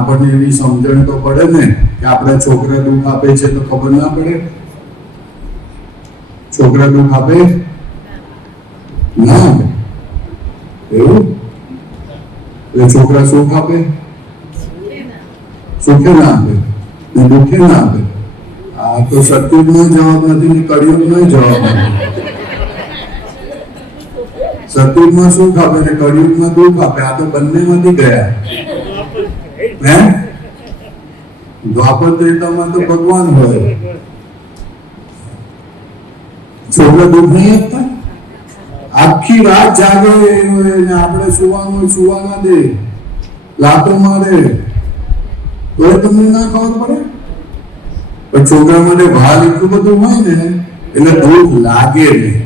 આપણને એવી સમજણ તો પડે ને કે આપણે છોકરા દુઃખ આપે છે તો ખબર ના પડે? છોકરા દુઃખ આપે ના એવું? એટલે છોકરા સુખ આપે? સુખે ના આપે ને દુઃખે ના આપે. આ તો સતયુગનો જવાબ નથી ને કળિયુગનો જવાબ નથી. સતયુગમાં સુખ આપે ને કળિયુગમાં દુઃખ આપે. આ તો બંનેમાંથી ગયા. દ્વાપર ત્રેતામાં તો ભગવાન હોય. છોકરા દુઃખ નહીં આપતા? આખી રાત જાગે ને આપણે સુવાનું સુવા ના દે, લાતો મારે તો તમને ના ખબર પડે. પણ છોકરા માટે ભાલ એટલું બધું હોય ને એટલે દુઃખ લાગે નહીં.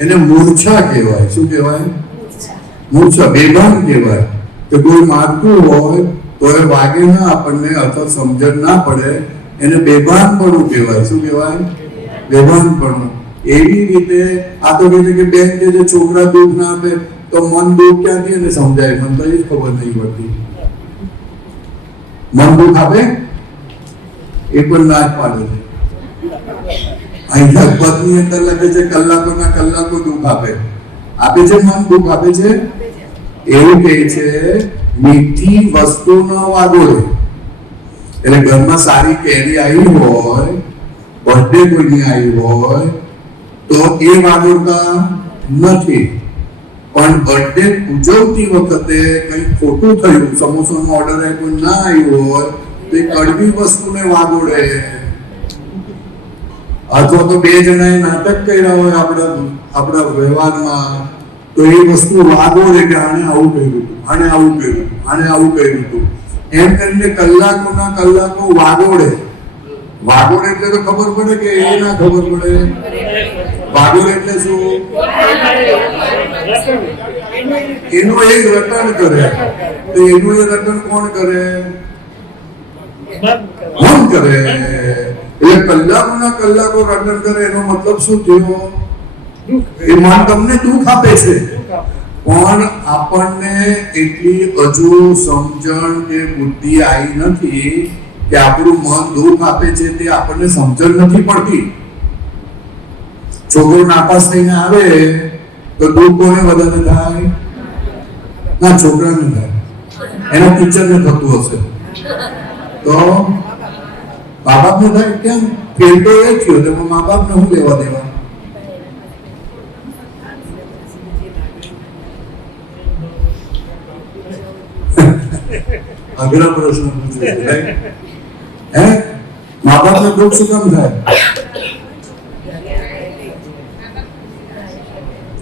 એને મૂર્છા કહેવાય. શું કહેવાય? મૂર્છા, બેભાન કહેવાય. કે કોઈ મારતું હોય તો એ વાગે ના આપણને અથવા સમજણ ના પડે, એને બેભાનપણું કહેવાય. શું કહેવાય? બેભાનપણું. એવી રીતે આ તો કહે છે કે બેન કે જે છોકરા દુઃખ ના આપે તો મન દુઃખ ક્યાંથી એને સમજાય? મને તો એ જ ખબર નહીં પડતી. મન દુઃખ આપે એ પણ ના જ પાડે છે. અહીંયા પદની અંદર લખે છે કલાકોના કલાકો દુઃખ આપે. આપે છે મન દુઃખ આપે છે. એવું કહે છે મીઠી વસ્તુનો વાગોળે. એટલે ઘરમાં સારી કેરી આવી હોય, બર્થડે કોઈની આવી હોય તો એ વાગોળતા નથી. પણ બર્થડે ઉજવતી વખતે કંઈ ખોટું થયું, સમોસાનો ઓર્ડર આપ્યો ના આવ્યો હોય તો એ કડવી વસ્તુને વાગોળે. અથવા તો બે જણાએ નાટક કર્યા હોય આપણા વ્યવહારમાં, તો તો એ વસ્તુ વાગોળે કે આને આવું કર્યું હતું, આને આવું કર્યું હતું, આને આવું કર્યું હતું, એમ કરીને કલાકોના કલાકો વાગોળે. વાગોળે એટલે તો ખબર પડે કે એ ના ખબર પડે? વાગોળે એટલે શું? એનું એક રટણ કરે. તો એનું એ રટણ કોણ કરે? મન કરે. એટલે કલાકોના કલાકો રટણ કરે એનો મતલબ શું થયો? એ મન તમને દુઃખ આપે છે, પણ આપણને એટલી હજુ સમજણ કે બુદ્ધિ આવી નથી કે આપણું મન દુઃખ આપે છે તે આપણને સમજણ નથી પડતી. છોકરો નાપાસ થઈને આવે તો દુઃખ કોને વધારે થાય? ના, છોકરાને થાય. એના ટીચરને થતું હશે તો મા બાપને થાય. કેમ? ફેલ તો એ થયો, તો મા બાપને શું લેવા દેવા? અઘરા પ્રશ્ન પૂછે છે. હે, મા બાપને દુઃખ શું કામ થાય?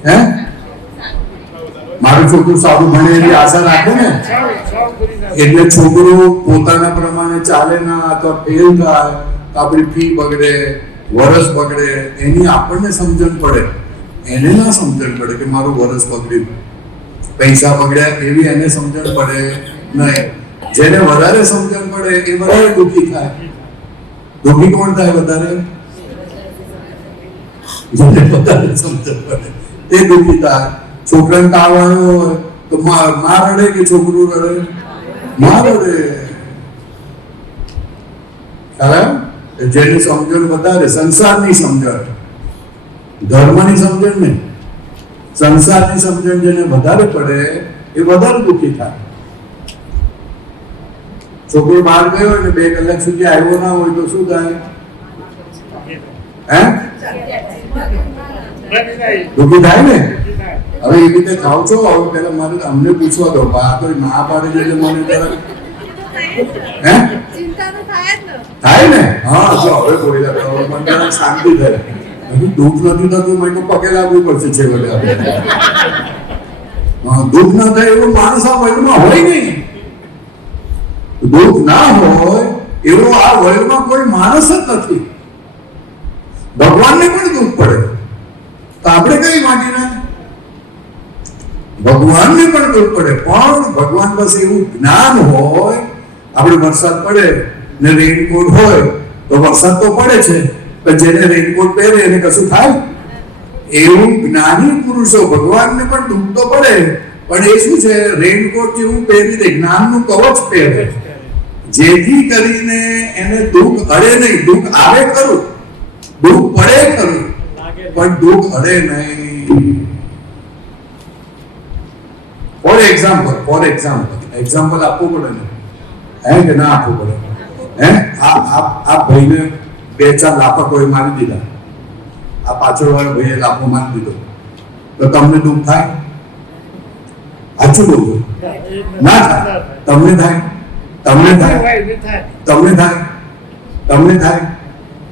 હે, મારું છોકરું સારું ભણે એની આશા રાખે ને, એટલે છોકરો પોતાના પ્રમાણે ચાલે ના અથવા ફેલ થાય તો આપણી ફી બગડે, વરસ બગડે, એની આપણને સમજણ પડે. એને ના સમજણ પડે કે મારું વરસ બગડ્યું, પૈસા બગડ્યા, એવી એને સમજણ પડે નહીં. જેને વધારે સમજણ પડે એ વધારે દુઃખી થાય. દુઃખી કોણ થાય વધારે? જેને વધારે સમજણ પડે તે દુઃખી થાય. છોકરાને તાવ આવ્યો હોય તો માં રડે કે છોકરું રડે? માં રડે. જેની સમજણ વધારે, સંસારની સમજણ, ધર્મની સમજણ નહીં, સંસારની સમજણ જેને વધારે પડે એ વધારે દુઃખી થાય. છોકરો બહાર ગયો ને 2 કલાક સુધી આવ્યો ના હોય તો શું થાય? હે, દુઃખી થાય ને. હવે એ રીતે ખાવ છો? હવે પેલા મારે અમને પૂછવા દો. આ તો ના પાડે છે એટલે મને તરત હે થાય ને. હા, જો હવે બોલી રહ્યા મને શાંતિ થાય. દુઃખ નથી થતું, મને પગે લાગવું પડશે છેવટે. દુઃખ ના થાય એવો માણસ આ વર્લ્ડમાં હોય નહીં. દુઃખ ના હોય એવો આ વર્લ્ડમાં કોઈ માણસ જ નથી. ભગવાનને પણ દુઃખ પડે તો આપણે કઈ માટીના? ભગવાનને પણ દુઃખ પડે, પણ ભગવાન પાસે એવું જ્ઞાન હોય. આપણે વરસાદ પડે ને રેનકોટ હોય તો વરસાદ તો પડે છે, પણ જેને રેનકોટ પહેરે એને કશું થાય? એવું જ્ઞાની પુરુષો ભગવાનને પણ દુઃખ તો પડે, પણ એ શું છે? રેનકોટ જેવું પહેરી દે, જ્ઞાનનું કવચ પહેરે, જેથી કરીને એને દુઃખ અડે નહીં. દુઃખ આવે ખરું, દુઃખ પડે ખરું, પણ દુઃખ અડે નહીં. ફોર એક્ઝામ્પલ આપવું પડે ને, હે કે ના આપવું પડે? હે, આ ભાઈને 2-4 લાફા કોઈ મારી દીધા, આ પાછળ વાળા ભાઈએ લાફો મારી દીધો, તો તમને દુઃખ થાય? સાચું બોલું? ના થાય. તમને થાય? તમને થાય? તમને થાય? તમને થાય?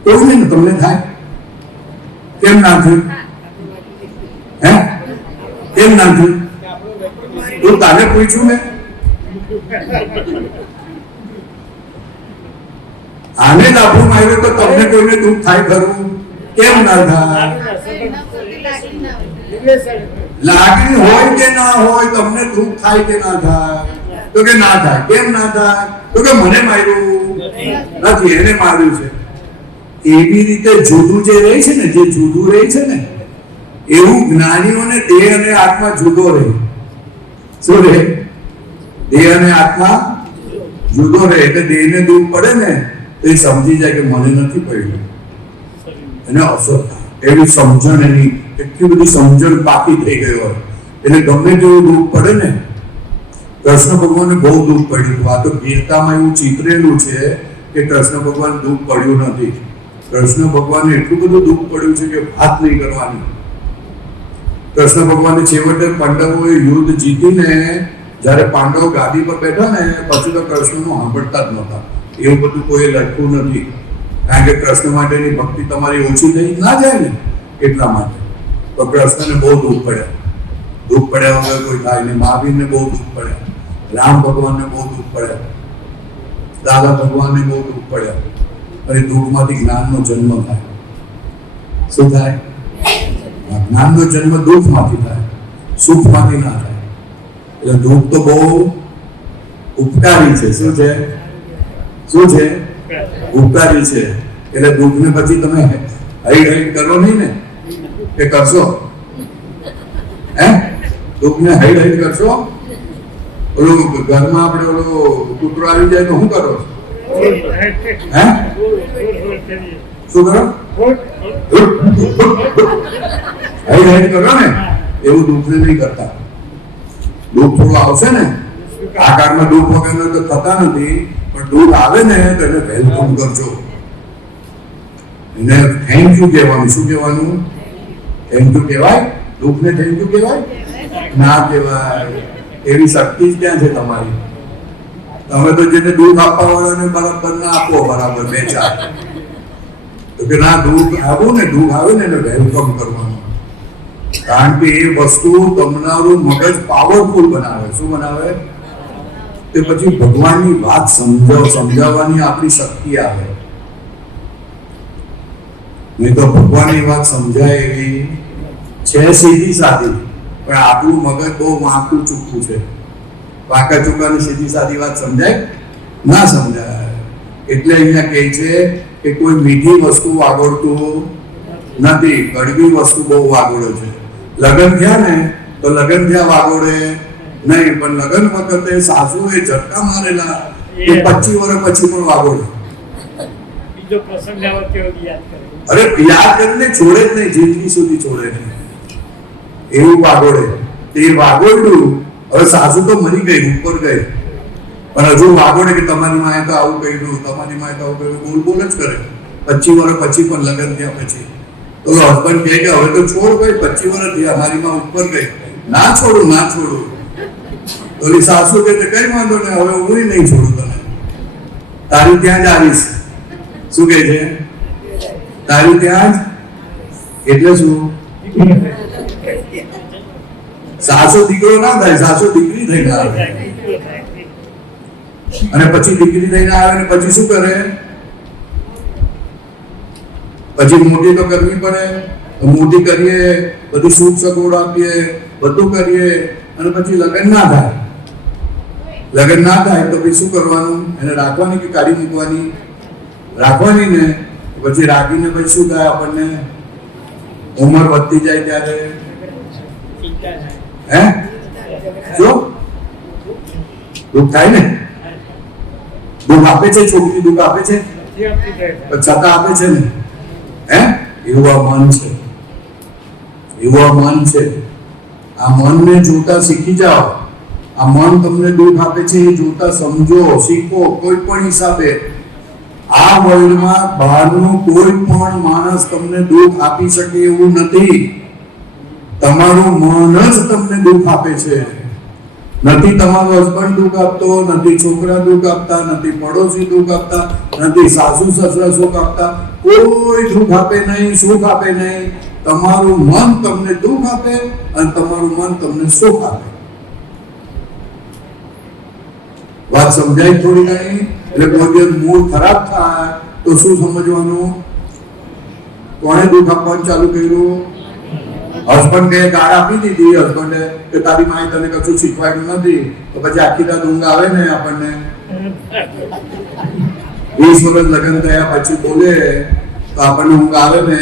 એવું નહીં ને, તમને થાય? કેમ ના થયું? હે, કેમ ના થયું? તો તારે પૂછ્યું ને? આને લાભો માર્યો તો તમને કોઈને દુઃખ થાય ખરું? કેમ ના થાય? લાગણી હોય કે ના હોય, તમને દુઃખ થાય કે ના થાય? તો કે ના થાય. કેમ ના થાય? તો કે મને માર્યું નથી, એને માર્યું છે. એવી રીતે જુદું જે રહે છે ને, જે જુદું રહે છે ને, એવું જ્ઞાનીઓને દેહ અને આત્મા જુદો રહે. શું રહે? દેહ અને આત્મા જુદો રહે. એટલે દેહને દુઃખ પડે ને તો એ સમજી જાય કે મને નથી પડ્યું, એને અસર થાય. એવી સમજણ, એની એટલી બધી સમજણ પાકી થઈ ગઈ હોય એટલે ગમે તેવું દુઃખ પડે ને. કૃષ્ણ ભગવાનને બહુ દુઃખ પડ્યું હતું. આ તો ગીતામાં એવું ચિતરેલું છે કે કૃષ્ણ ભગવાન દુઃખ પડ્યું નથી. કૃષ્ણ ભગવાનને એટલું બધું દુઃખ પડ્યું છે કે વાત નહીં કરવાની. કૃષ્ણ ભગવાનને છેવટે પાંડવોએ યુદ્ધ જીતીને જ્યારે પાંડવો ગાદી પર બેઠા ને પછી તો કૃષ્ણનું સાંભળતા જ નહોતા. એવું બધું કોઈ લખવું નથી, કારણ કે કૃષ્ણ માટેની ભક્તિ તમારી ઓછી થઈ ના જાય ને એટલા માટે. તો કૃષ્ણને બહુ દુઃખ પડ્યા. દુઃખ પડ્યા વગર કોઈ થાય નહીં. મહાવીરને બહુ દુઃખ પડ્યા, રામ ભગવાનને બહુ દુઃખ પડ્યા, દાદા ભગવાનને બહુ દુઃખ પડ્યા. અને દુઃખમાંથી જ્ઞાનનો જન્મ થાય. શું થાય? જ્ઞાનનો જન્મ દુઃખમાંથી થાય, સુખમાંથી ના થાય. એટલે દુઃખ તો બહુ ઉપકારી છે. શું છે? શું છે? ઉપકારી છે. એટલે દુઃખને પછી તમે હઈ કરો નહીં ને, કે કરશો? હે? દુઃખને હઈ કરશો? ઓલું ઘરમાં આપણે ઓલો કૂતરો આવી જાય તો શું કરો? હે? શું કરો? હઈ કરો ને, એવું દુઃખને નહીં કરતા. દુઃખ થોડું આવશે ને, આકારમાં દુઃખ વગર તો થતા નથી, પણ દુઃખ આવે ને તો એને વેલકમ કરજો. એને થેન્ક યુ કહેવાનું. શું કહેવાનું? થેન્ક યુ કહેવાય? દુઃખને થેન્ક યુ કહેવાય? ના કહેવાય. એવી શક્તિ જ ક્યાં છે તમારી? તમે તો જેને દુઃખ આપવા વાળાને બરાબર ના આપો, બરાબર બે ચાર. તો કે ના, દુઃખ આવું ને, દુઃખ આવે ને એને વેલકમ કરવાનું. કારણ કે એ વસ્તુ તમારું મગજ પાવરફુલ બનાવે. શું બનાવે? તે પછી ભગવાનની વાત સમજાવવાની આપણી શક્તિ આવે. નહીં તો ભગવાનની વાત સમજાય એવી છે સીધી સાદી, પણ આપણું મગજ બહુ વાંકું ચૂકવું છે. વાંકા ચૂકાની સીધી સાદી વાત સમજાય? ના સમજાય. એટલે અહીંયા કહે છે કે કોઈ મીઠી વસ્તુ વાગોળતું નથી, કડવી વસ્તુ બહુ વાગોળે છે. લગ્ન થયા ને તો લગ્ન થયા વાગોળે નહીં, પણ લગ્ન વખતે સાસુએ ઝટકા મારેલા એ 25 વર્ષ પછી પણ વાગોળે. બીજો પ્રસંગ આવે તેવો યાદ કરે. અરે યાદ કરીને છોડે જ નહીં, જિંદગી સુધી છોડે નહીં, એવું વાગોળે. તે વાગોળ્યું, હવે સાસુ તો મરી ગઈ, ઉપર ગઈ, પણ હજુ વાગોળે કે તમારી માએ તો આવું કર્યું, તમારી માએ તો આવું કર્યું, બોલ જ કરે. 25 વર્ષ પછી પણ લગ્ન થયા પછી તો હસબન્ડ કહે કે હવે તો છોડ ભાઈ, 25 વર્ષ થયા, મારી માં ઉપર ગઈ, ના છોડું, ના છોડું. તો સાસુ કે કઈ વાંધો નહીં, હવે હું નહીં છોડું તને, તારી ત્યાં જ આવીશ. શું કહે છે? તારી ત્યાં જ. એટલે શું? સાસુ દીકરો ના થાય, સાસુ દીકરી થઈને આવે. અને પછી દીકરી થઈને આવે ને પછી શું કરે? પછી મોટી તો કરવી પડે. મોટી કરીએ, બધું સુખ સગવડ આપીએ, બધું કરીએ, અને પછી લગ્ન ના થાય. લગ્ન ના થાય તો પછી શું કરવાનું? એને રાખવાની કે કાઢી મૂકવાની? રાખવાની ને. પછી રાખીને પછી શું થાય? આપણને ઉંમર વધતી જાય ત્યારે હે જો દુઃખ થાય ને. દુઃખ આપે છે છોકરી, દુઃખ આપે છે, છતાં આપે છે ને. હે એવું આ મન છે, એવું આ મન છે. આ મનને જોતા શીખી જાઓ. આ મન તમને દુઃખ આપે છે એ જોતા સમજો, શીખો. કોઈ પણ હિસાબે આ વર્લ્ડમાં બહારનું કોઈ પણ માણસ તમને દુઃખ આપી શકે એવું નથી. તમારું મન જ તમને દુઃખ આપે છે. નથી તમારો હસબન્ડ દુઃખ આપતો, નથી છોકરા દુઃખ આપતા, નથી પડોશી દુઃખ આપતા, નથી સાસુ સસરા સુખ આપતા. કોઈ દુઃખ આપે નહીં, સુખ આપે નહીં. તમારું મન તમને દુઃખ આપે અને તમારું મન તમને સુખ આપે. વાત સમજાય થોડી ઘણી? એટલે કોઈ દિવસ મૂડ ખરાબ થાય તો શું સમજવાનું? કોણે દુઃખ આપવાનું ચાલુ કર્યું? હસબન્ડે ગાળ આપી દીધી. હસબન્ડે કે તારી માએ તને કશું શીખવાડ્યું નથી, તો પછી આખી રાત ઊંઘ આવે ને આપણને. 20 વર્ષ લગ્ન થયા પછી બોલે તો આપણને ઊંઘ આવે ને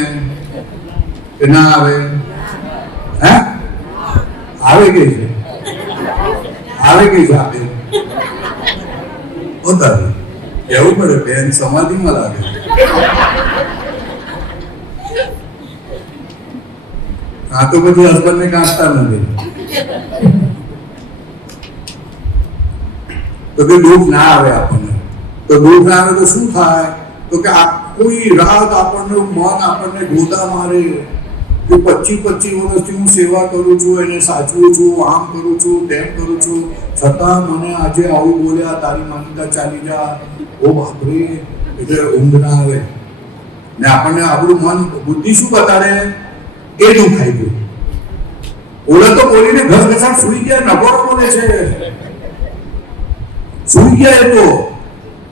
કે ના આવે? હે આવે કે છે? આવે કે છે? આવે પોતાની કેવું પડે બેન, સમાધિમાં લાગે. આ તો પછી હસબન્ડને કાઢતા નથી. તો કે દુઃખ ના આવે આપણને. તો દુઃખ ના આવે તો શું થાય? તો કે આખી રાત આપણને મન આપણને ગોતા મારે કે 25 વર્ષથી હું સેવા કરું છું, એને સાચવું છું, આમ કરું છું, તેમ કરું છું, છતાં મને આજે આવું બોલ્યા, તારી માન્યતા ચાલી જા. ઓ બાપરે! એટલે ઊંઘ ના આવે ને આપણને. આપણું મન બુદ્ધિ શું બતાડે? એ દુઃખ આવી ગયું. ઓલા તો બોલીને ઘસઘસાટ સુઈ ગયા, નકોરો બોલે છે, સુઈ ગયા. એ તો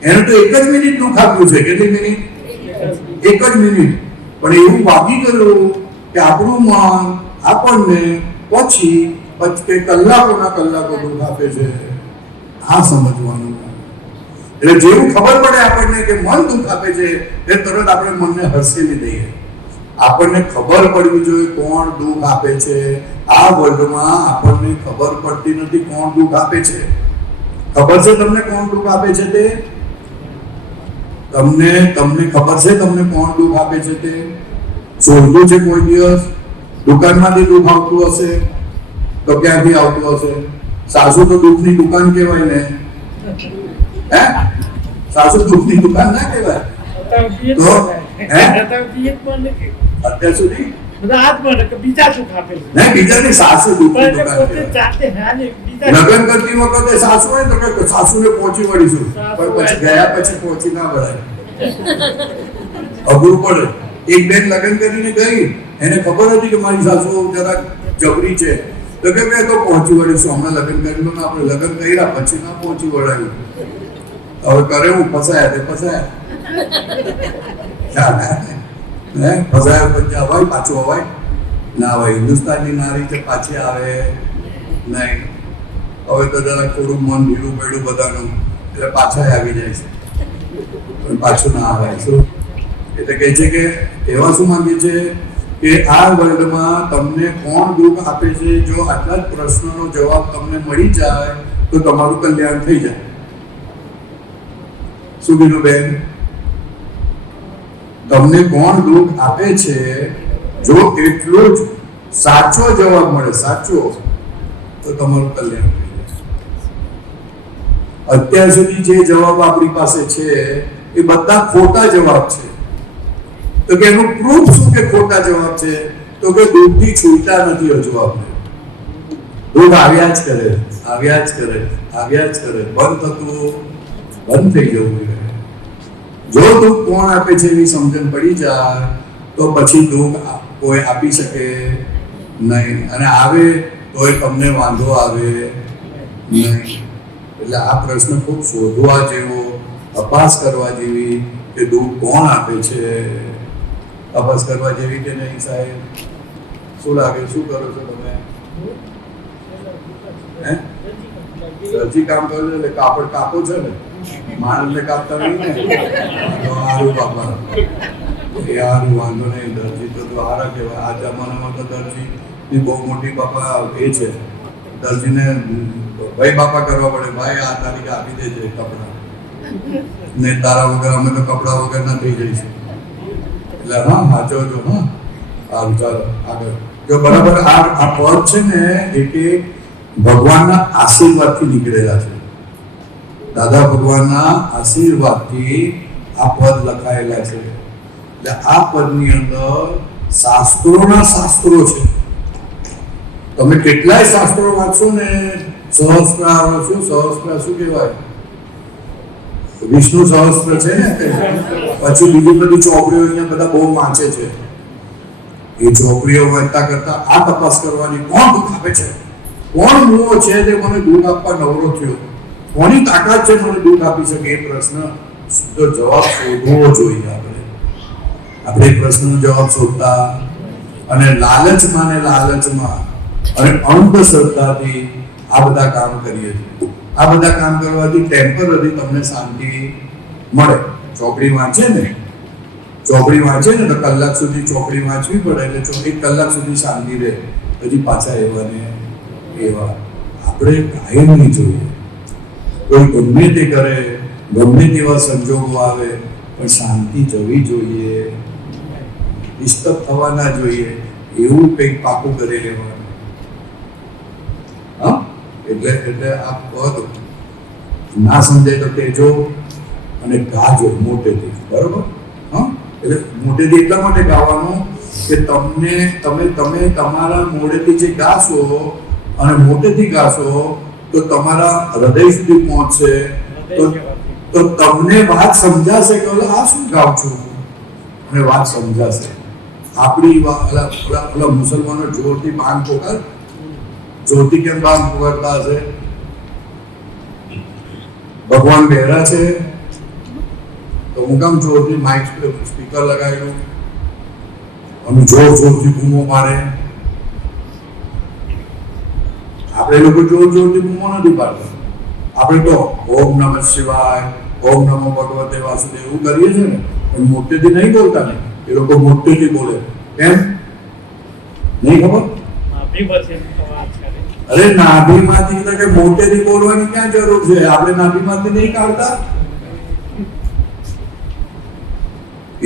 એને તો 1 જ મિનિટ દુઃખ આપ્યું છે. કેટલી મિનિટ? 1 જ મિનિટ. પણ એવું બાકી કર્યું કે આપણું મન આપણને પછી કલાકોના કલાકો દુઃખ આપે છે. આ સમજવાનું. એટલે જેવું ખબર પડે આપણને કે મન દુઃખ આપે છે, એ તરત આપણે મનને હસેલી દઈએ. આપણને ખબર પડવી જોઈએ કોણ દુઃખ આપે છે. આ વર્લ્ડમાં આપણને ખબર પડતી નથી કોણ દુઃખ આપે છે. ખબર છે તમને કોણ દુઃખ આપે છે તે? તમને ખબર છે તમને કોણ દુઃખ આપે છે તે? શોધ્યું છે કોઈ દિવસ? દુકાનમાંથી દુઃખ આવતું હશે તો ક્યાંથી આવતું હશે? સાસુ તો દુઃખની દુકાન કહેવાય ને. હે? સાસુ દુઃખની દુકાન ના કહેવાય તો? હે? અત્યાર સુધી બીજા સુખ આપે છે. નહીં, બીજાની સાસુ દુઃખની પણ દુકાન પોતે કહેવાય. જાતે હા ને બીજા લગ્ન કરતી વખતે સાસુ હોય તો કે સાસુને પહોંચી વળીશું, પણ પછી ગયા પછી પહોંચી ના વળાય. અઘરું પડે. એક બેન લગ્ન કરીને ગઈ, એને ખબર હતી કે મારી સાસુ જરાક જબરી છે, તો કે મેં તો પહોંચી વળીશું, હમણાં લગ્ન કરી લો ને. આપણે લગ્ન કર્યા પછી ના પહોંચી વળાયું. હવે કરે હું ફસાયા તે ફસાયા. ફસાયા પછી અવાય પાછું અવાય ના હોય. હિન્દુસ્તાનની નારી છે પાછી આવે નહીં. હવે તો જરાક થોડું મન ઢીલું પડ્યું બધાનું, એટલે પાછા આવી જાય છે, પણ પાછું ના આવે. શું એટલે કહે છે કે એવા શું માંગે છે કે આ વર્લ્ડમાં તમને કોણ દુઃખ આપે છે? જો આટલા જ પ્રશ્નનો જવાબ તમને મળી જાય તો તમારું કલ્યાણ થઈ જાય. શું કીધું બેન? તમને કોણ દુઃખ આપે છે? જો એટલો જ સાચો જવાબ મળે, સાચો, તો તમારું કલ્યાણ થઈ જાય. અત્યાર સુધી જે જવાબ આપણી પાસે છે એ બધા ખોટા જવાબ છે. તો કે એનું પ્રૂફ શું કે ખોટા જવાબ છે? તો કે દુઃખથી છૂટતા નથી હજુ આપણે. દુઃખ આવ્યા જ કરે, આવ્યા જ કરે, આવ્યા જ કરે. બંધ થતું બંધ થઈ જવું જોઈએ. જો દુઃખ કોણ આપે છે એની સમજણ પડી જાય તો પછી દુઃખ કોઈ આપી શકે નહીં, અને આવે તોય તમને વાંધો આવે નહીં. એટલે આ પ્રશ્ન ખૂબ શોધવા જેવો, તપાસ કરવા જેવી કે દુઃખ કોણ આપે છે. તપાસ કરવા જેવી કે નહીં સાહેબ? શું લાગે? શું કરો છો તમે? હે? દરજી કામ કરો છો એટલે કાપડ કાપો છો ને? માણસને કાપતા નહીં ને? તો હારું બાપા, એ હારું, વાંધો નહીં. દરજી તો હારા કહેવાય. આ જમાનામાં તો દરજીની બહુ મોટી બાપા એ છે, દરજીને ભાઈ બાપા કરવા પડે. ભાઈ આ તારીખે આપી દેજે કપડા, ને તારા વગર અમે તો કપડા વગર ના થઈ જઈશું. એટલે હા, વાંચો છો. હા, સારું, ચાલો આગળ. જો બરાબર આ પદ છે ને એ ભગવાનના આશીર્વાદથી નીકળેલા છે. દાદા ભગવાનના આશીર્વાદથી આ પદ લખાયેલા છે. એટલે આ પદની અંદર શાસ્ત્રોના શાસ્ત્રો છે. તમે કેટલાય શાસ્ત્રો વાંચો ને, સહસ્ત્ર શું કહેવાય? વિષ્ણુ સહસ્ત્ર છે ને, પછી બીજી બધી ચોપડીઓ અહીંયા બધા બહુ વાંચે છે. એ ચોપડીઓ વાંચતા કરતા આ તપાસ કરવાની, કોણ દુઃખ આપે છે, કોણ મૂવો છે તે મને દુઃખ આપવા નવરો થયો, કોની તાકાત છે મને દુઃખ આપી શકે, એ પ્રશ્ન જવાબ શોધવો જોઈએ. આપણે એ પ્રશ્નનો જવાબ શોધતા અને લાલચમાં અને અંધશ્રદ્ધાથી આ બધા કામ કરીએ છીએ. આ બધા કામ કરવાથી ટેમ્પરરી તમને શાંતિ મળે. ચોપડી વાંચે ને તો કલાક સુધી ચોપડી વાંચવી પડે, એટલે 1 કલાક સુધી શાંતિ રહે, પછી પાછા એવા ને એવા. આપણે કાયમ નહીં જોઈએ. કોઈ ગમે તે કરે, ગમે તેવા સંજોગો આવે, પણ શાંતિ જવી જોઈએ, ડિસ્ટર્બ થવા ના જોઈએ. એવું કંઈક પાકું કરી લેવાનું. હા, એટલે આ પદ ના સમજાય તો કહેજો અને ગાજો મોટેથી. બરોબર? હા, એટલે મોટેથી એટલા માટે ગાવાનું કે તમે તમારા મોઢેથી જે ગાશો અને મોટેથી ગાશો તો તમારા હૃદય સુધી પહોંચશે, તો તમને વાત સમજાશે કે આ શું ગાઉં છું, અને વાત સમજાશે. આપણી મુસલમાનો જોરથી બાંધ પોકાર જ્યોતિ કેમ બામ પુકારતા હશે? ભગવાન બહેરા છે તો હું કામ જોરથી માઇક સ્પીકર લગાવ્યું અને જોરથી બૂમો મારે? આપણે લોકો જોરથી બૂમો નથી પાડતા. આપણે તો ઓમ નમઃ શિવાય, ઓમ નમો ભગવતે વાસુદેવ એવું કરીએ છીએ ને, પણ મોટેથી નહીં બોલતા ને. એ લોકો મોટેથી બોલે. કેમ? નહીં ખબર? અરે નાભીમાંથી તો કે મોટેથી બોલવાની ક્યાં જરૂર છે? આપણે નાભીમાંથી નહીં કાઢતા.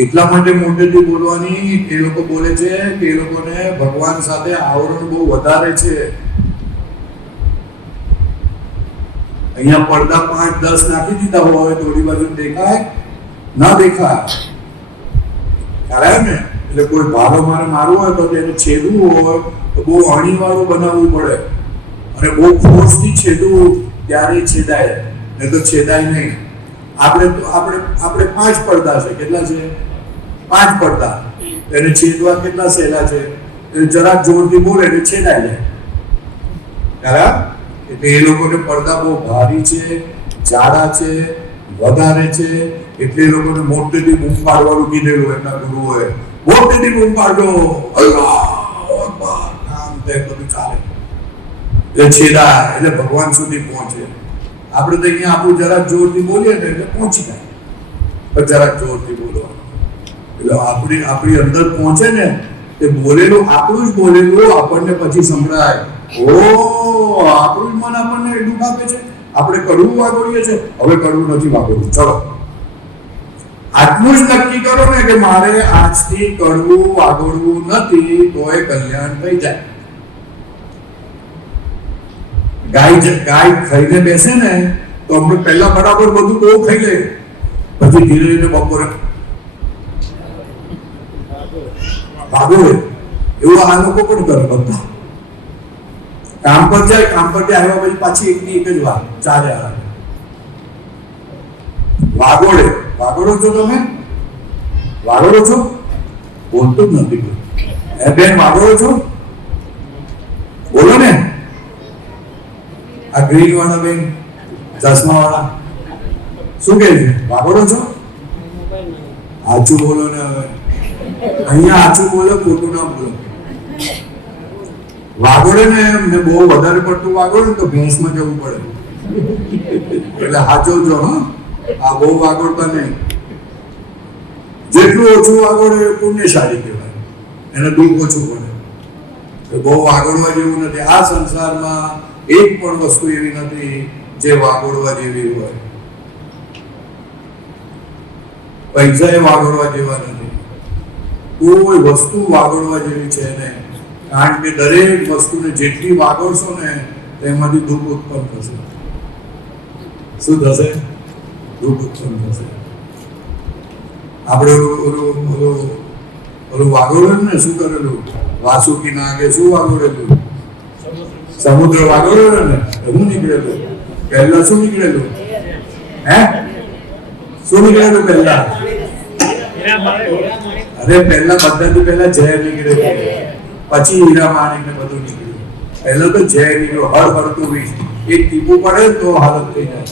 એટલા માટે મોટેથી બોલવાની. એ લોકો બોલે છે કે એ લોકોને ભગવાન સાથે આવરણ બહુ વધારે છે. અહીંયા પડદા 5-10 નાખી દીધા હોય થોડી બાજુ દેખાય ના દેખાય ને. એટલે કોઈ ભારો મારવો હોય તો તેને છેદવું હોય તો બહુ અણીવાળું બનાવવું પડે, અને બહુ ફોર્સથી છેદવું ત્યારે છેદાય, નહીં તો છેદાય નહીં. આપણે 5 પડદા છે. કેટલા છે? 5 પડદા. એને છેદવા કેટલા સહેલા છે? એટલે જરાક જોરથી બોલે એટલે છેદાય જાય. બરાબર? એટલે એ લોકોને પડદા બહુ ભારી છે, જાડા છે, વધારે છે. એટલે એ લોકોને મોટેથી બૂમ પાડવાનું કીધેલું એમના ગુરુઓએ. મોટેથી બૂમ પાડો, અલ્લાહુ અકબર, આમ તેમ બધું ચાલે. એટલે છેદા એટલે ભગવાન સુધી પહોંચે. આપણે તો અહીંયા આપણું જરાક જોરથી બોલીએ ને એટલે પહોંચી જાય, પણ જરાક જોરથી બોલવાનું. એટલે આપણી અંદર પહોંચે ને તે બોલેલું, આપણું જ બોલેલું આપણને પછી સંભળાય. ઓ આપણું જ મન આપણને દુઃખ આપે છે. આપણે કડવું વાગોડીએ છે, હવે કડવું નથી વાગોડવું. ચલો આટલું જ નક્કી કરો ને કે મારે આજથી કડવું વાગોડવું નથી, તો એ કલ્યાણ થઈ જાય. ગાય ખાઈને બેસે ને તો આપણે પહેલા બરાબર બધું બહુ ખાઈ લે, પછી ધીરે ધીરે બપોરે ભાગોડે. એવું આ લોકો પણ કરે. બધા કામ પર જાય, કામ પરથી આવ્યા પછી પાછી એકની એક જ વાર ચાલે. વાગોડો છો તમે? વાગોડો છો? બોલતું જ નથી. બેન વાગોડો છો? બોલો ને. આ ગ્રીન વાળા બેન, ચશ્મા વાળા શું કહે છે? વાગોડો છો? આછું બોલો ને. હવે અહીંયા આછું બોલો, ખોટું ના બોલો. વાગોડે ને એમને બહુ વધારે પડતું વાગોડે ને તો ભેંસમાં જવું પડે. એટલે હાચવજો. આ બહુ વાગોડતા નહીં. જેટલું ઓછું વાગોડે એ પુણ્યશાળી કહેવાય, એને દુઃખ ઓછું પડે. બહુ વાગોડવા જેવું નથી. આ સંસારમાં એક પણ વસ્તુ એવી નથી જે વાગોડવા જેવી હોય. પૈસા એ વાગોડવા જેવા નથી. કોઈ વસ્તુ વાગોડવા જેવી છે નહીં. કારણ કે દરેક વસ્તુને જેટલી વાગોડશો ને તેમાંથી દુઃખ ઉત્પન્ન થશે. શું થશે? દુઃખ ઉત્પન્ન થશે. આપણે ઓલું વાગોડેલું ને, શું કરેલું? વાસુકી નાગે શું વાગોડેલું? સમુદ્ર વાગોડેલો ને. શું નીકળેલું? પહેલા શું નીકળેલું? હે શું નીકળેલું પહેલા? અરે પહેલા બધાથી પહેલા ઝેર નીકળેલું, પછી હીરા માણેક ને બધું નીકળ્યું. પહેલા તો ઝેર નીકળ્યો, હળતું વિષ. એક ટીપું પડે તો હાલત થઈ જાય.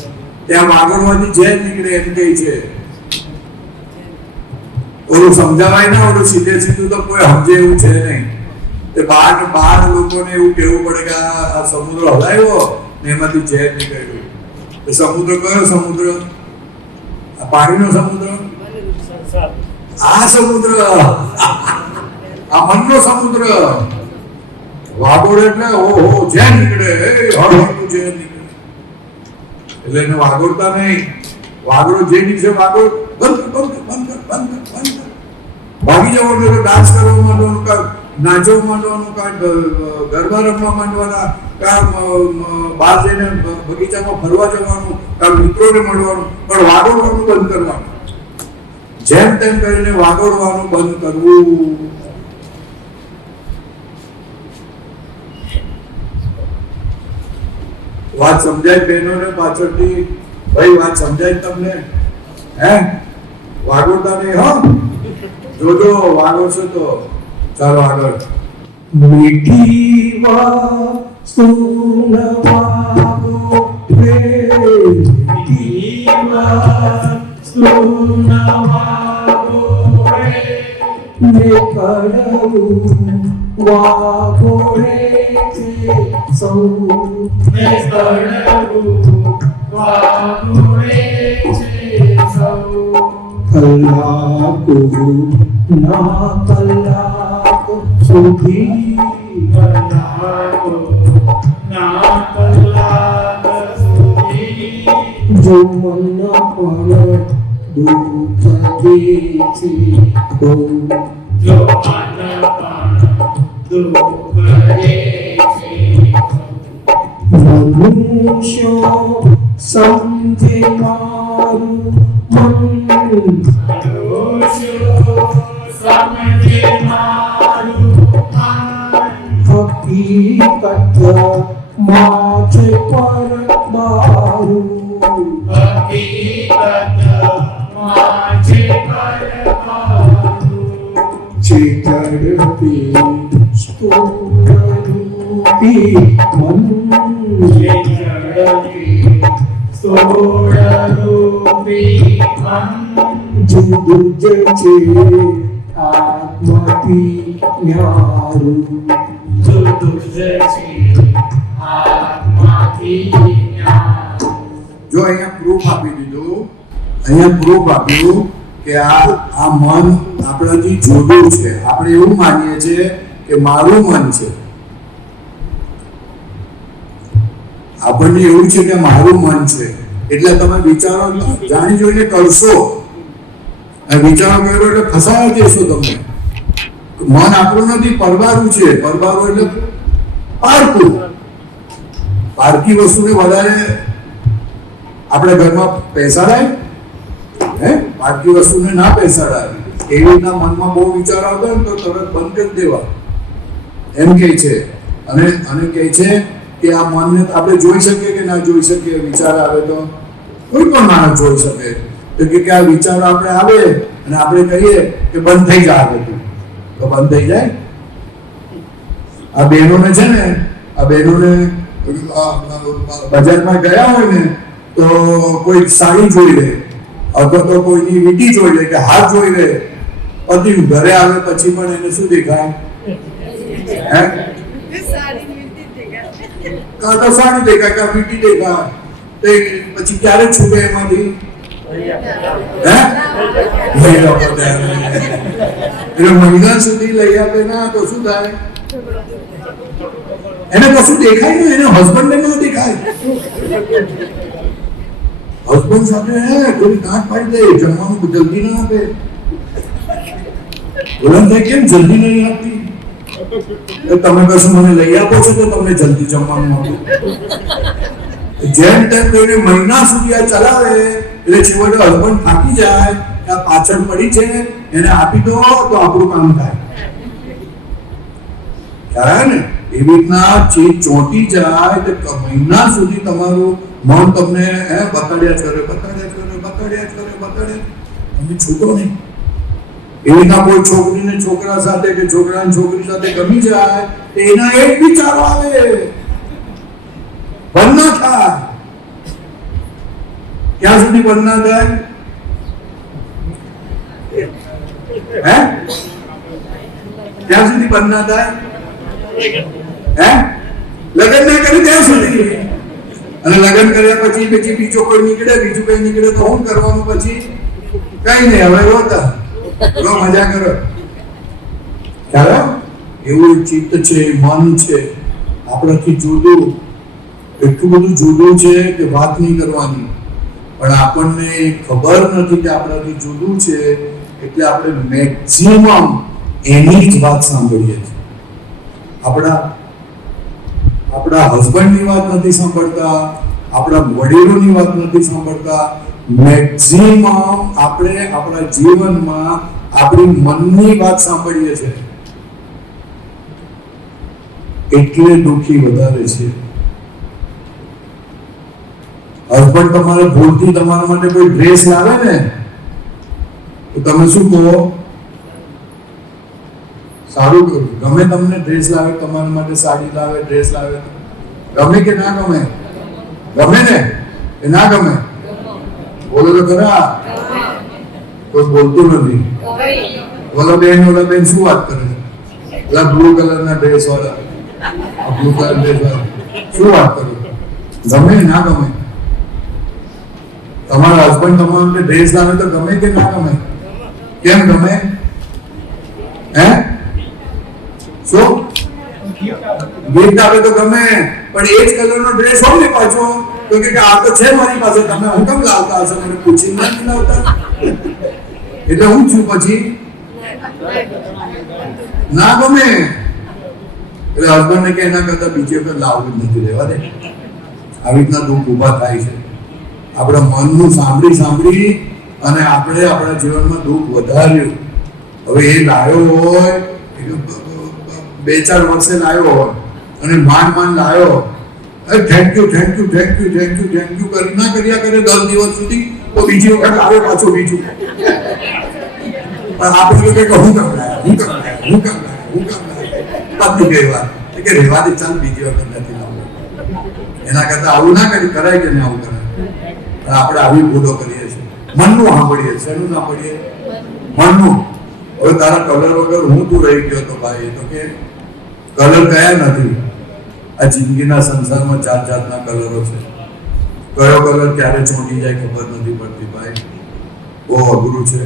ત્યાં વાગોડવાથી ઝેર નીકળે એમ કહે છે. ઓલું સમજાવાય ના, ઓલું સીધે સીધું તો કોઈ સમજે એવું છે નહીં. તે બાર લોકોને એવું કહેવું પડે કે આ સમુદ્ર હલાવ્યો ને એમાંથી ઝેર નીકળ્યું. એ સમુદ્ર કયો સમુદ્ર? આ પાણીનો સમુદ્ર? આ સમુદ્ર, આ મનનો સમુદ્ર. વાગોડ એટલે ઓહો ઝેર નીકળે, હળહળતું ઝેર નીકળે. એટલે એને વાગોડતા નહીં. વાગડો જે નીકળે વાગોડ બંધ ભાગી જવાનું. ડાન્સ કરવા માંડવાનું, કાં નાચવા માંડવાનું, કાં ગરબા રમવા માંડવાના, કાં બહાર જઈને બગીચામાં ફરવા જવાનું, કાં મિત્રોને મળવાનું, પણ વાગોડવાનું બંધ કરવાનું. જેમ તેમ કરીને વાગોડવાનું બંધ કરવું. વાત સમજાય બહેનોને પાછળથી? ભાઈ વાત સમજાય તમને? હે વાગોડતા નહીં હો. જોજો વાગો છો તો. ચાલો આગળ. મીઠી વાત સુનવાગો રે જીવન સુનવાગો રે ને કડવું વાગો રે છે સૌ ને કડવું વાગો રે છે સૌ કલાકો ના કલાકો સુધી કલાકો ના કલાક સુધી જો મન પર દુઃખ દે છે તો જો મન પણ દુઃખ દે છે મનુષ્ય સમજે મારું મન સમજે મારું હકીકત માં છે પરબારું હકીકત માঝে પરમાણુ ચેતરતી સ્તુરરૂપી મન ચેતરતી સોળરૂપી મન જુદું જ છે આત્માથી ન્યારું જુદું જ છે આત્માથી જ્ઞાન. જો અહીંયા પ્રૂફ આપી દીધું અહીંયા પ્રૂફ આપ્યું કે આ મન આપણાથી જુદું છે. આપણે એવું માનીએ છીએ કે મારું મન છે, આપણને એવું છે કે મારું મન છે એટલે તમે વિચારો જાણી જોઈને કરશો. વિચારો કર્યો એટલે ફસાવા જશો તમે. મન આપણું નથી, પરબારું છે. પરબારું એટલે પારકું. પારકી વસ્તુને વધારે આપણે ઘરમાં બેસાડાય, હે પારકી વસ્તુને ના બેસાડાય. એવી રીતના મનમાં બહુ વિચાર આવતો ને તો તરત બંધ કરી દેવા એમ કહે છે. અને કહે છે કે આ મનને આપણે જોઈ શકીએ કે ના જોઈ શકીએ. વિચાર આવે તો કોઈ પણ માણસ જોઈ શકે. તો કે આ વિચારો આપણે આવે અને આપણે કહીએ કે બંધ થઈ જાય બધું, તો બંધ થઈ જાય. આ બહેનોને છે ને, આ બહેનોને બજારમાં ગયા હોય ને તો કોઈ સાડી જોઈ લે અથવા તો કોઈની વીંટી જોઈ લે કે હાથ જોઈ લે, પછી ઘરે આવે પછી પણ એને શું દેખાય? હે કાં તો સાડી દેખાય કાં વીંટી દેખાય. તો પછી ક્યારે છૂટે એમાંથી? હે લઈ આપો ત્યારે. એટલે મહિના સુધી લઈ આપે ના તો શું થાય? એને કશું દેખાય નહીં, એને હસબન્ડને ના દેખાય. હસબન્ડ સાથે કોઈ ગાંઠ પાડી દે, જમવાનું જલ્દી ના આપે. બોલન થાય કેમ જલ્દી નહીં આપતી? તમે કશું મને લઈ આપો છો તો તમને જલ્દી જમવાનું આપો. જેમ તેમ કોઈને મહિના સુધી આ ચલાવે એટલે છેવટે હસબન્ડ થાકી જાય, આ પાછળ પડી છે એને આપી દો તો આપણું કામ થાય. ખ્યાલ ને? એવી રીતના ચીજ ચોંટી જાય તો મહિના સુધી તમારું મન તમને બતાડ્યા જ કરે, તમે છૂટો નહીં. એવી રીતના કોઈ છોકરીને છોકરા સાથે કે છોકરાને છોકરી સાથે ગમી જાય તો એના એક વિચારો આવે, બંધ ના થાય. ક્યાં સુધી બંધ ના થાય? હે ક્યાં સુધી બંધ ના થાય? લગ્ન ના કરે ત્યાં સુધી. અને લગ્ન કર્યા પછી બીજો કોઈ નીકળે, બીજું કઈ નીકળે તો શું કરવાનું? પછી કઈ નહીં, હવે રોતા રો, મજા કરો. ખ્યાલ? એવું ચિત્ત છે, મન છે આપણાથી જુદું, એટલું બધું જુદું છે કે વાત નહીં કરવાની. પણ આપણને ખબર નથી કે આપણાથી જુદું છે એટલે આપણે મેક્સિમમ એની જ વાત સાંભળીએ છીએ. આપણા હસબન્ડની વાત નથી સાંભળતા, આપણા વડીલોની વાત નથી સાંભળતા. મેક્સિમમ આપણે આપણા જીવનમાં આપણી મનની વાત સાંભળીએ છીએ. એટલે દુઃખી વધારે છે. હસબન્ડ તમારે ભૂલથી તમારા માટે કોઈ ડ્રેસ લાવે ને તો તમે શું કહો? સારું કર્યું. ગમે તમને ડ્રેસ લાવે, તમારા માટે સાડી લાવે, ડ્રેસ લાવે, ગમે કે ના ગમે? ગમે ને એ ના ગમે? બોલો તો ખરા. કોઈ બોલતું નથી. ઓલા બેન શું વાત કરે છે? ઓલા બ્લુ કલરના ડ્રેસ વાળા, બ્લુ કલર ડ્રેસ વાળા શું વાત કરે? ગમે ના ગમે? તમારા હસબન્ડ તમારા માટે ડ્રેસ લાવે તો ગમે કે ના ગમે? કેમ ગમે? હે? શું ગિફ્ટ આપે તો ગમે, પણ એ જ કલરનો ડ્રેસ હોય ને પાછો તો કે આ તો છે મારી પાસે, તમે હું કેમ લાવતા હશો? મને પૂછીને નથી લાવતા. એટલે હું છું પછી ના ગમે. એટલે હસબન્ડ ને કે એના કરતા બીજી વખત લાવવું જ નથી, રહેવા દે. આવી રીતના દુઃખ ઊભા થાય છે આપણા મનનું સાંભળી અને આપણે આપણા જીવનમાં દુઃખ વધાર્યું. હવે એ લાયો હોય 2-4 વર્ષે લાયો હોય અને માંડ લાયો, થેન્ક યુ કરી ના કર્યા કરે 10 દિવસ સુધી, તો બીજી વખત આવે પાછો બીજું. પણ આપણે લોકો કે હું કામ લાયા પતી ગઈ વાત કે રહેવા દે, ચાલ બીજી વખત નથી લાવવું. એના કરતા આવું ના કરી કરાય કે નહીં આવું કરાય. આપણે આવી ભૂલો કરીએ છીએ. મનનું સાંભળીએ, શેનું સાંભળીએ? મનનું. હવે તારા કલર વગર હું તું રહી ગયો તો ભાઈ, તો કે કલર કયા નથી. આ જિંદગીના સંસારમાં જાતના કલરો છે. કયો કલર ક્યારે ચોંટી જાય ખબર નથી પડતી ભાઈ. બહુ અઘરું છે.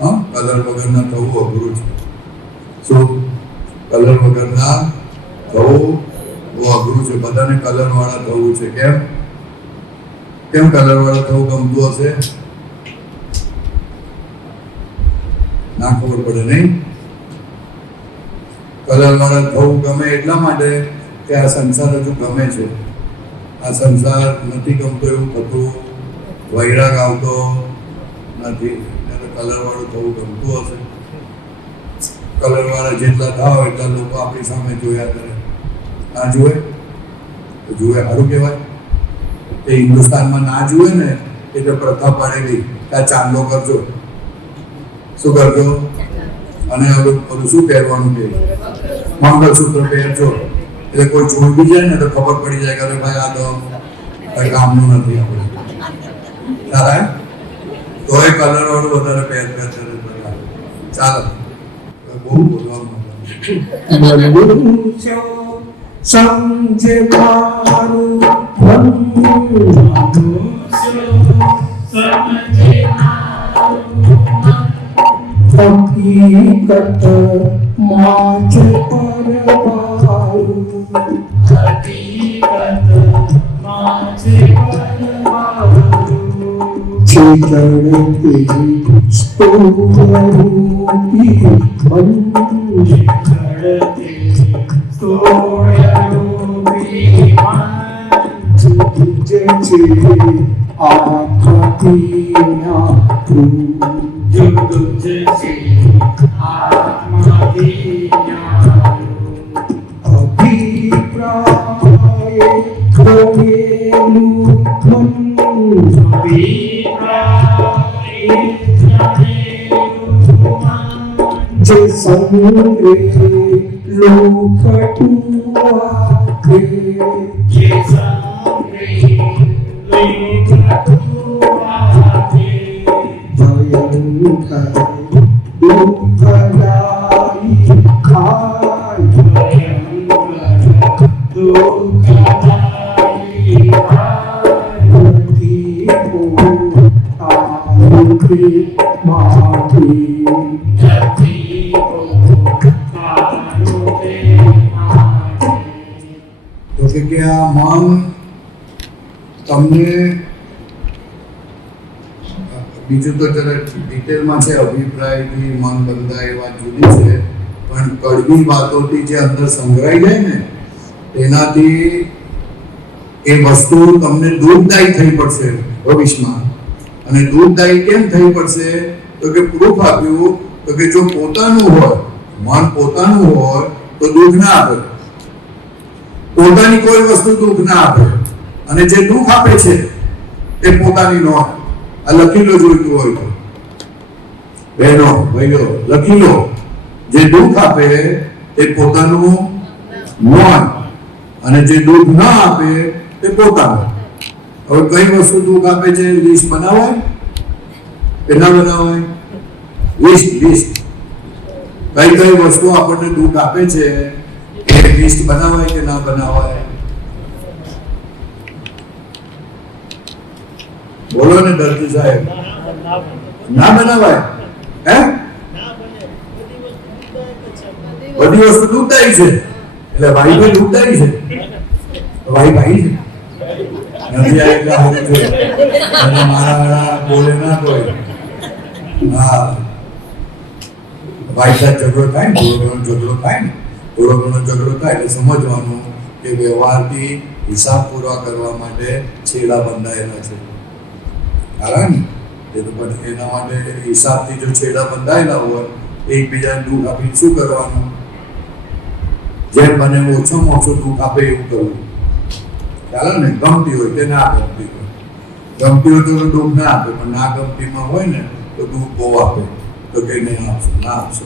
હા, કલર વગરના થવું અઘરું છે. શું? કલર વગરના થવું બહુ અઘરું છે. બધાને કલર વાળા થવું છે. કેમ કલર વાળા થવું ગમતું હશે? ના ખબર પડે નહીં. કલર વાળા થવું ગમે એટલા માટે કે આ સંસાર હજુ ગમે છે. આ સંસાર નથી ગમતો એવું થતું, વૈરાગ આવતો નથી. કલર વાળું થવું ગમતું હશે. કલર વાળા જેટલા થાવ એટલા લોકો આપણી સામે જોયા કરે. ના જુએ તો જુએ, સારું કહેવાય. એ હિન્દુસ્તાનમાં ના જુએ ને એટલે પ્રથા પાડેલી કે આ ચાંદલો કરજો. શું કરજો? અને ઓલું શું પહેરવાનું કે મંગળસૂત્ર પહેરજો. એટલે કોઈ જોઈ બી જાય ને તો ખબર પડી જાય કે ભાઈ આ તો કઈ કામનું નથી આપણે. સારા તો એ કલર વાળું વધારે પહેર ચાલો. બહુ બોલવાનું સમજે મારું હકીકત માચ પરવારું, ચિતરતી સ્તોરૂપી અભિપ્રાય કરેલું જે સંગ્રે લોકટુઆ ભયંકર દુઃખદાયી ખાય તો કે આ મન તમને બીજું તો જરા ડિટેલમાં છે. અભિપ્રાયથી મન બંધાય એ વાત જુદી છે, પણ કડવી વાતોથી જે અંદર સંગ્રહાઈ જાય ને તેનાથી એ વસ્તુ તમને દુઃખદાયી થઈ પડશે ભવિષ્યમાં. અને દુઃખદાયી કેમ થઈ પડશે? તો કે પ્રૂફ આપ્યું તો કે જો પોતાનું હોય, મન પોતાનું હોય તો દુઃખ ના આપે. પોતાની કોઈ વસ્તુ દુઃખ ના આપે. અને જે દુઃખ આપે છે એ પોતાની નો. આ લખી લો, જોઈતું હોય તો બહેનો ભાઈઓ લખી લો. જે દુઃખ આપે એ પોતાનું મન, અને જે દુઃખ ના આપે તે પોતાનું. હવે કઈ વસ્તુ દુઃખ આપે છે લિસ્ટ બનાવાય કે ના બનાવાય? લિસ્ટ કઈ કઈ વસ્તુ આપણને દુઃખ આપે છે એ લિસ્ટ બનાવાય કે ના બનાવાય? બોલો ને દર્દી સાહેબ. ના બનાવાય? હે? બધી વસ્તુ દુઃખદાયી છે એટલે ભાઈ દુઃખદાયી છે. ભાઈ છે નથી આ એટલે હારું છે અને મારા વાળા બોલે ના કોઈ. હા, ભાઈ સાથે ઝઘડો થાય ને, થોડો ઘણો ઝઘડો થાય એટલે સમજવાનું કે વ્યવહારથી હિસાબ પૂરા કરવા માટે છેડા બંધાયેલા છે. કારણ એ તો પણ એના માટે હિસાબથી જો છેડા બંધાયેલા હોય એકબીજાને દુઃખ આપી શું કરવાનું? જેમ બને ઓછામાં ઓછું દુઃખ આપે એવું કરવું. ચાલો ને, ગમતી હોય કે ના ગમતી હોય. ગમતી હોય તો દુઃખ ના આપે, પણ ના ગમતીમાં હોય ને તો દુઃખ બહુ આપે. તો કે નહીં આપશો, ના આપશો,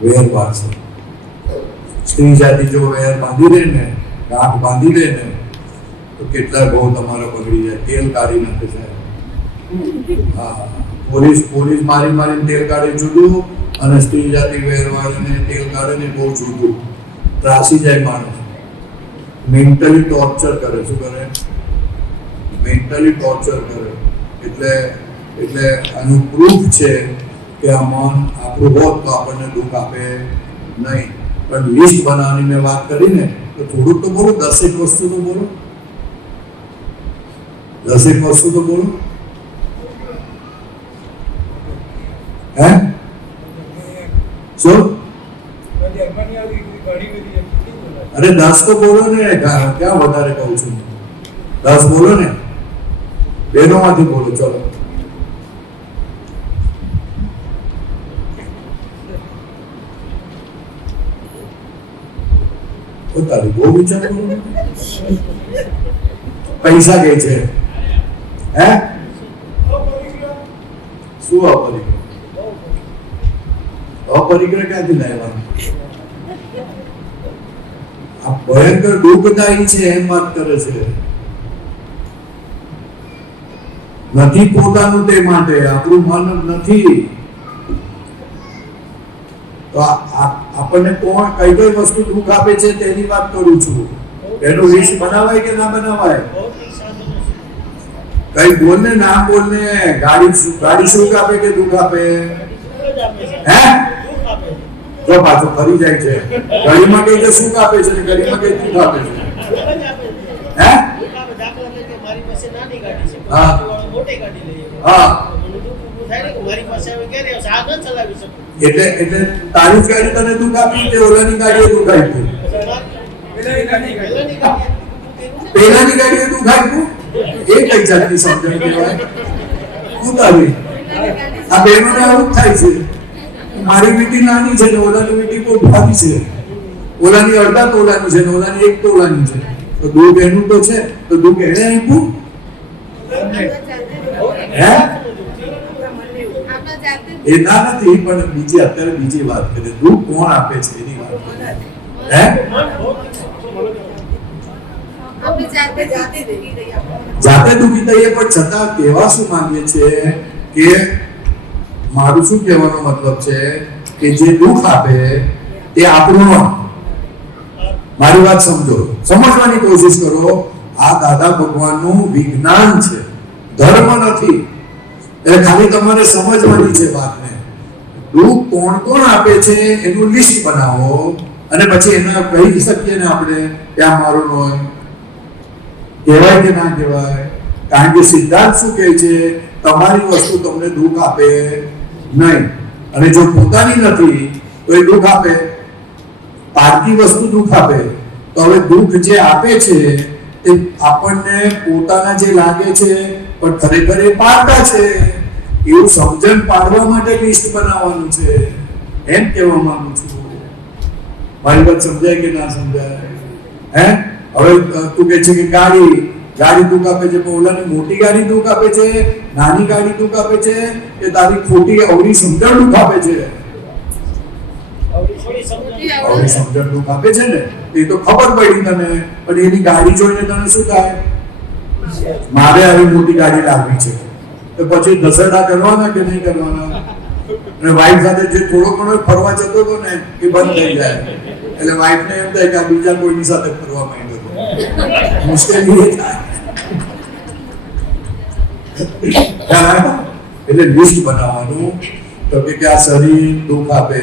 વેર બાંધશે. સ્ત્રી જાતિ જો વેર બાંધી દે ને, ગાંઠ બાંધી દે ને, તો કેટલા બહુ તમારા બગડી જાય, તેલ કાઢી નાખે છે. હા, પોલીસ મારીને તેલ કાઢે જુદું, અને સ્ત્રી જાતિ વેર વાળીને તેલ કાઢે ને બહુ જુદું. ત્રાસી જાય માણસ, મેન્ટલી ટોર્ચર કરે. શું કરે? મેન્ટલી ટોર્ચર કરે. એટલે આનું પ્રૂફ છે કે આ મન આપણું હોત તો આપણને દુઃખ આપે નહીં. પણ લિસ્ટ બનાવવાની મેં વાત કરી ને, તો થોડુંક તો બોલો, 10 વસ્તુ તો બોલો, 10 વસ્તુ તો બોલો. હે? શું? અરે 10 તો બોલો ને, ક્યાં વધારે કહું છું? 10 બોલો ને, બેનોમાંથી બોલો. ચલો, તારી બહુ વિચાર કરો. પૈસા કે છે? હે? શું અપરિગ્રહ ક્યાંથી લાવ્યા? આ ભયંકર દુઃખદાયી છે એમ વાત કરે છે. નથી પોતાનું તે માટે, આપણું મન નથી. તો આપણને કોણ કઈ કઈ વસ્તુ દુઃખ આપે છે તેની વાત કરું છું. એનું લિસ્ટ બનાવાય કે ના બનાવાય? કઈ બોલ ને, ના બોલ ને. ગાડી સુખ આપે કે દુઃખ આપે? હે? જો પાછું ફરી જાય છે. ગાડીમાં કઈ તો સુખ આપે છે ને ગાડીમાં કઈ દુઃખ આપે છે? હે? હા, એટલે તારી જ ગાડી તને દુઃખ આપી કે ઓલાની ગાડીએ દુઃખ આપ્યું? પેલાની ગાડીએ દુઃખ આપ્યું? એ કઈ જાતની સમજણ કહેવાય? ઉતારી આ બહેનોને આવું જ થાય છે. મારી વીટી નાની છે ને ઓલાની વીટી બહુ ભારી છે, ઓલાની અડધા તોલાની છે ને ઓલાની 1 તોલાની છે. તો દુઃખ એનું તો છે, તો દુઃખ એને આપ્યું? હે? એ ના નથી, પણ અત્યારે બીજી વાત કરીએ. દુઃખ કોણ આપે છે એની વાત કરીએ. હે? જાતે દુઃખી થઈએ, પણ છતાં કહેવા શું માંગીએ છીએ કે મારું શું કહેવાનો મતલબ છે કે જે દુઃખ આપે તે આપણું. મારી વાત સમજો, સમજવાની કોશિશ કરો. આ દાદા ભગવાનનું વિજ્ઞાન છે, ધર્મ નથી. એટલે ખાલી તમારે સમજવાની છે વાતને. દુઃખ કોણ આપે છે એનું લિસ્ટ બનાવો, અને પછી એના કહી શકીએ ને આપણે કે આ મારું હોય. કહેવાય કે ના કહેવાય? કારણ કે સિદ્ધાંત શું કહે છે? તમારી વસ્તુ તમને દુઃખ આપે નહીં, અને જો પોતાની નથી તો એ દુઃખ આપે. પારકી વસ્તુ દુઃખ આપે. તો હવે દુઃખ જે આપે છે તે આપણને પોતાના જે લાગે છે પણ ખરેખર એ પારકા છે એવું સમજણ પાડવા માટે લિસ્ટ બનાવવાનું છે, એમ કહેવા માંગુ છું. મારી વાત સમજાય કે ના સમજાય? હે? હવે તું કહે છે કે ગાડી દુઃખ આપે છે, પણ ઓલાની મોટી ગાડી દુઃખ આપે છે, નાની ગાડી દુઃખ આપે છે, કે તારી ખોટી અવળી સમજણ દુઃખ આપે છે? આવડી સમજણ દુઃખ આપે છે ને, એ તો ખબર પડી તને, પણ એની ગાડી જોઈને તને શું થાય? મારે આવી મોટી ગાડી લાવવી છે, તો પછી દસડા કરવાના કે નહીં કરવાના? અને વાઈફ સાથે જે થોડો ઘણો ફરવા જતો હતો ને, એ બંધ થઈ જાય. એટલે વાઈફને એમ થાય કે આ બીજા કોઈની સાથે ફરવા માંડ્યો હતો. મુશ્કેલી એ થાય. એટલે લિસ્ટ બનાવવાનું, તો કે આ શરીર દુઃખ આપે,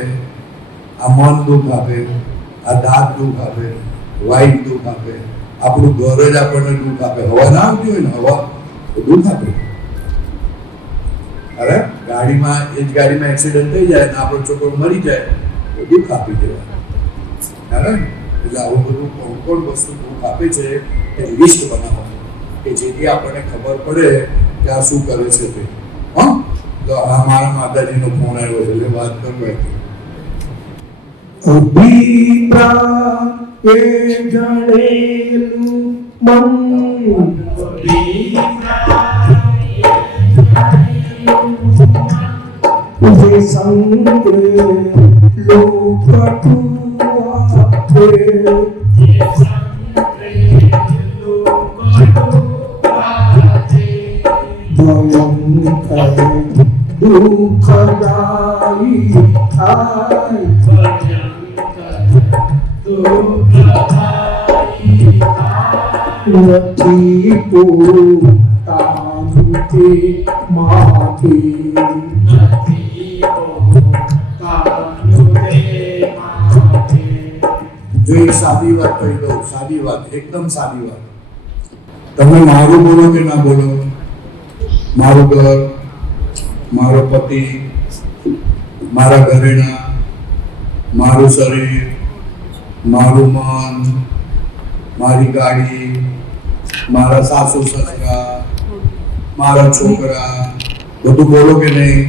આ મન દુઃખ આપે, આ દાંત દુઃખ આપે, વાઈફ દુઃખ આપે, આપણું ઘર જ આપણને દુઃખ આપે. હવા ના આવતી હોય ને, હવા તો દુઃખ આપે. અરે ગાડીમાં એક્સિડન્ટ થઈ જાય ને આપણો છોકરો મરી જાય તો દુઃખ આપી દેવાય. એટલે આવું બધું કોણ વસ્તુ દુઃખ આપે છે એ લિસ્ટ બનાવવાનું, કે જેથી આપણને ખબર પડે કે આ શું કરે છે તે. તો આ મારા માતાજીનો ફોન આવ્યો છે, એટલે વાત કરવા અભિપ્રાય જડેલું મન જે સંગે લોકટુ આપે ભયંકર દુઃખદાયી થાય નથી પોતાનું તે માફી. જો એક સાદી વાત કહી દઉં, સાદી વાત, એકદમ સાદી વાત. તમે મારું બોલો કે ના બોલો, મારું ઘર, મારો પતિ, મારા ઘરેણા, મારું શરીર, મારું મન, મારી ગાડી, મારા સાસુ સસરા, મારા છોકરા, બધું બોલો કે નહીં?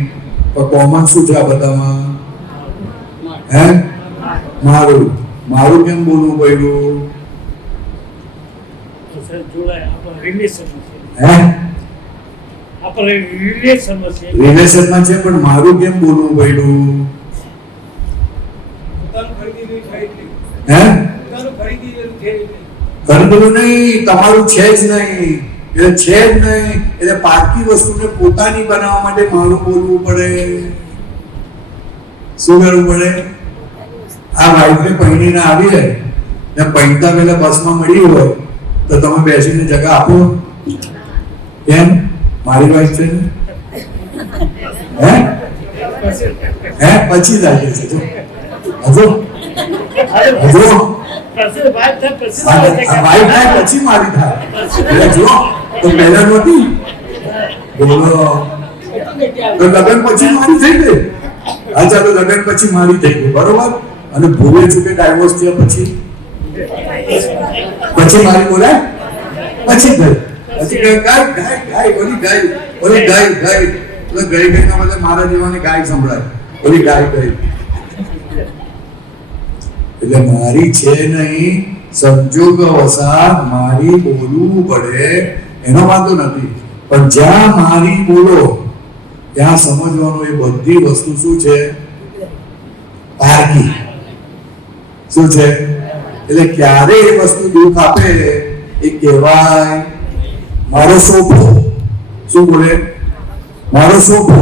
પણ કોમન શું છે આ બધામાં? હે? મારું. મારું કેમ બોલવું પડ્યું? રિલેશનમાં છે, પણ મારું કેમ બોલવું પડ્યું? હે? ખરીદેલું નહીં, તમારું છે જ નહીં. એટલે છે જ નહીં, એટલે પારકી વસ્તુને પોતાની બનાવવા માટે મારું બોલવું પડે. શું કરવું પડે? આ વાઈફને પૈણીને આવી હોય ને, પૈણતા પહેલા બસમાં મળી હોય તો તમે બેસીને જગા આપો? કેમ? મારી વાઈફ છે ને. હે? પછી જ આવીએ છે. હજુ વાઈફ થાય પછી મારી થાય. એટલે જો તો પહેલા નહોતી બોલો, તો લગ્ન પછી મારી થઈ ગઈ. હા ચાલો, લગ્ન પછી મારી થઈ ગઈ, બરોબર. અને ભૂલે ચૂકે ડાયવોર્સ થયા પછી મારી બોલાય? પછી ગઈ. પછી ગાય ગાય ગાય ઓલી ગાય ઓલી ગાય ગાય એટલે ગાય ગાયના બદલે મારા જેવાને ગાય સંભળાય, ઓલી ગાય ગાય. એટલે મારી છે નહીં, સંજોગ વસાત મારી બોલવું પડે, એનો વાંધો નથી. પણ જ્યાં મારી બોલો ત્યાં સમજવાનું એ બધી વસ્તુ શું છે? પારકી. શું છે? એટલે ક્યારે એ વસ્તુ દુઃખ આપે એ કહેવાય મારો સોફો. શું બોલે? મારો સોફો.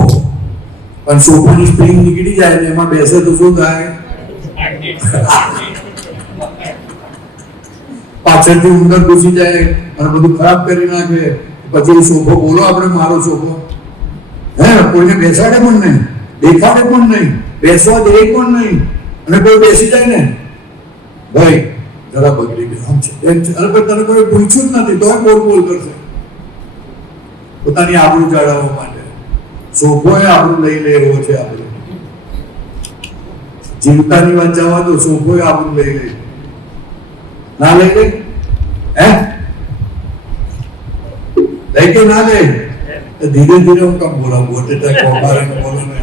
પણ સોફાની સ્પ્રિંગ નીકળી જાય ને એમાં બેસે તો શું થાય? પાછળથી ઉંદર ઘૂસી જાય અને બધું ખરાબ કરી નાખે. પછી સોફો બોલો આપણે મારો સોફો. હે? કોઈને બેસાડે પણ નહીં, દેખાડે પણ નહીં, બેસવા દે પણ નહીં, અને કોઈ બેસી જાય ને, ભાઈ જરા બગડી ગયું આમ છે અરે તને કોઈ પૂછ્યું જ નથી તોય બોલ કરશે પોતાની આબરૂ જાળવવા માટે. સોફોએ આબરૂ લઈ લે એવો છે આપણે. જીવતાની વાત જવા દો, સોફોએ આબરૂ લઈ લે. ના લઈ લે? હે? લઈ કે ના લે? ધીરે ધીરે હું કમ બોલા બોતે બોલો ને.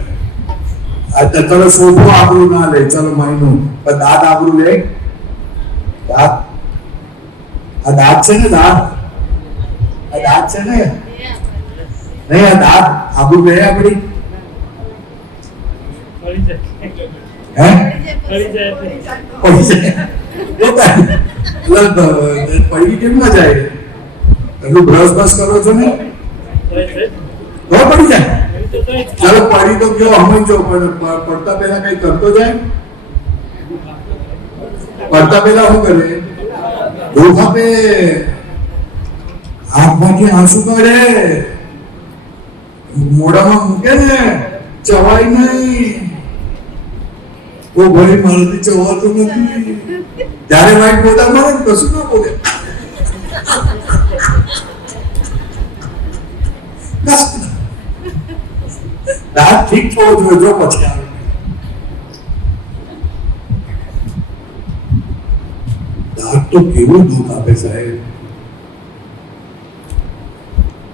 આ ચલો સોફો આબરૂ ના લે, ચલો માયનું, પણ દાંત આબરૂ લે? દાંત, આ દાંત છે ને, દાંત, આ દાંત છે ને, નહીં આ દાંત આબરૂ લે આપણી? હે કરી જાય પડી કેમ ના જાય એટલું બ્રશ બસ કરો છો ને તો પડી જાય ચાલો પડી તો ગયો સમજો પણ પડતા પહેલા કઈ કરતો જાય પડતા પહેલા શું કરે દુઃખ આપે આંખમાંથી આંસુ કરે મોઢામાં મૂકે ને ચવાય નહીં ઓ ભાઈ મારાથી ચવાતું નથી ત્યારે વાઈટ બોલા મારે ને કશું ના બોલે રાત ઠીક થવો જોઈએ જો પછી આવે દાંત તો કેવું દુઃખ આપે સાહેબ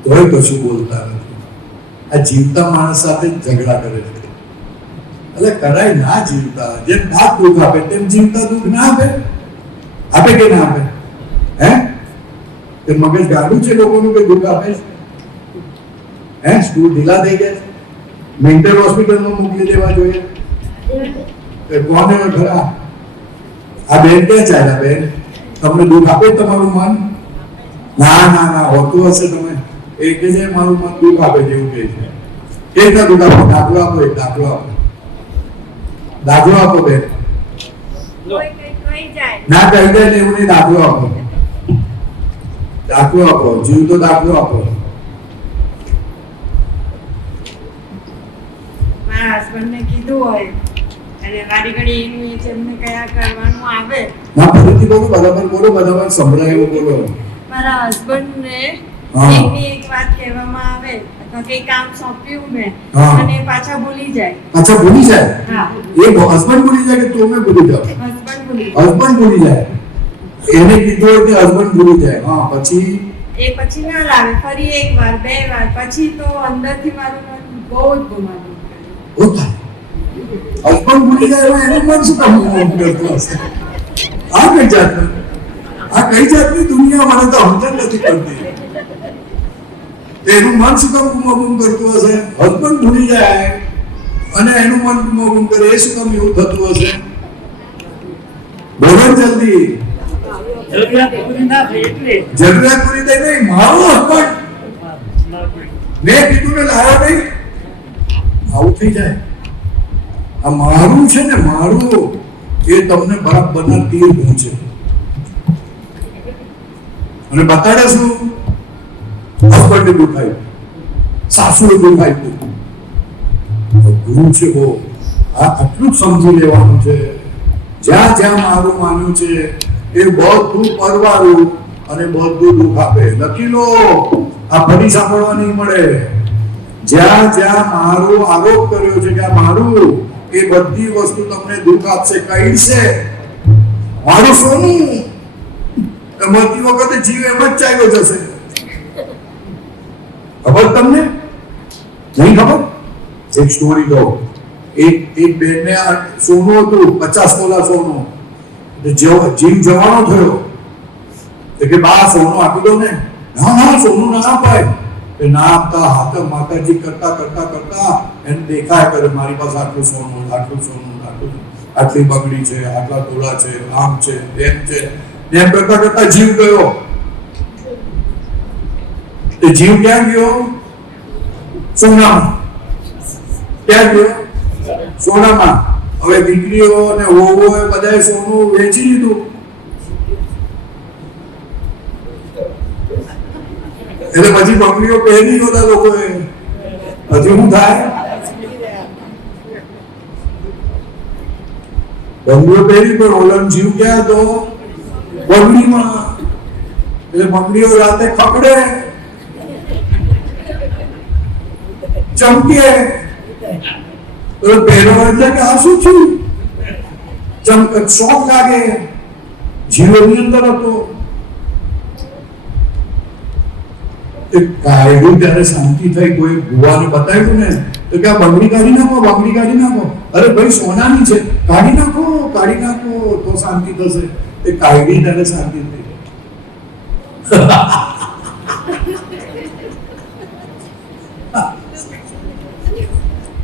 તોય કશું બોલતા નથી આ જીવતા માણસ સાથે ઝઘડા કરે છે એટલે કરાય ના જીવતા જેમ દાંત દુઃખ આપે તેમ જીવતા દુઃખ ના આપે આપે કે ના આપે હે તે મગજ ગાડું છે લોકોનું કે દુઃખ આપે હે સ્કૂલ ઢીલા થઈ ગયા મેન્ટલ હોસ્પિટલમાં મોકલી દેવા જોઈએ કોને ખરા આ બેન ક્યાં ચાલ્યા બેન તમને દુઃખ આપે તમારું મન ના ના ના હોતું હશે તમે એ કે છે મારું મન દુઃખ આપે જેવું કહે છે કે રીતના દુઃખ આપો દાખલો આપો એક દાખલો આપો દાખલો આપો બેન ના કહી દે ને એવું નહીં દાખલો આપો દાખલો આપો જીવ તો દાખલો આપો મારા હસબન્ડને કીધું હોય અને વારી ઘડી એનું એમને કયા કરવાનું આવે ના ફરીથી બોલો બરાબર સંભળાય એવું બોલો મારા હસબન્ડને હા. એની એક વાત કહેવામાં આવે અથવા કંઈ કામ સોંપ્યું મેં હા. અને પાછા ભૂલી જાય અચ્છા ભૂલી જાય હા એ હસબન્ડ ભૂલી જાય કે તમે ભૂલી જાઓ હસબન્ડ ભૂલી જાય. હસબન્ડ ભૂલી જાય એને કીધું હોય કે હસબન્ડ ભૂલી જાય હા પછી એ પછી ના લાવે ફરી એક વાર બે વાર પછી તો અંદરથી મારું મન બહુ જ ગુમાવ્યું હોતા હસબન્ડ ભૂલી જાય એમાં એનું મન શું કામ ગુમાવ કરતું હશે આ કઈ જાતની દુનિયા મને તો સમજ નથી પડતી એનું મન શું કામ ગુમાવું કરતું હશે હસબન્ડ ભૂલી જાય અને એનું મન ગુમાવું કરે એ શું કામ એવું થતું હશે બોલો જલ્દી જરૂરિયાત પૂરી ના થઈ એટલે જરૂરિયાત પૂરી થઈ નહીં મારું હસબન્ડ મેં કીધું ને લાવ્યો નહીં આવું થઈ જાય આ મારું છે ને મારું એ તમને બરાબરના તીર પહોંચે અને બતાડે શું હસબન્ડને દુખાય સાસુને દુખાય ગુરુ છે બહુ આ આટલું જ સમજી લેવાનું છે જ્યાં જ્યાં મારું માન્યું છે એ બધું પરવારું અને બધું દુઃખ આપે લખી લો આ ફરી સાંભળવા નહીં મળે જ્યાં જ્યાં મારો આરોપ કર્યો છે કે આ મારું એ બધી વસ્તુ તમને દુઃખ આપશે કઈ છે મારું સોનું મરતી વખતે જીવ એમ જ ચાલ્યો જશે ખબર તમને નહીં ખબર એક સ્ટોરી કહો એક બેનને સોનું હતું 50 તોલા સોનું જીવ જવાનો થયો કે બા સોનું આપી દો ને ના સોનું ના અપાય કે ના આપતા હાથ માતાજી કરતા કરતા કરતા એને દેખાય કરે મારી પાસે આટલું સોનું આટલી બગડી છે આટલા તોલા છે આમ છે તેમ છે એમ કરતા કરતા જીવ ગયો તે જીવ ક્યાં ગયો સોનામાં ક્યાં ગયો સોનામાં હવે દીકરીઓ અને વહુઓએ બધાએ સોનું વેચી લીધું એટલે પછી બંગડીઓ પહેરી નહોતા લોકોએ હજી શું થાય બંગડીઓ પહેરી પણ ઓલન જીવ ક્યાં હતો બંગડીમાં એટલે બંગડીઓ રાતે ખકડે ચમકે તો પહેરો એટલે કે આ શું થયું શોખ લાગે જીવનની અંદર હતો કાઢ્યું ત્યારે શાંતિ થઈ કોઈ ભુવાને બતાવ્યું ને તો કે આ બંગડી કાઢી નાખો અરે ભાઈ સોનાની છે કાઢી નાખો તો શાંતિ થશે એ કાઢી ત્યારે શાંતિ થઈ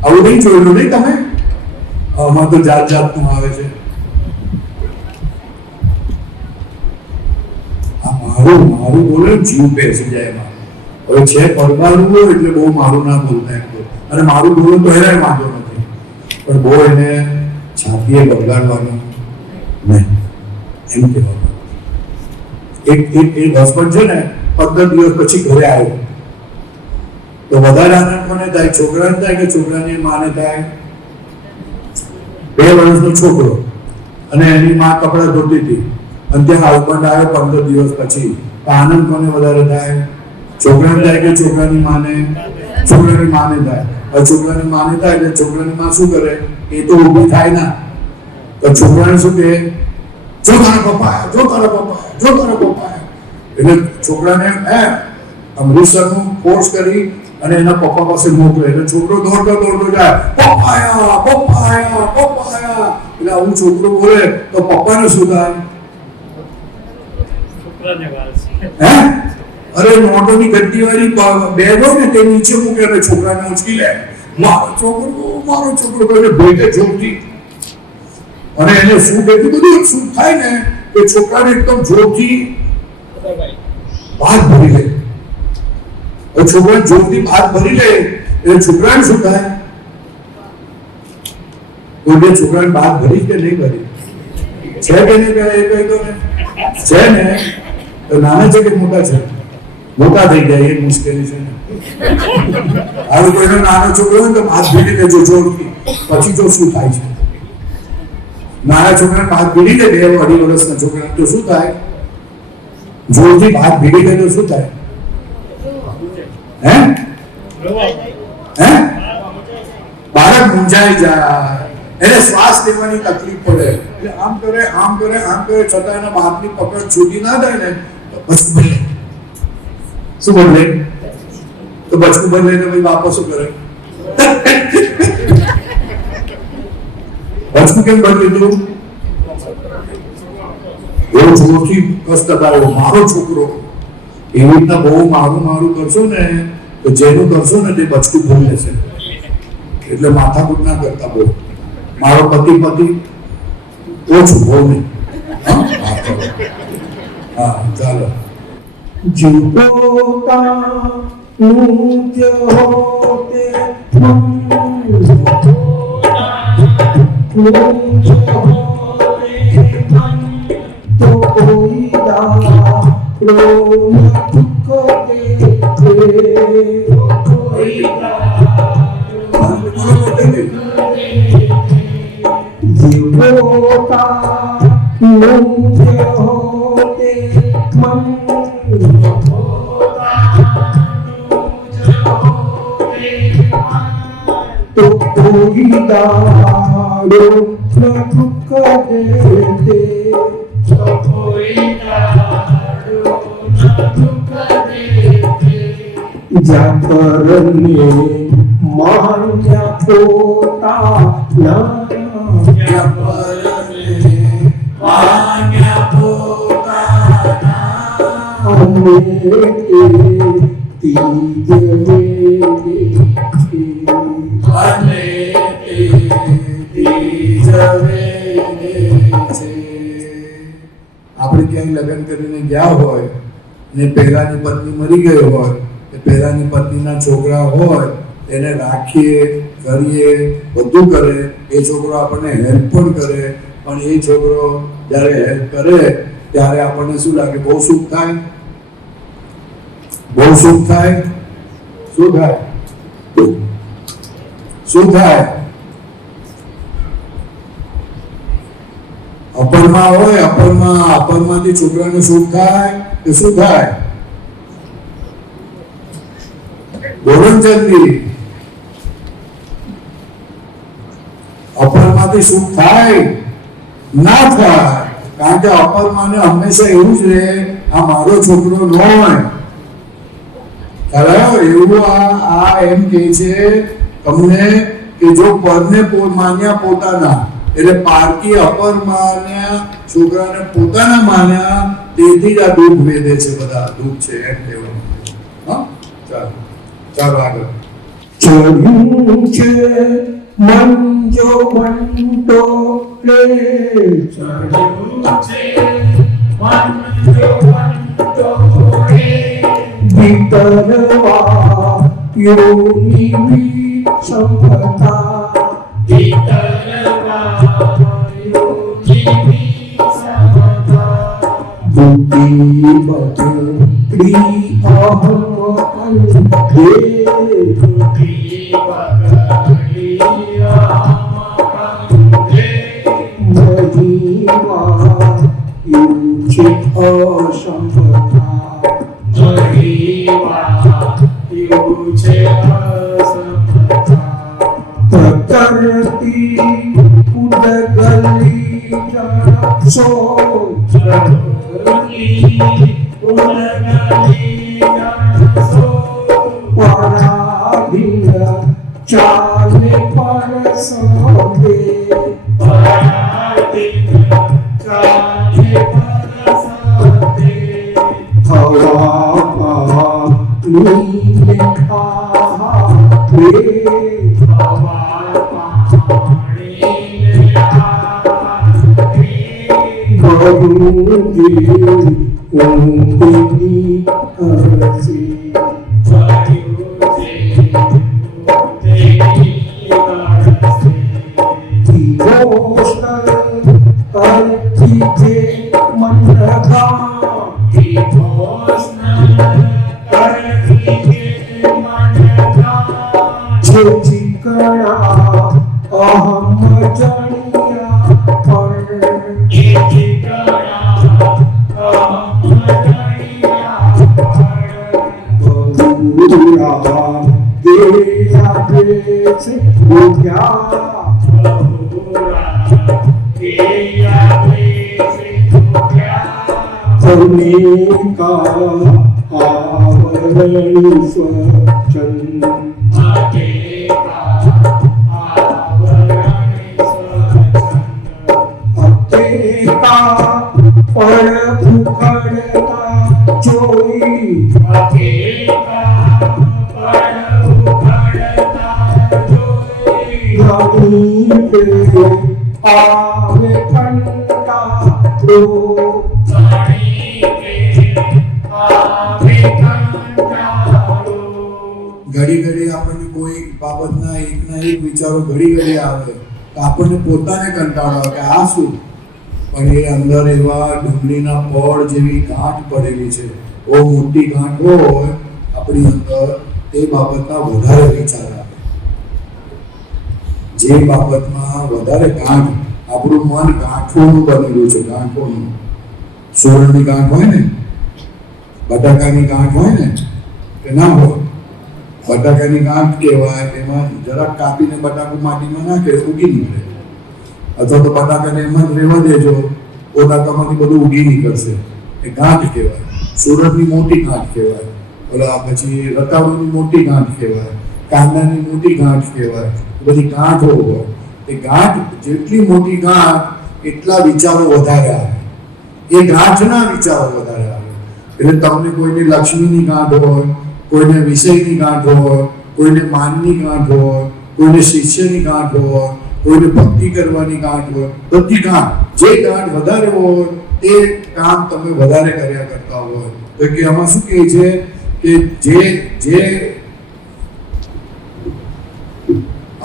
આવું નહીં જોયેલું નહીં તમે આમાં તો જાત જાતનું આવે છે. આ મારું મારું બોલે જીવ બેસી જાય એમાં. હવે છે પરબારું હોય એટલે બહુ મારું ના બોલતા એમ તો. અને મારું બોલું તો એને વાંધો નથી, પણ બહુ એને છાતીએ બગાડવાનું નહીં એમ કહેવાનું. એક હસબન્ડ છે ને 15 દિવસ પછી ઘરે આવ્યો તો વધારે આનંદ કોને થાય? છોકરાને થાય કે છોકરાની માને થાય? 2 વર્ષનો છોકરો અને એની માં કપડાં ધોતી હતી અને ત્યાં હસબન્ડ આવ્યો 15 દિવસ પછી, તો આનંદ કોને વધારે થાય? છોકરાને થાય કે છોકરાની માને? છોકરાની માને થાય. હવે છોકરાની માને થાય એટલે છોકરાની માં શું કરે? એ તો ઊભી થાય ના, તો છોકરાને શું કહે? જો તારા પપ્પા આવ્યા, જો તારા પપ્પા આવ્યા, જો તારા પપ્પા આવ્યા. એટલે છોકરાને અમૃતસરનું કોર્સ કરી અને એના પપ્પા પાસે મોકલે એટલે છોકરો દોડતો જાય, પપ્પા આયા, પપ્પા આયા, પપ્પા આયા. એટલે આવું છોકરો બોલે તો પપ્પાને શું થાય? છોકરાને વાળશે. હે? અરે નોટોની ગદ્દી વાળી બેગ હોય ને તે નીચે મૂકે અને છોકરાને ઉચકી લે, મારો છોકરો એટલે ભેટે જોરથી. અને એને શું એટલું બધું શું થાય ને કે છોકરાને એકદમ જોરથી ભાત ભરી લે. છોકરા જોરથી ભાત ભરી લે એટલે છોકરાને શું થાય? કોઈ છોકરાને ભાત ભરી કે નહીં ભરી? છે કે નહીં? એ કહી દો ને. છે ને? તો નાના છે કે મોટા છે? મોટા થઈ જાય એ મુશ્કેલી છે ને. હવે કોઈનો નાનો છોકરો હોય તો ભાત ભરી લેજો જોરથી, પછી જો શું થાય છે. નાના છોકરાને ભાત ભીડી લે 2-2.5 વર્ષના છોકરાને તો શું થાય? જોરથી ભાત ભીડી લે તો શું થાય? હે? બાળક મૂંઝાઈ જાય, એને શ્વાસ લેવાની તકલીફ પડે એટલે આમ કરે છતાં એના બાપની પકડ છૂટી ના થાય ને તો બચકું બદલે. શું બદલે? તો બચકું બદલે ને ભાઈ બાપા શું કરે? બચકું કેમ બદલી? એવો જોરથી કષ્ટ અપાયો મારો છોકરો. એવી રીતના બહુ મારું કરશો ને તો જેનું કરશો ને તે બચકું ભૂલી લેશે. એટલે માથાકૂટ ના કરતા બહુ. મારો પતિ ઓછું બહુ નહીં. હા ચાલો. जिनको का मुझ होते तो कोई दारो दुख जिनको का मुझ होते मन तो कोई दारो न दुख देते जाकरने मान्या पोता આપણે ક્યાંય લગ્ન કરીને ગયા હોય ને પહેલાની પત્ની મરી ગઈ હોય, પહેલાની પત્નીના છોકરા હોય એને રાખીએ, કરીએ, બધું કરે. એ છોકરો આપણને હેલ્પ પણ કરે, પણ એ છોકરો જ્યારે હેલ્પ કરે ત્યારે આપણને શું લાગે? બહુ સુખ થાય. બહુ સુખ થાય. શું થાય? શું થાય? અપરમાં હોય, અપરમાંથી છોકરાને સુખ થાય કે શું થાય? બોરણચંદી અપરમાંથી સુખ થાય ના થાય? કારણ કે અપરમાને હંમેશા એવું જ રહે, આ મારો છોકરો ન હોય. એવું આ એમ કે છે તમને કે જો પરને માન્યા પોતાના એટલે પારકી અપર માન્યા છોકરાને પોતાના માન્યા તેથી જ આ દુઃખ વેદે છે. બધા દુઃખ છે એમ કહેવાનું. હા ચાલો આગળ. चढ़ू छे મંજો મંટો રે ચડ્યું છે ભીતરવા યોની સંપતા બુદ્ધિ બદલી અહમ અંધે મહિમા યુચિ અસંપતા પ્રકૃતિ ઉદગલી જણસો પરાધીન ચાલે પરસવે હવા નીલે આહા ઊંઘી હસી કરતી જે મનગા જે ચીકણા અહમ જણિયા બહુરા દેયા દેશે ભૂખ્યા અનેકા આવરણી સ્વચંદ અકેકા પણ ભૂખડતા જોઈ ઘણી આવે કંટાળો ઘડી ઘડી આપણને કોઈ બાબતના એકના એક વિચારો ઘડી ઘડી આવે તો આપણને પોતાને કંટાળો આવે કે આ શું, પણ એ અંદર એવા ડુંગળીના પડ જેવી ગાંઠ પડેલી છે. બહુ મોટી ગાંઠ હોય આપણી અંદર, તે બાબતના વધારે વિચાર આવે. જે બાબતમાં વધારે ગાંઠ, આપણું મન ગાંઠોનું બનેલું છે. ગાંઠોનું સોળની ગાંઠ હોય ને, બટાકાની ગાંઠ હોય ને કે ના હોય, બટાકાની ગાંઠ કહેવાય. એમાં જરાક કાપીને બટાકું માટીમાં નાખે ઉગી નીકળે, અથવા તો બટાકાને એમાં જ રહેવા દેજો, બટાકામાંથી બધું ઉગી નીકળશે. એ ગાંઠ કહેવાય. સુરતની મોટી ગાંઠ કહેવાય. ઓલા પછી રતાળુની મોટી ગાંઠ કહેવાય, કાંદાની મોટી ગાંઠ કહેવાય. બધી ગાંઠો હોય. એ ગાંઠ જેટલી મોટી ગાંઠ એટલા વિચારો વધારે આવે. એ ગાંઠના વિચારો વધારે આવે. એટલે તમને કોઈને લક્ષ્મીની ગાંઠ હોય, કોઈને વિષયની ગાંઠ હોય, કોઈને માનની ગાંઠ હોય, કોઈને શિષ્યની ગાંઠ હોય, કોઈને ભક્તિ કરવાની ગાંઠ હોય. બધી ગાંઠ, જે ગાંઠ વધારે હોય તે કામ તમે વધારે કર્યા કરતા હોય. તો કે આમાં શું કહે છે કે જે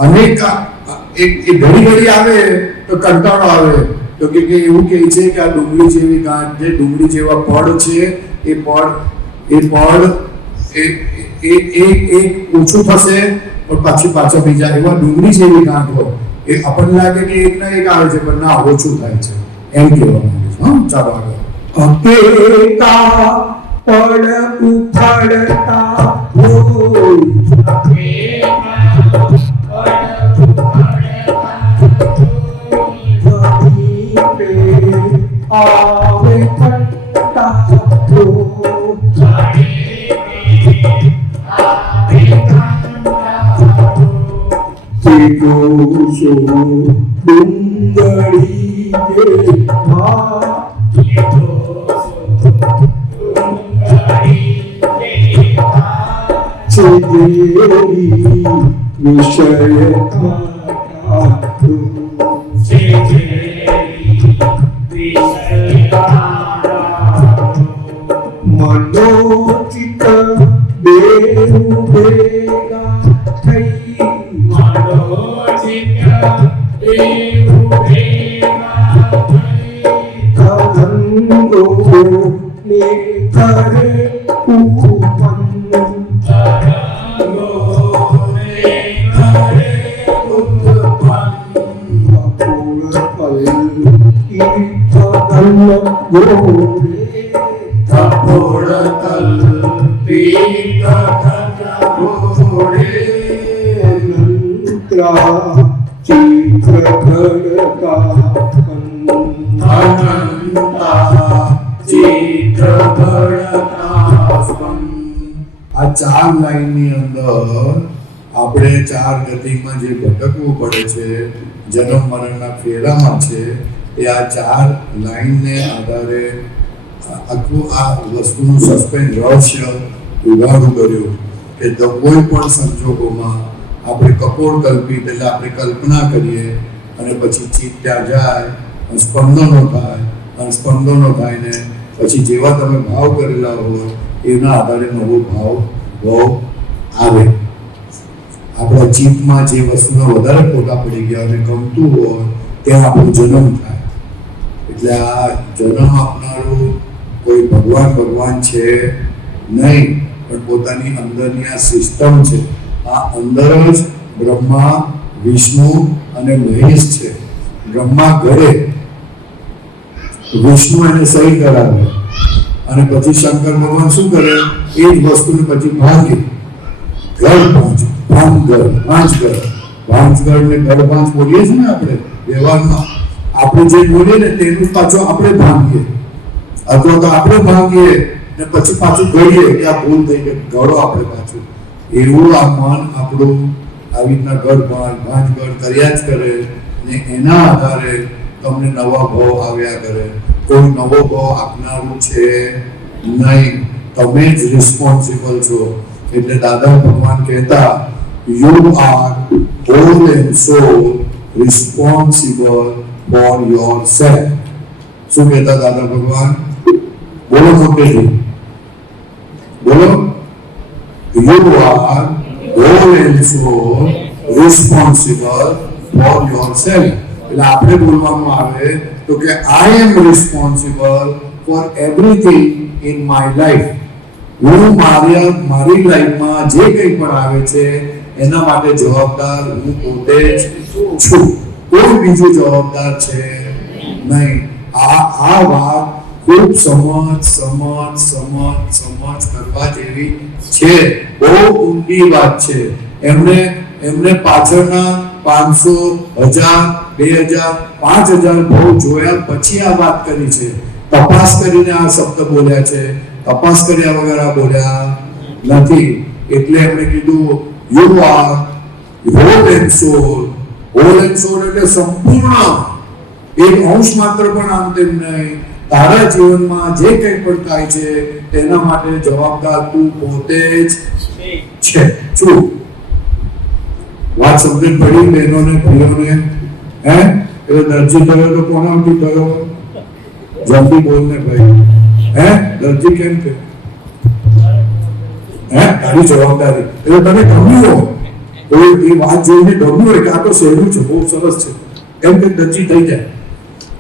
અનેક એક ઘડી ઘડી આવે તો કંટાળો આવે. તો કે એવું કહે છે કે આ ડુંગળી જેવી ગાંઠ, જે ડુંગળી જેવા પડ છે, એ પડ ઓછું થશે પણ પાછી પાછા બીજા એવા ડુંગળી જેવી ગાંઠ હોય. એ આપણને લાગે કે એક ના એક આવે છે પણ ના, ઓછું થાય છે, એમ કહેવા માંગે છે. હા, ચાલો આગળ. અકેકા પડ ઉફાડતા આવે કંટાળો જોશો ડુંગળી વિષય મનોચિત બેઉ ભેગા થઈ તરંગો ને કરે આ ચાર લાઈનની અંદર આપણે ચાર ગતિમાં જે ભટકવું પડે છે, જન્મ મરણના ફેરામાં છે, એ આ ચાર લાઈનને આધારે આખું આ વસ્તુનું સસ્પેન્સ રહસ્ય ઉઘાડું કર્યું કે કોઈ પણ સંજોગોમાં આપણે કપોળ કલ્પિત એટલે આપણે કલ્પના કરીએ અને પછી ચિત્ત ત્યાં જાય અને સ્પંદનો થાય અને સ્પંદનો થાય ને પછી જેવા તમે ભાવ કરેલા હોય એના આધારે નવો ભાવ આવે. આપણા ચિત્તમાં જે વસ્તુનો વધારે ફોટા પડી ગયા અને ગમતું હોય ત્યાં આપણો જન્મ થાય. એટલે આ જન્મ આપનારું કોઈ ભગવાન છે નહીં, પણ પોતાની અંદરની આ સિસ્ટમ છે. આ અંદર જ બ્રહ્મા, વિષ્ણુ અને મહેશ છે. બ્રહ્મા ઘરે, વિષ્ણુ એને સહી કરાવે અને પછી શંકર ભગવાન શું કરે, એ જ વસ્તુને પછી ભાંગે. ઘર પાંચ ઘર ને ઘર પાંચ બોલીએ છીએ ને આપણે વ્યવહારમાં. આપણે જે બોલીએ ને તેનું પાછું આપણે ભાંગીએ અથવા તો આપણે ભાંગીએ ને પછી પાછું ઘડીએ કે આ ભૂલ થઈ ગઈ, ઘડો આપણે પાછું. એવું આ મન આપણું આવી રીતના ઘર પાંચ ઘર કર્યા જ કરે ને એના આધારે તમને નવા ભાવ આવ્યા કરે. કોઈ નવો ભાવ આપનારું છે નહીં, તમે જ રિસ્પોન્સિબલ છો. એટલે દાદા ભગવાન કહેતા, you are whole and sole responsible for yourself. શું કહેતા દાદા ભગવાન? બોલો મોટેથી બોલો. You are whole and sole responsible for yourself. એટલે આપણે બોલવાનું આવે તો કે I am responsible for everything in my life. હું મારી લાઈફમાં જે કંઈ પણ આવે છે એના માટે જવાબદાર હું પોતે જ છું, કોઈ બીજું જવાબદાર છે નહીં. આ વાત ખૂબ સમજ કરવા જેવી છે. બહુ ઊંડી વાત છે. એમને પાછળના 500, 1000, 2000, 5000 બહુ જોયા પછી આ વાત કરી છે. તપાસ કરીને આ શબ્દ બોલ્યા છે, તપાસ કર્યા વગર આ બોલ્યા નથી. એટલે એમણે કીધું you are whole and sole. Whole and sole એટલે સંપૂર્ણ, એક અંશ માત્ર પણ આમ તેમ નહીં. તારા જીવનમાં જે કંઈ પણ થાય છે તેના માટે જવાબદાર તું પોતે જ છે. શું વાત સમજણ પડી બહેનોને, ભાઈઓને? હે એટલે દરજી થયો તો કોનાથી થયો? જલ્દી બોલને ભાઈ. હે દરજી કેમ છે? હે તારી જવાબદારી. એટલે તને ગમ્યું હોય, એ વાત જોઈને ગમ્યું હોય કે આ તો સહેલું છે, બહુ સરસ છે, એમ કે દરજી થઈ જાય.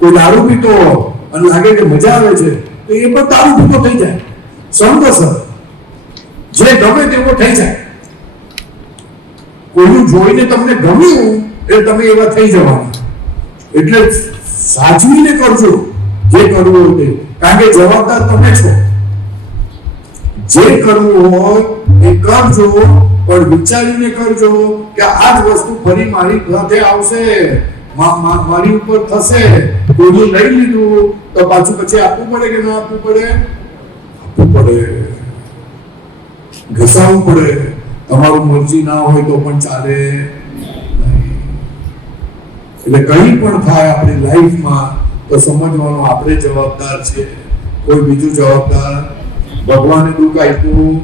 કોઈ દારૂ પીતો અને લાગે કે મજા આવે છે તો એ પણ દારૂ પીતો થઈ જાય. સંતોષ જે ગમે તેવો થઈ જાય. કોઈનું જોઈને તમને ગમ્યું એટલે તમે એવા થઈ જવાના. એટલે સાચવીને કરજો જે કરવું હોય તે, કારણ કે જવાબદાર તમે છો. જે કરવું હોય એ કરજો, પણ વિચારીને કરજો કે આ જ વસ્તુ ફરી મારી સાથે આવશે, મારી ઉપર થશે. કોઈનું લઈ લીધું તો પાછું પછી આપવું પડે કે ના આપવું પડે? આપવું પડે, ઘસાવવું પડે. તમારું મરજી ના હોય તો પણ ચાલે. એટલે કંઈ પણ થાય આપણી લાઈફમાં તો સમજવાનું આપણે જવાબદાર છે, કોઈ બીજું જવાબદાર. ભગવાને દુઃખ આપ્યું,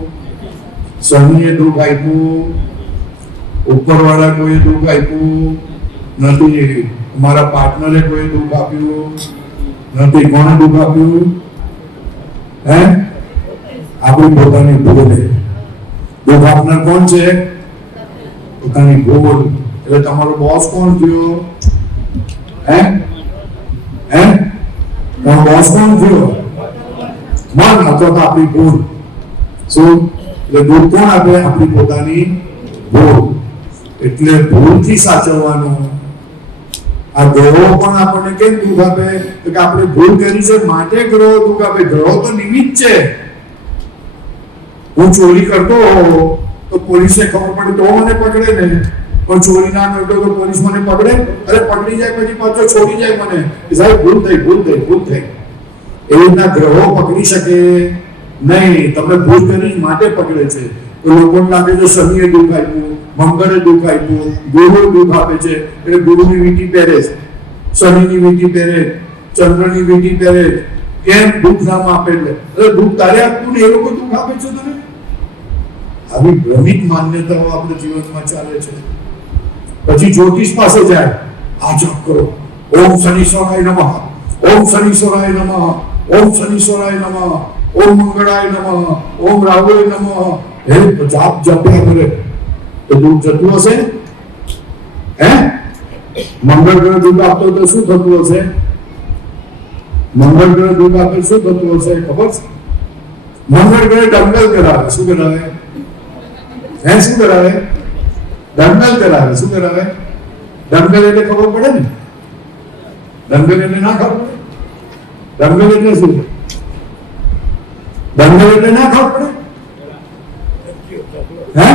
શનિએ દુઃખ આપ્યું, ઉપરવાળા કોઈએ દુઃખ આપ્યું, નથી. મારા પાર્ટનરે કોઈ દુઃખ આપ્યું નથી. કોણે દુઃખ આપ્યું? હે? આપણી પોતાની ભૂલ. દુઃખ આપનાર કોણ છે? પોતાની ભૂલ. એટલે તમારો બોસ કોણ થયો? હે? તમારો બોસ કોણ થયો? મન અથવા તો આપણી ભૂલ. શું? એટલે દુઃખ કોણ આપે? આપણી પોતાની ભૂલ. એટલે ભૂલથી સાચવવાનું. આ ગ્રહો પણ આપણને કેમ દુઃખ આપે? તો કે આપણે ભૂલ કરી છે માટે ગ્રહો દુઃખ આપે. ગ્રહો તો નિમિત્ત છે. હું ચોરી કરતો તો પોલીસને ખબર પડે તો મને પકડે ને, પણ ચોરી ના કરતો તો પોલીસ મને પકડે? અરે પકડી જાય પછી પાછો છોડી જાય મને, સાહેબ ભૂલ થઈ. એવી રીતના ગ્રહો પકડી શકે નહીં. તમને ભૂલ કરી માટે પકડે છે. તો લોકોને લાગે છે શનિએ દુઃખ આપ્યું, મંગળે દુઃખ આપ્યું, ગુરુ દુઃખ આપે છે એટલે ગુરુની વીંટી પહેરે છે, શનિની વીંટી પહેરે, ચંદ્રની વીંટી પહેરે. કેમ? દુઃખ નામ આપે એટલે. અરે દુઃખ તારે આપતું ને એ લોકો દુઃખ આપે છે તને. આવી ભ્રમિત માન્યતાઓ આપણે જીવનમાં ચાલે છે. પછી જ્યોતિષ પાસે જાય, આ જપ કરો, ઓમ શનિશ્વરાય નમઃ, ઓમ શનિશ્વરાય નમઃ, ઓમ શનિશ્વરાય નમઃ, ઓમ મંગળાય નમઃ, ઓમ રાહુય નમઃ. હે જાપ જપ્યા કરે તો દુઃખ જતું હશે? હે? મંગળ ગ્રહ દુઃખ આપતો તો શું થતું હશે? મંગળ ગ્રહ દુઃખ આપે શું થતું હશે ખબર છે? મંગળ ગ્રહ દંગલ કરાવે. શું કરાવે? હે શું કરાવે? દંગલ કરાવે. શું કરાવે? દંગલ એટલે ખબર પડે ને? દંગલ એટલે ના ખબર પડે? દંગલ એટલે શું? દંગલ એટલે ના ખબર પડે? હે?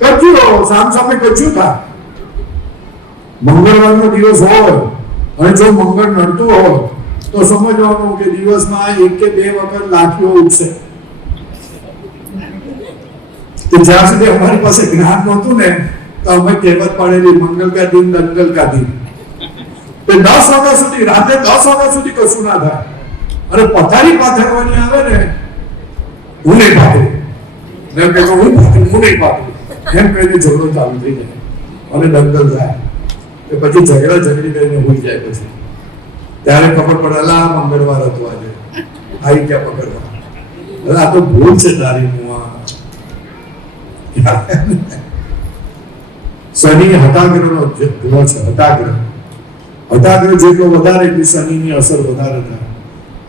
કચ્યું સામ સામે કચ્યું થાય. મંગળવારનો દિવસ હોય અને જો મંગળ નડતું હોય તો સમજવાનું કે દિવસમાં 1 કે 2 વખત લાઠીઓ ઉઠશે. તો જ્યાં સુધી અમારી પાસે જ્ઞાન નહોતું ને તો અમે કહેવત પાડેલી મંગલ કા દિન દંગલ કા દિન. તો 10 વાગ્યા સુધી, રાતે 10 વાગ્યા સુધી કશું ના થાય અને પથારી પાથરવાની આવે ને, હું નહીં પાથરું, એમ કે હું નહીં પાથરું એમ કહીને ઝઘડો ચાલુ થઈ જાય અને દંગલ થાય. કે પછી ઝઘડી કરીને હોઈ જાય. પછી ત્યારે ખબર પડે, અલા મંગળવાર હતો આજે, આવી ક્યાં પકડવા? અરે આ તો ભૂલ છે તારી. શનિ હતાગ્રહનો ગ્રહ છે. હતાગ્રહ જેટલો વધારે એટલી શનિની અસર વધારે થાય.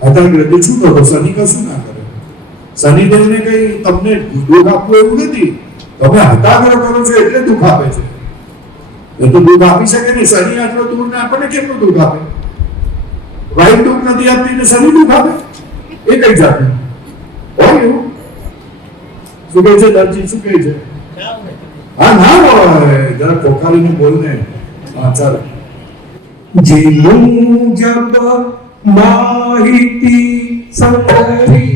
હતાગ્રહથી શું કરો? શનિ કશું ના કરે. શનિદેવને કઈ તમને દુઃખ આપવું એવું નથી. તમે હતાગ્રહ કરો છો એટલે દુઃખ આપે છે. એ તો દુઃખ આપી શકે નહીં. શનિ આટલો દૂર ને આપણને કેટલું દુઃખ આપે? વાઈફ દુઃખ નથી આપતી ને શનિ દુઃખ આપે? એ કઈ જાતનું હોય એવું? શું કહે છે દરજી? શું કહે છે? હા ના હોય, જરા પોકારીને બોલ ને. હા ચાલ. જેનું જબ માહિતી સંગરી,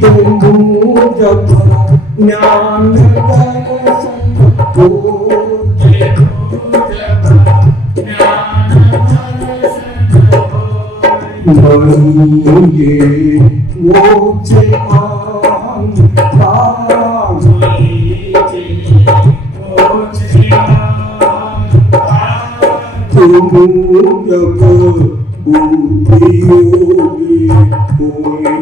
તું જબ જ્ઞાન ये वो जे तुम जब बुद्धियोगी कोई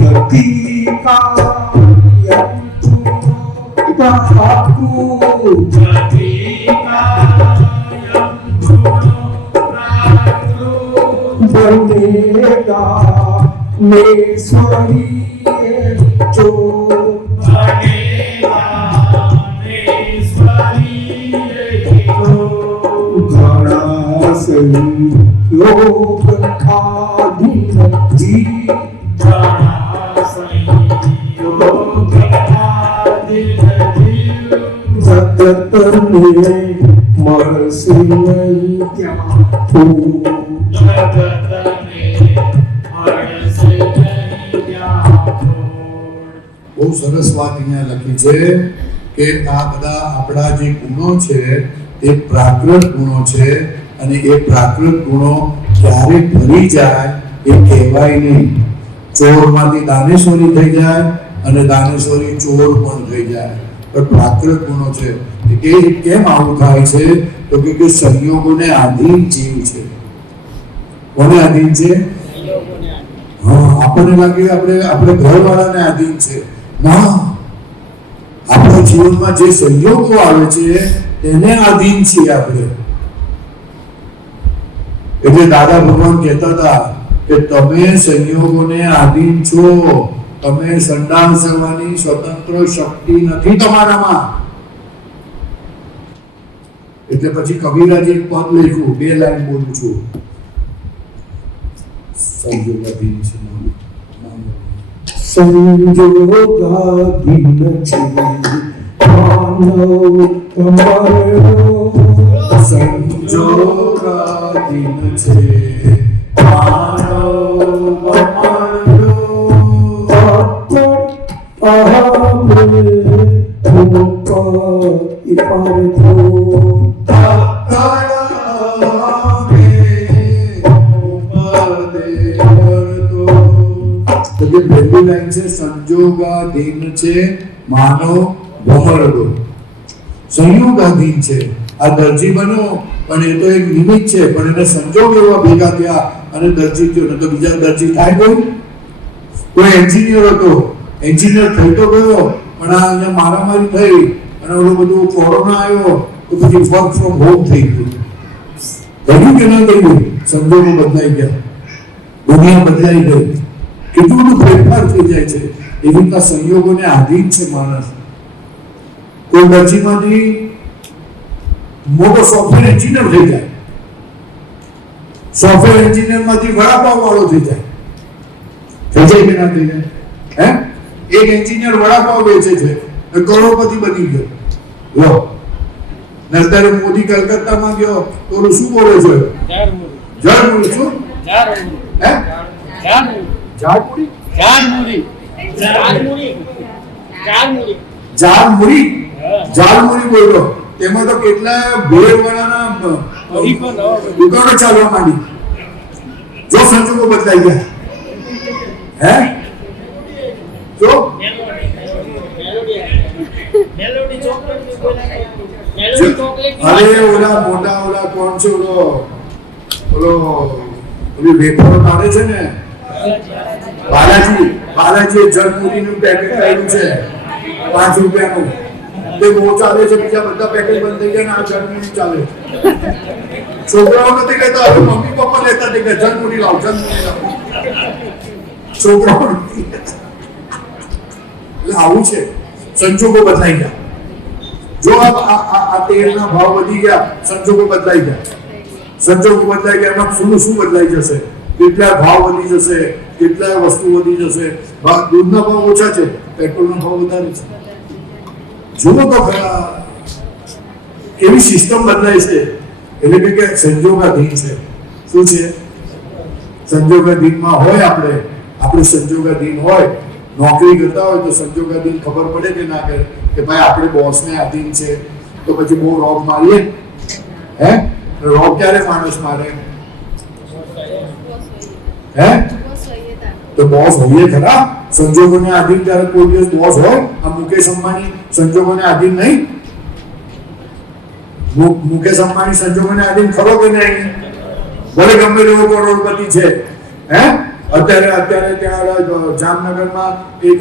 यति का बनेगा मेश्वरी जो घड़ा संयोग आधीन जी जगत में मरसी नहीं क्या हो બહુ સરસ વાત અહીંયા લખી છે કે આ બધા આપણા જે ગુણો છે એ પ્રાકૃત ગુણો છે અને એ પ્રાકૃત ગુણો ક્યારે ભરી જાય એ કહેવાય નહીં. ચોરમાંથી દાનેશ્વરી થઈ જાય અને દાનેશ્વરી ચોર પણ થઈ જાય. પણ પ્રાકૃત ગુણો છે કે કેમ આવું થાય છે? તો કે સંયોગોને આધીન જીવ છે. કોને આધીન છે? હા, આપણને લાગે આપણે ઘરવાળાને આધીન છે. ના, આપણા જીવનમાં જે સંયોગો આવે છે તેને આધીન છીએ આપણે. એટલે દાદા ભગવાન કહેતા હતા કે તમે સંયોગોને આધીન છો. તમે સંડાસ જવાની સ્વતંત્ર શક્તિ નથી તમારામાં. એટલે પછી કવિરાજે એક પદ લખ્યું, 2 લાઈન બોલું છું. સંયોગાધીન છે સંયોગાધીન છે માનવ તમારો. સંયોગાધીન છે માનવ અમારો. પહેલી લાઈન છે સંયોગાધીન છે માનવ ભમરડો. સંયોગાધીન છે. આ દરજી બનો પણ એ તો એક નિમિત્ત છે, પણ એને સંજોગ એવા ભેગા થયા અને દરજી થયો. ને તો બીજા દરજી થાય કોઈ એન્જિનિયર હતો, એન્જિનિયર થઈ તો ગયો પણ આ અહીંયા મારામારી થઈ અને ઓલું બધું કોરોના આવ્યો તો પછી વર્ક ફ્રોમ હોમ થઈ ગયું. થયું કે ના થયું? સંજોગો બદલાઈ ગયા, દુનિયા બદલાઈ ગઈ, કેટલું બધું ફેરફાર થઈ જાય છે. એવી રીતના સંયોગોને આધીન છે માણસ. કોઈ દરજીમાંથી મોટો સોફ્ટવેર એન્જિનિયર થઈ જાય, સોફ્ટવેર એન્જિનિયરમાંથી વડાપાવ વાળો થઈ જાય. થઈ જાય કે ના થઈ જાય? હે, એક એન્જિનિયર વડાપાવ વેચે છે, કરોડપતિ બની ગયો. લો, નર્તરે મોદી કલકત્તામાં ગયો તો શું બોલે છે? ઝાડમુરી. શું? હે, ઝાડમુરી બોલ્યો. તેમાં તો કેટલા ભેળવાળાના દુકાનો ચાલવા માંડી. જો સંજોગો બદલાઈ ગયા. હે, જો અરે ઓલા મોટા ઓલા કોણ છે? ઓલી વેફરો કાઢે છે ને, બાલાજી જલમુરીનું પેકેટ આવ્યું છે 5 રૂપિયાનું. તે બહુ ચાલે છે, બીજા બધા પેકેટ બંધ થઈ ગયા ને આ જલમુરી ચાલે. છોકરાઓ નથી કહેતા, હવે મમ્મી પપ્પા લેતા તે કે જલમુરી લાવ, જલમુરી લાવ. છોકરાઓ નથી. એટલે આવું છે, સંજોગો બદલાઈ ગયા. જો આ તેલના ભાવ વધી ગયા, સંજોગો બદલાઈ ગયા. સંજોગો બદલાઈ ગયા, એમાં શું બદલાઈ જશે? કેટલા ભાવ વધી જશે, કેટલા વસ્તુ વધી જશે. દૂધના ભાવ ઓછા છે, પેટ્રોલનો ભાવ વધારે છે. જુઓ તો ખરા કેવી સિસ્ટમ બદલાય છે. એટલે કે સંજોગાધીન છે. શું છે? સંજોગાધીનમાં હોય આપણે સંજોગાધીન હોય, નોકરી કરતા હોય તો સંજોગાધીન ખબર પડે કે ના કે ભાઈ આપણે બોસને આધીન છે તો પછી બહુ રોબ મારીએ. હે, રોબ ક્યારે માણસ મારે? હે, તો બોસ હોઈએ ખરા? સંજોગોને આધીન ત્યારે કોઈ દિવસ બોસ હોય? આ મુકેશ અંબાણી સંજોગોને આધીન નહીં? મુકેશ અંબાણી સંજોગોને આધીન ખરો કે નહીં? ભલે ગમે તેવો કરોડપતિ છે. હે, અત્યારે ત્યાં જામનગરમાં એક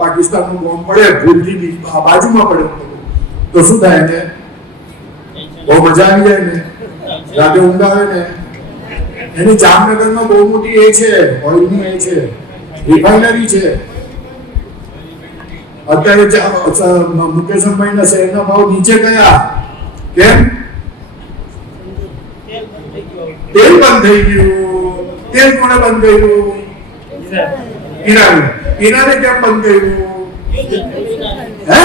પાકિસ્તાનનો બોમ્બ પડે, ભૂલથી બાજુમાં પડે તો શું થાય ને? બહુ મજા આવી જાય ને, રાતે ઊંઘ આવે ને. એની જામનગરમાં બહુ મોટી એ છે, ઓઇલની એ છે, રિફાઇનરી છે. અત્યારે મુકેશ અંબાણીના શેરના ભાવ નીચે ગયા. કેમ? તેલ બંધ થઈ ગયું. તેલ કોને બંધ કર્યું? ઈરાને કેમ બંધ કર્યું? હે,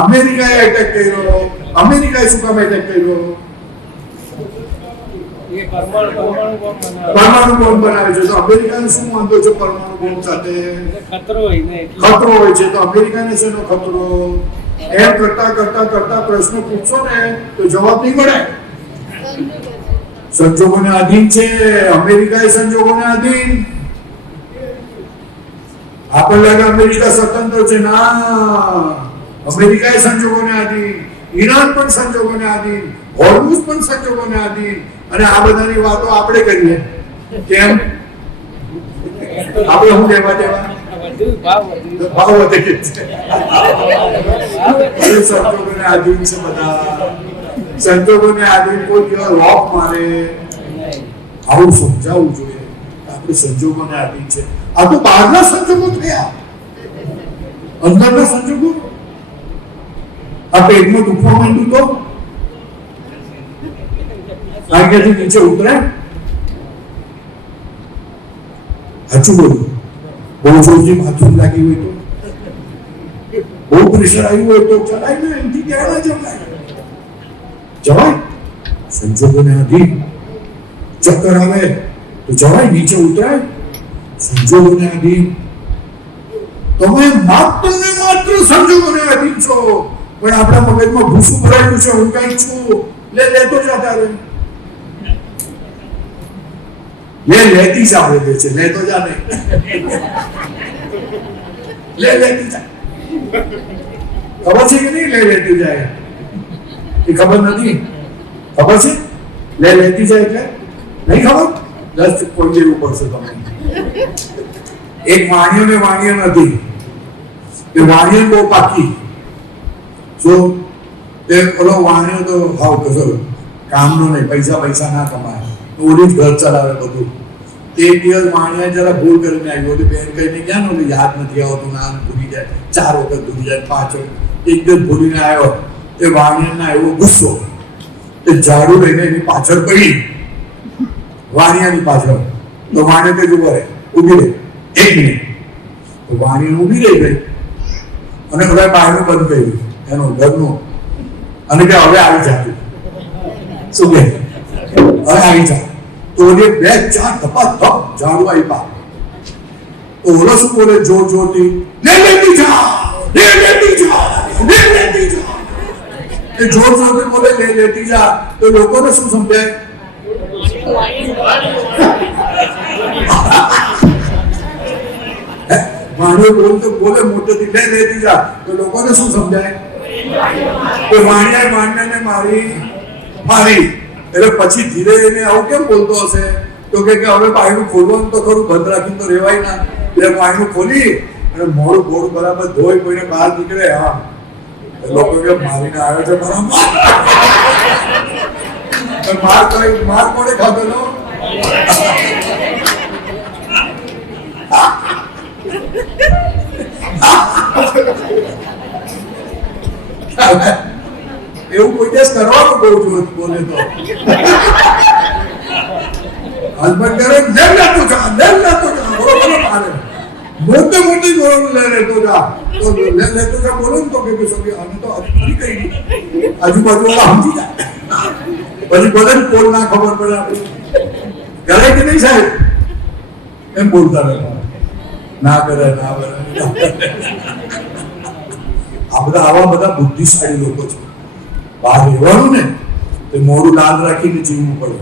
અમેરિકાએ એટેક કર્યો. અમેરિકાએ શું કામ એટેક કર્યો? પરમાણુ બોમ્બ બનાવે છે. તો અમેરિકાને શું વાંધો છે પરમાણુ બોમ્બ સાથે? ખતરો હોય છે. તો અમેરિકાને શેનો ખતરો? એમ કરતા પ્રશ્ન પૂછશો ને તો જવાબ નહીં મળે. સંજોગોને આધીન છે. અમેરિકા એ સંજોગોને આધીન. આપણે લાગે અમેરિકા સ્વતંત્ર છે, ના. અમેરિકા એ સંજોગોને આધીન, ઈરાન પણ સંજોગોને આધીન, હોર્મુઝ પણ સંજોગોને આધીન. અને આ બધાની વાતો આપણે કરીએ કેમ? આપણે શું કહેવા દેવા? ભાવ વધે છે. સંજોગોને આધીન છે બધા. સંજોગોને આધીન કોઈ દિવસ રોક મારે આવું સમજાવવું જોઈએ. આપણે સંજોગોને આધીન છે. આ તો બહારના સંજોગો થયા, અંદરના સંજોગો. આ પેટમાં દુખવા માંડ્યું તો ભાગ્યથી નીચે ઉતરે. સાચું બોલું, બહુ જોરથી માથું લાગી હોય તો, બહુ પ્રેશર આવ્યું હોય તો ચલાય ને, એમથી ક્યાં ના જવાય? જવાય. સંજોગોને આધીન. ચક્કર આવે તો જવાય, નીચે ઉતરાય. સંજોગોને આધીન. તમે માત્ર ને માત્ર સંજોગોને આધીન છો. પણ આપણા મગજમાં ભૂસું ભરાયેલું છે, હું કઈ છું, લેતો જતા રહે. લેતી જા બોલે છે, લેતો જા નહીં. લેતી જા. ખબર છે કે નહીં? લેતી જાય એ ખબર નથી. ખબર છે લેતી જાય એટલે નહીં ખબર? 10 કોઈ દેવું પડશે તમને. એક વાણિયો ને વાણિયો નથી, એ વાણિયો બહુ પાકી. જો એ ઓલો વાણિયો તો હાવ કશો કામનો નહીં, પૈસા ના કમાય, ઓલી જ ઘર ચલાવે બધું. એક દિવસ વાણિયા જરા ભૂલ કરીને આવ્યો, બેન કહીને ક્યાં નો યાદ નથી આવતું, નામ ભૂલી જાય, 4 વખત ભૂલી જાય, 5 વખત. એક દિવસ ભૂલીને આવ્યો, એ વાણિયાના આવ્યો ગુસ્સો, એ ઝાડુ લઈને એની પાછળ પડી, વાણિયાની પાછળ. તો વાણિયો કે ઉભો રહે, ઊભી રહે 1 મિનિટ. તો વાણિયો ઊભી રહી ગઈ અને બધા બહારનું બંધ કર્યું એનું ઘરનું, અને કે હવે આવી જા. શું કે હવે આવી જા? તો એ 2-4 ધપા ધપ ઝાડુ આપ્યા. તો ઓલો શું બોલે જોર જોરથી, લેતી જા, લેતી જા, લેતી જા. એ જોર જોરથી બોલે લેતી જા. તો લોકોને શું સમજાય? વાણિયો બોલે મોટેથી લેતી જા. તો લોકોને શું સમજાય? તો વાણિયાને મારી. એટલે પછી ધીરે એને આવું કેમ બોલતો હશે? તો કે હવે પાયણું ખોલવાનું તો ખરું, બંધ રાખીને તો રેવાય ના. એટલે પાયણું ખોલી અને મોડું બરાબર ધોઈ કોઈને બહાર નીકળે. હા, લોકો કે મારીને આવ્યો છે માર કોને ખાધો નો? એવું કોઈ દિવસ કરવાનું બહુ જોર બોલે તો હસબન્ડ કરે લેતો જા બરોબર મારે મોટી ગોળો લેતો જા. તો લેતો જા બોલો ને તો કે સભ્ય અમે તો ફરી કઈ આજુબાજુ વાળા સમજી જાય. પછી બોલે કોલ ના ખબર પડે આપણે કરે કે નહીં સાહેબ એમ બોલતા રહેતા. ના કરે. આવા બધા બુદ્ધિશાળી લોકો છે. બહાર રહેવાનું ને તો મોડું લાલ રાખીને જીવવું પડે,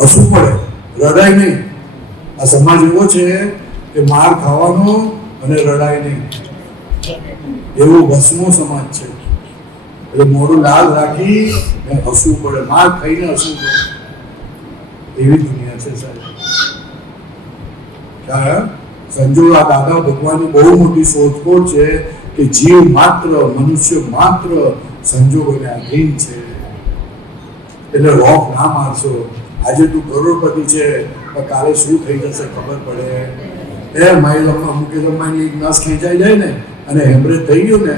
હસવું પડે, રડાય નહીં. આ સમાજ એવો છે કે માર ખાવાનો અને રડાય નહીં, એવો વસમો સમાજ છે. એટલે મોડું લાલ રાખી હસવું પડે, માર ખાઈને હસવું પડે. એવી દુનિયા છે સાહેબ. સંજોગ આ દાદા ભગવાનની બહુ મોટી શોધખોળ છે કે જીવ માત્ર, મનુષ્ય માત્ર સંજોગોને આધીન છે. એટલે રોક ના મારશો. આજે તું કરોડપતિ છે પણ કાલે શું થઈ જશે ખબર પડે. મુકેશ અંબાણી એક નસ ખેંચાઈ જાય ને અને હેમરેજ થઈ ગયું ને,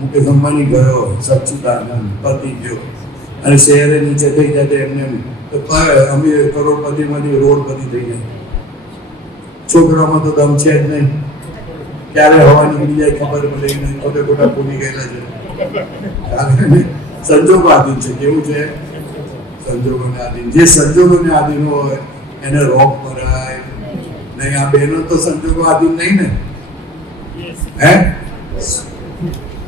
મુકેશ અંબાણી ગયો, સચ્ચિદાનંદ પતિ ગયો અને શહેરે નીચે થઈ જાય એમને અમે કરોડપતિમાંથી રોડપતિ થઈ જાય. છોકરામાં તો દમ છે જ નહીં, ક્યારે હવા નીકળી જાય ખબર પડે નહીં, ખોટે ખોટા ભૂલી ગયેલા છે. સંજોગો આધીન છે. કેવું છે? સંજોગોને આધીન. જે સંજોગોને આધીન હોય એને રોગ ભરાય નહીં. આ બહેનો તો સંજોગો આધીન નહીં ને. હે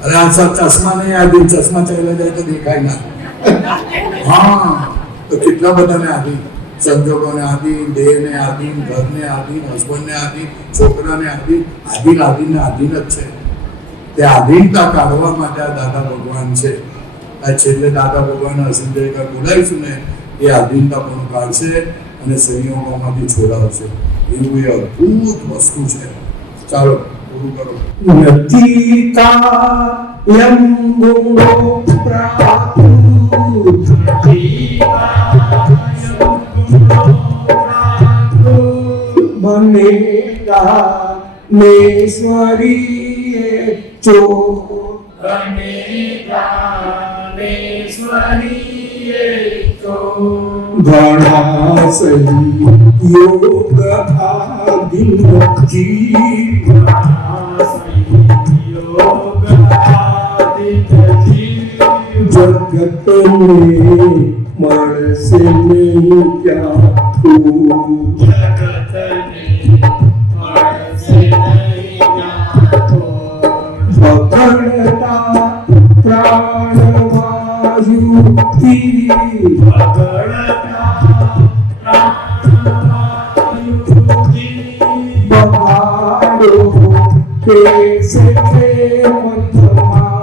અરે આ ચશ્મા નહીં આધીન, ચશ્મા ચાલ્યા જાય તો દેખાય ના. હા તો કેટલા બધાને આધીન, સંજોગોને આધીન, દેહને આધીન, ઘરને આધીન, હસબન્ડને આધીન, છોકરાને આધીન, આધીન જ છે. તે આધીનતા કાઢવા માટે આ દાદા ભગવાન છે. આ છેલ્લે દાદા ભગવાન અસિંદેકર બોલાવીશું ને એ આધીનતા પણ કાઢશે અને સંયોગોમાંથી છોડાવશે. એવું એ અદ્ભુત વસ્તુ છે. ચાલો પૂરું કરો. નથી કાયમ ગુણો પ્રાપ્તુ બનેગા મેશ્વરીએ ચો ઘણા સહી યોગ આધીન જીવ જગત में મળશે નહીં ક્યાં પકડતા પ્રાણવાયુથી બગાડો કેસે મનમાં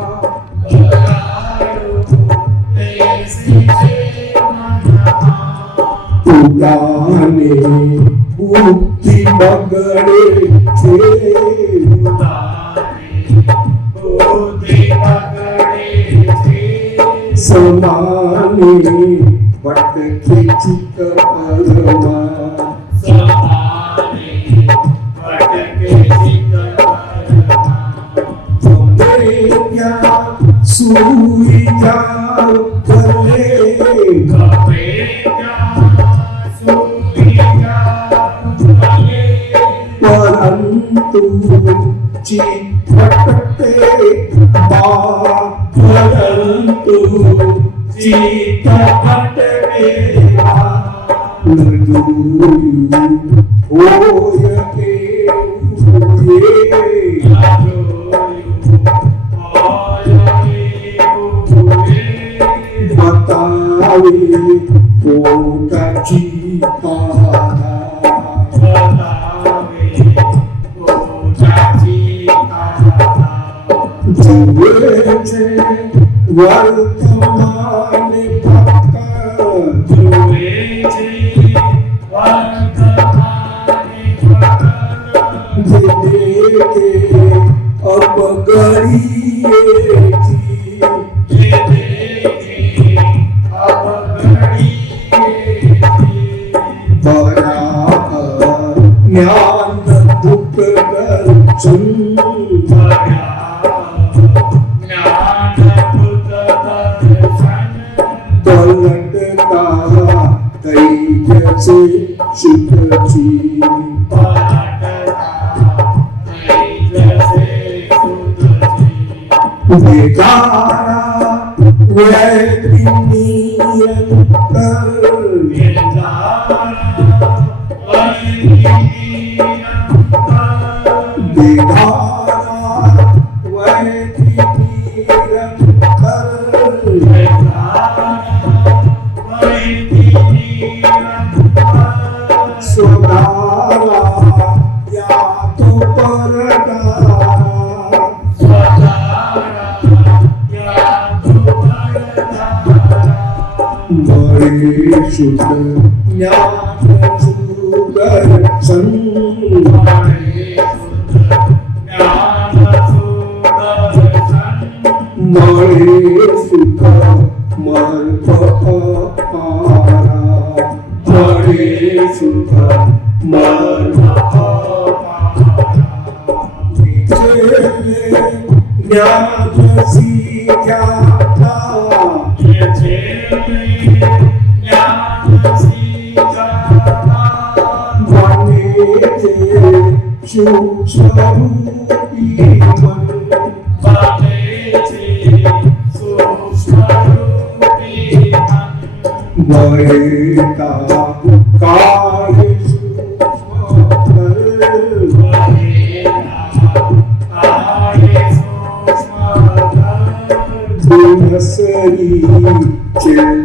ઉદાને બુદ્ધિ બગડે છે સમાને ભટકે ચિત્ત પરમાં સુઈ જાઓ ભલે પરંતુ ચિત્ત ભટકે પરંતુ ચિત્ત ભટકે હોય બતાવે પોતા ચિત્તા જીવે છે વર્તમાને ફક્ત જ્ઞાન દુઃખ દર્શન પલટતા થઈ જશે શુદ્ધથી વિકારા વૈતિની શુદ્ધ જ્ઞાન સુદર્શન મળે સુખ મર્પ અપારા મળે સુખ મર્પ જ્ઞાન શીખ્યા સૂક્ષ્મરૂપી મન વહેતા કાય સૂક્ષ્મ દિનસરી ચેલ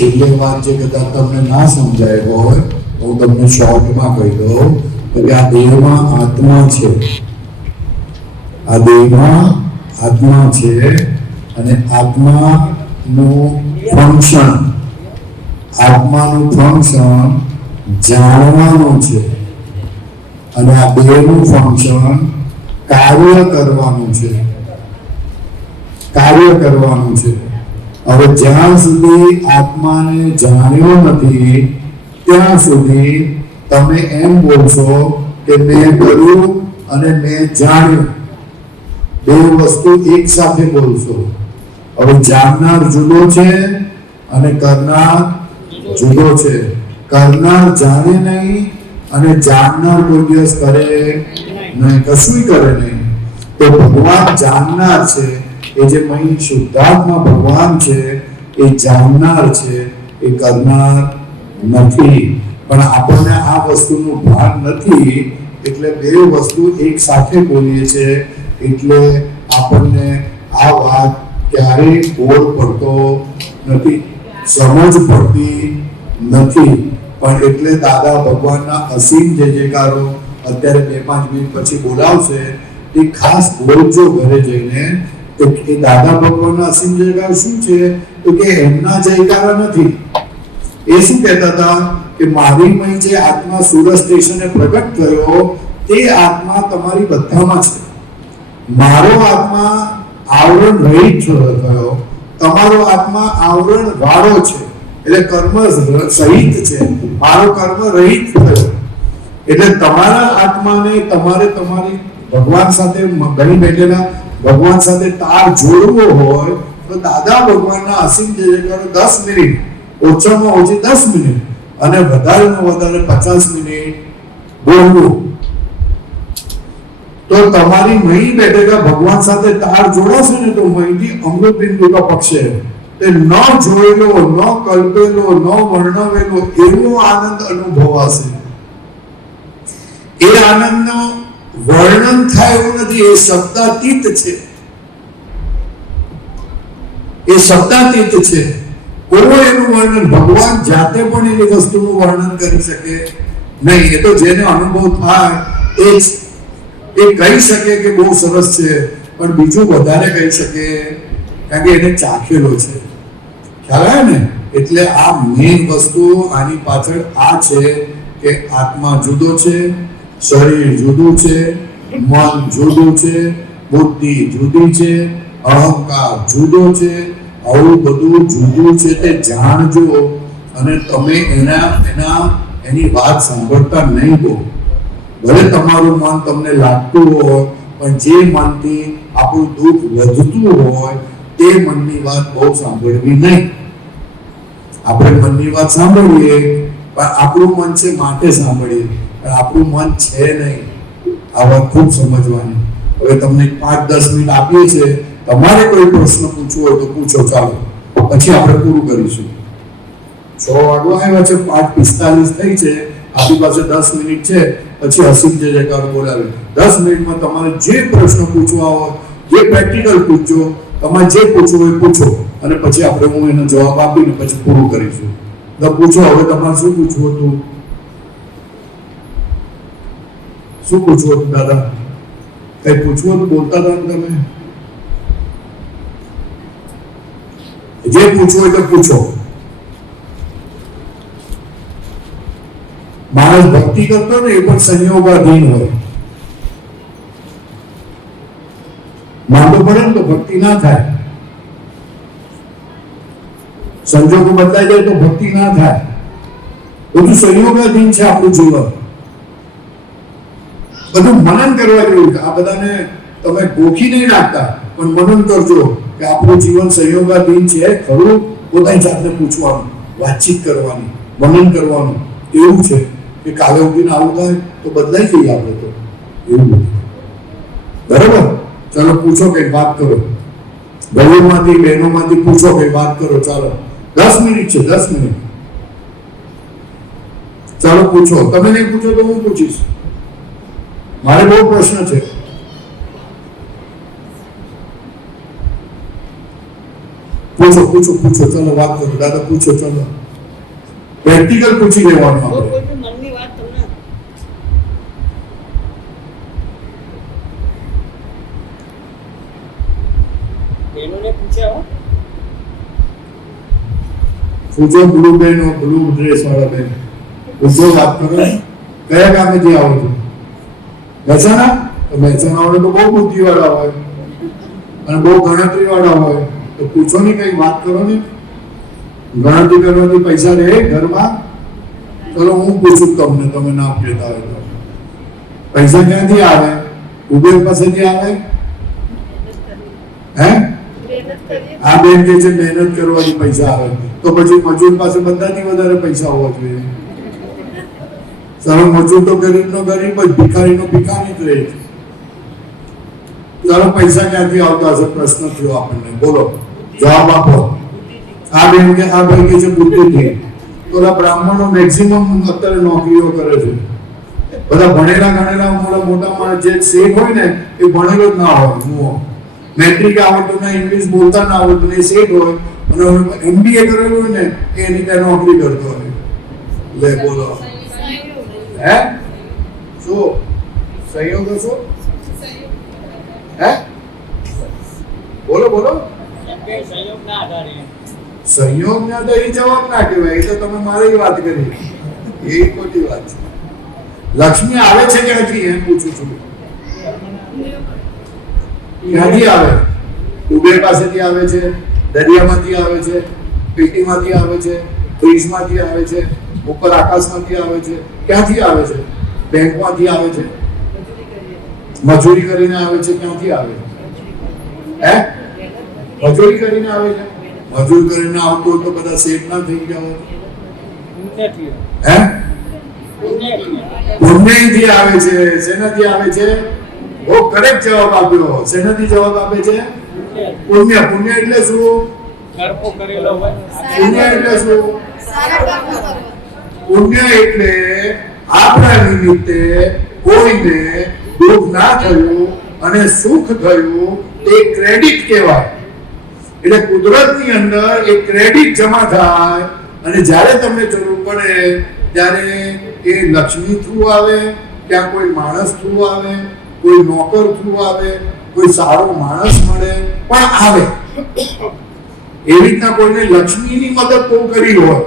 છેલ્લી વાત જે કદાચ તમને ના સમજાય હોય તો હું તમને શોર્ટમાં કહી દઉં કે આ દેહમાં આત્મા છે, આ દેહમાં આત્મા છે અને આત્માનું ફંક્શન જાણવાનું છે અને આ દેહનું ફંક્શન કાર્ય કરવાનું છે, હવે જ્યાં સુધી આત્માને જાણ્યો નથી ત્યાં સુધી તમે એમ બોલશો કે મેં કર્યું અને મેં જાણ્યું, બે વસ્તુ એક સાથે બોલશો. હવે જાણનાર જુદો છે અને કરનાર જુદો છે. કરનાર જાણે નહીં અને જાણનાર કોઈ દિવસ કરે નહીં, કશું કરે નહીં. તો ભગવાન જાણનાર છે, એ જે મહી શુદ્ધાત્મા ભગવાન છે એ જાણનાર છે, એ કરનાર નથી. પણ આપણને આ વસ્તુનું ભાન નથી એટલે બે વસ્તુ એક સાથે બોલીએ છે એટલે આપણને આ વાત ક્યારેય બોર પડતો નથી, સમજ પડતી નથી. પણ એટલે દાદા ભગવાનના અસીમ જય જયકારો અત્યારે 2-5 મિનિટ પછી બોલાવશે એ ખાસ બોલજો ઘરે જઈને. તો એ દાદા ભગવાનના અસીમ જય જયકાર શું છે તો કે એમના જયકારા નથી. એ શું કહેતા હતા કે મારી મય જે આત્મા સુરત સ્ટેશને પ્રગટ થયો તે આત્મા તમારી બધામાં છે. મારો આત્મા આવરણ રહિત થયો, તમારો આત્મા આવરણ વાળો છે એટલે કર્મ સહિત છે, મારો કર્મ રહિત થયો. એટલે તમારા આત્માને તમારે તમારી ભગવાન સાથે ઘણી બેઠેલા ભગવાન સાથે તાર જોડવો હોય તો દાદા ભગવાનના અસીમ જય જયકારો 10 મિનિટ, ઓછામાં ઓછી 10 મિનિટ અને વધારેમાં વધારે 50 મિનિટ બોલવું. તો તમારી મહી બેઠેલા ભગવાન સાથે તાર જોડાશે ને તો મહીથી અમૃત બિંદુ કા પક્ષે તે ન જોયેલો, ન કલ્પેલો, ન વર્ણવેલો એવો આનંદ અનુભવાશે. એ આનંદનો વર્ણન થાય એવું નથી, એ શબ્દાતીત છે, એ શબ્દાતીત છે. કોઈ એનું વર્ણન ભગવાન જાતે પણ એની વસ્તુનું વર્ણન કરી શકે નહીં. એ તો જેને અનુભવ થાય એ કહી શકે કે બહુ સરસ છે, પણ બીજું વધારે કહી શકે કારણ કે એને ચાખેલો છે. ખ્યાલ આવે ને? એટલે આ મેઇન વસ્તુ આની પાછળ આ છે કે આત્મા જુદો છે, શરીર જુદું છે, મન જુદું છે, બુદ્ધિ જુદી છે, અહંકાર જુદો છે. આવું બધું જુદું છે તે જાણજો અને તમે એની વાત સાંભળતા નહીં બહુ. ભલે તમારું મન તમને લાગતું હોય પણ જે મનથી આપણું દુઃખ વધતું હોય તે મનની વાત બહુ સાંભળવી નહીં. આપણે મનની વાત સાંભળીએ પણ આપણું મન છે માટે સાંભળીએ, પણ આપણું મન છે નહીં. આ વાત ખૂબ સમજવાની. હવે તમને 5-10 મિનિટ આપીએ છીએ, તમારે કોઈ પ્રશ્ન પૂછવો હોય તો પૂછો, ચાલો પછી આપણે પૂરું કરીશું. 6 વાગવા આવ્યા છે, 5:45 થઈ છે, આપણી પાસે 10 મિનિટ છે, પછી અસીમ જય જયકાર બોલાવે. 10 મિનિટમાં તમારે જે પ્રશ્ન પૂછવા હોય, જે પ્રેક્ટિકલ પૂછજો, તમારે જે પૂછવું હોય પૂછો અને પછી આપણે હું એનો જવાબ આપીને પછી પૂરું કરીશું. તો પૂછો, હવે તમારે શું પૂછવું હતું? શું પૂછવું હતું દાદા? કઈ પૂછવું હતું? બોલતા હતા તમે? જે પૂછવું હોય તો પૂછો. માણસ ભક્તિ કરતો ને એ પણ સંયોગાધીન હોય. માંદો પડે ને તો ભક્તિ ના થાય, સંજોગો બદલાઈ જાય તો ભક્તિ ના થાય. બધું સંયોગાધીન છે આપણું જીવન. બધું મનન કરવા જેવું છે. આ બધાને તમે ગોખી નહીં રાખતા પણ મનન કરજો કે આપણું જીવન સંયોગાધીન છે ખરું. પોતાની જાતને પૂછવાનું, વાતચીત કરવાની, મનન કરવાનું. એવું છે કે કાલે ઉઠીને આવું થાય તો બદલાઈ જઈએ આપણે તો. એવું બધું બરાબર. ચાલો પૂછો, કઈ વાત કરો. ભાઈઓમાંથી બહેનોમાંથી પૂછો, કઈ વાત કરો. ચાલો 10 મિનિટ છે, 10 મિનિટ. ચાલો પૂછો. તમે નહીં પૂછો તો હું પૂછીશ. મારે બહુ પ્રશ્ન છે. પૂછો પૂછો પૂછો, ચલો વાત કરો દાદા, પૂછો ચલો, પ્રેક્ટિકલ પૂછી લેવાનું આપણે. કોઈ પણ મનની વાત તમને બહેનોને પૂછ્યા હો. પૂછો બ્લુ બેન, બ્લુ ડ્રેસ વાળા બેન, પૂછો વાત કરો. કયા ગામેથી આવો છો? મહેસાણા? તો મહેસાણા વાળા તો બહુ બુદ્ધિ વાળા હોય અને બહુ ગણતરી વાળા હોય, તો પૂછો ને, કઈ વાત કરો ને. ગણતરી કરવાથી પૈસા રહે ઘરમાં? ચલો હું પૂછું તમને, તમે ના કહેતા હોય તો. પૈસા ક્યાંથી આવે? ઉબેર પાસેથી આવે? હે? આ બેન કે છે મહેનત કરવાથી પૈસા આવે, તો પછી મજૂર પાસે બધાથી વધારે પૈસા હોવા જોઈએ. ચાલો મજૂર તો ગરીબનો ગરીબ જ, ભિખારીનો ભિખારી જ રહે છે. ચાલો પૈસા ક્યાંથી આવતા હશે? પ્રશ્ન થયો આપણને, બોલો જવાબ આપો. આ બેન કે, આ ભાઈ કે છે બુદ્ધિથી. તો આ બ્રાહ્મણો મેક્સિમમ અત્યારે નોકરીઓ કરે છે. બધા ભણેલા ગણેલા મોટા માણસ જે શેઠ હોય ને, એ ભણેલો જ ના હોય. જુઓ, મેટ્રિક આવડતું ના, ઇંગ્લિશ બોલતા ના આવડતું, એ શેઠ હોય અને MBA કરેલું હોય ને, એ એની ત્યાં નોકરી કરતો હોય. લે બોલો, હે શું સહયોગ છો? હે બોલો બોલો. સંયોગના આધારે સંયોગ ના તો એ જવાબ ના કહેવાય, એ તો તમે મારી વાત કરી, એ ખોટી વાત છે. લક્ષ્મી આવે છે ક્યાંથી એમ પૂછું છું. ક્યાંથી આવે? ઉબેર પાસેથી આવે છે, દરિયામાંથી આવે છે, પેટીમાંથી આવે છે, ફ્રીજમાંથી આવે છે, ઉપર આકાશમાંથી આવે છે. ક્યાંથી આવે છે? બેંકમાંથી આવે છે, મજૂરી કરીને આવે છે. ક્યાંથી આવે? હે મજૂરી કરીને આવે છે? મજૂર કરીને આવતો તો બધા શેઠ ના થઈ ગયા હોત. હે પુણ્યથી આવે છે. શેનાથી આવે છે? બહુ કરેક્ટ જવાબ આપ્યો. શેનાથી જવાબ આપે છે? પુણ્ય. પુણ્ય એટલે શું? કર્મો કરેલો હોય. પુણ્ય એટલે શું? પુણ્ય એટલે આપણા નિમિત્તે કોઈને દુઃખ ના થયું અને સુખ થયું, તે ક્રેડિટ કહેવાય. એટલે કુદરતની અંદર એ ક્રેડિટ જમા થાય અને જ્યારે તમને જરૂર પડે ત્યારે એ લક્ષ્મી થ્રુ આવે, ત્યાં કોઈ માણસ થ્રુ આવે, કોઈ નોકર થ્રુ આવે, કોઈ સારો માણસ મળે પણ આવે. એવી રીતના કોઈને લક્ષ્મીની મદદ બહુ કરી હોય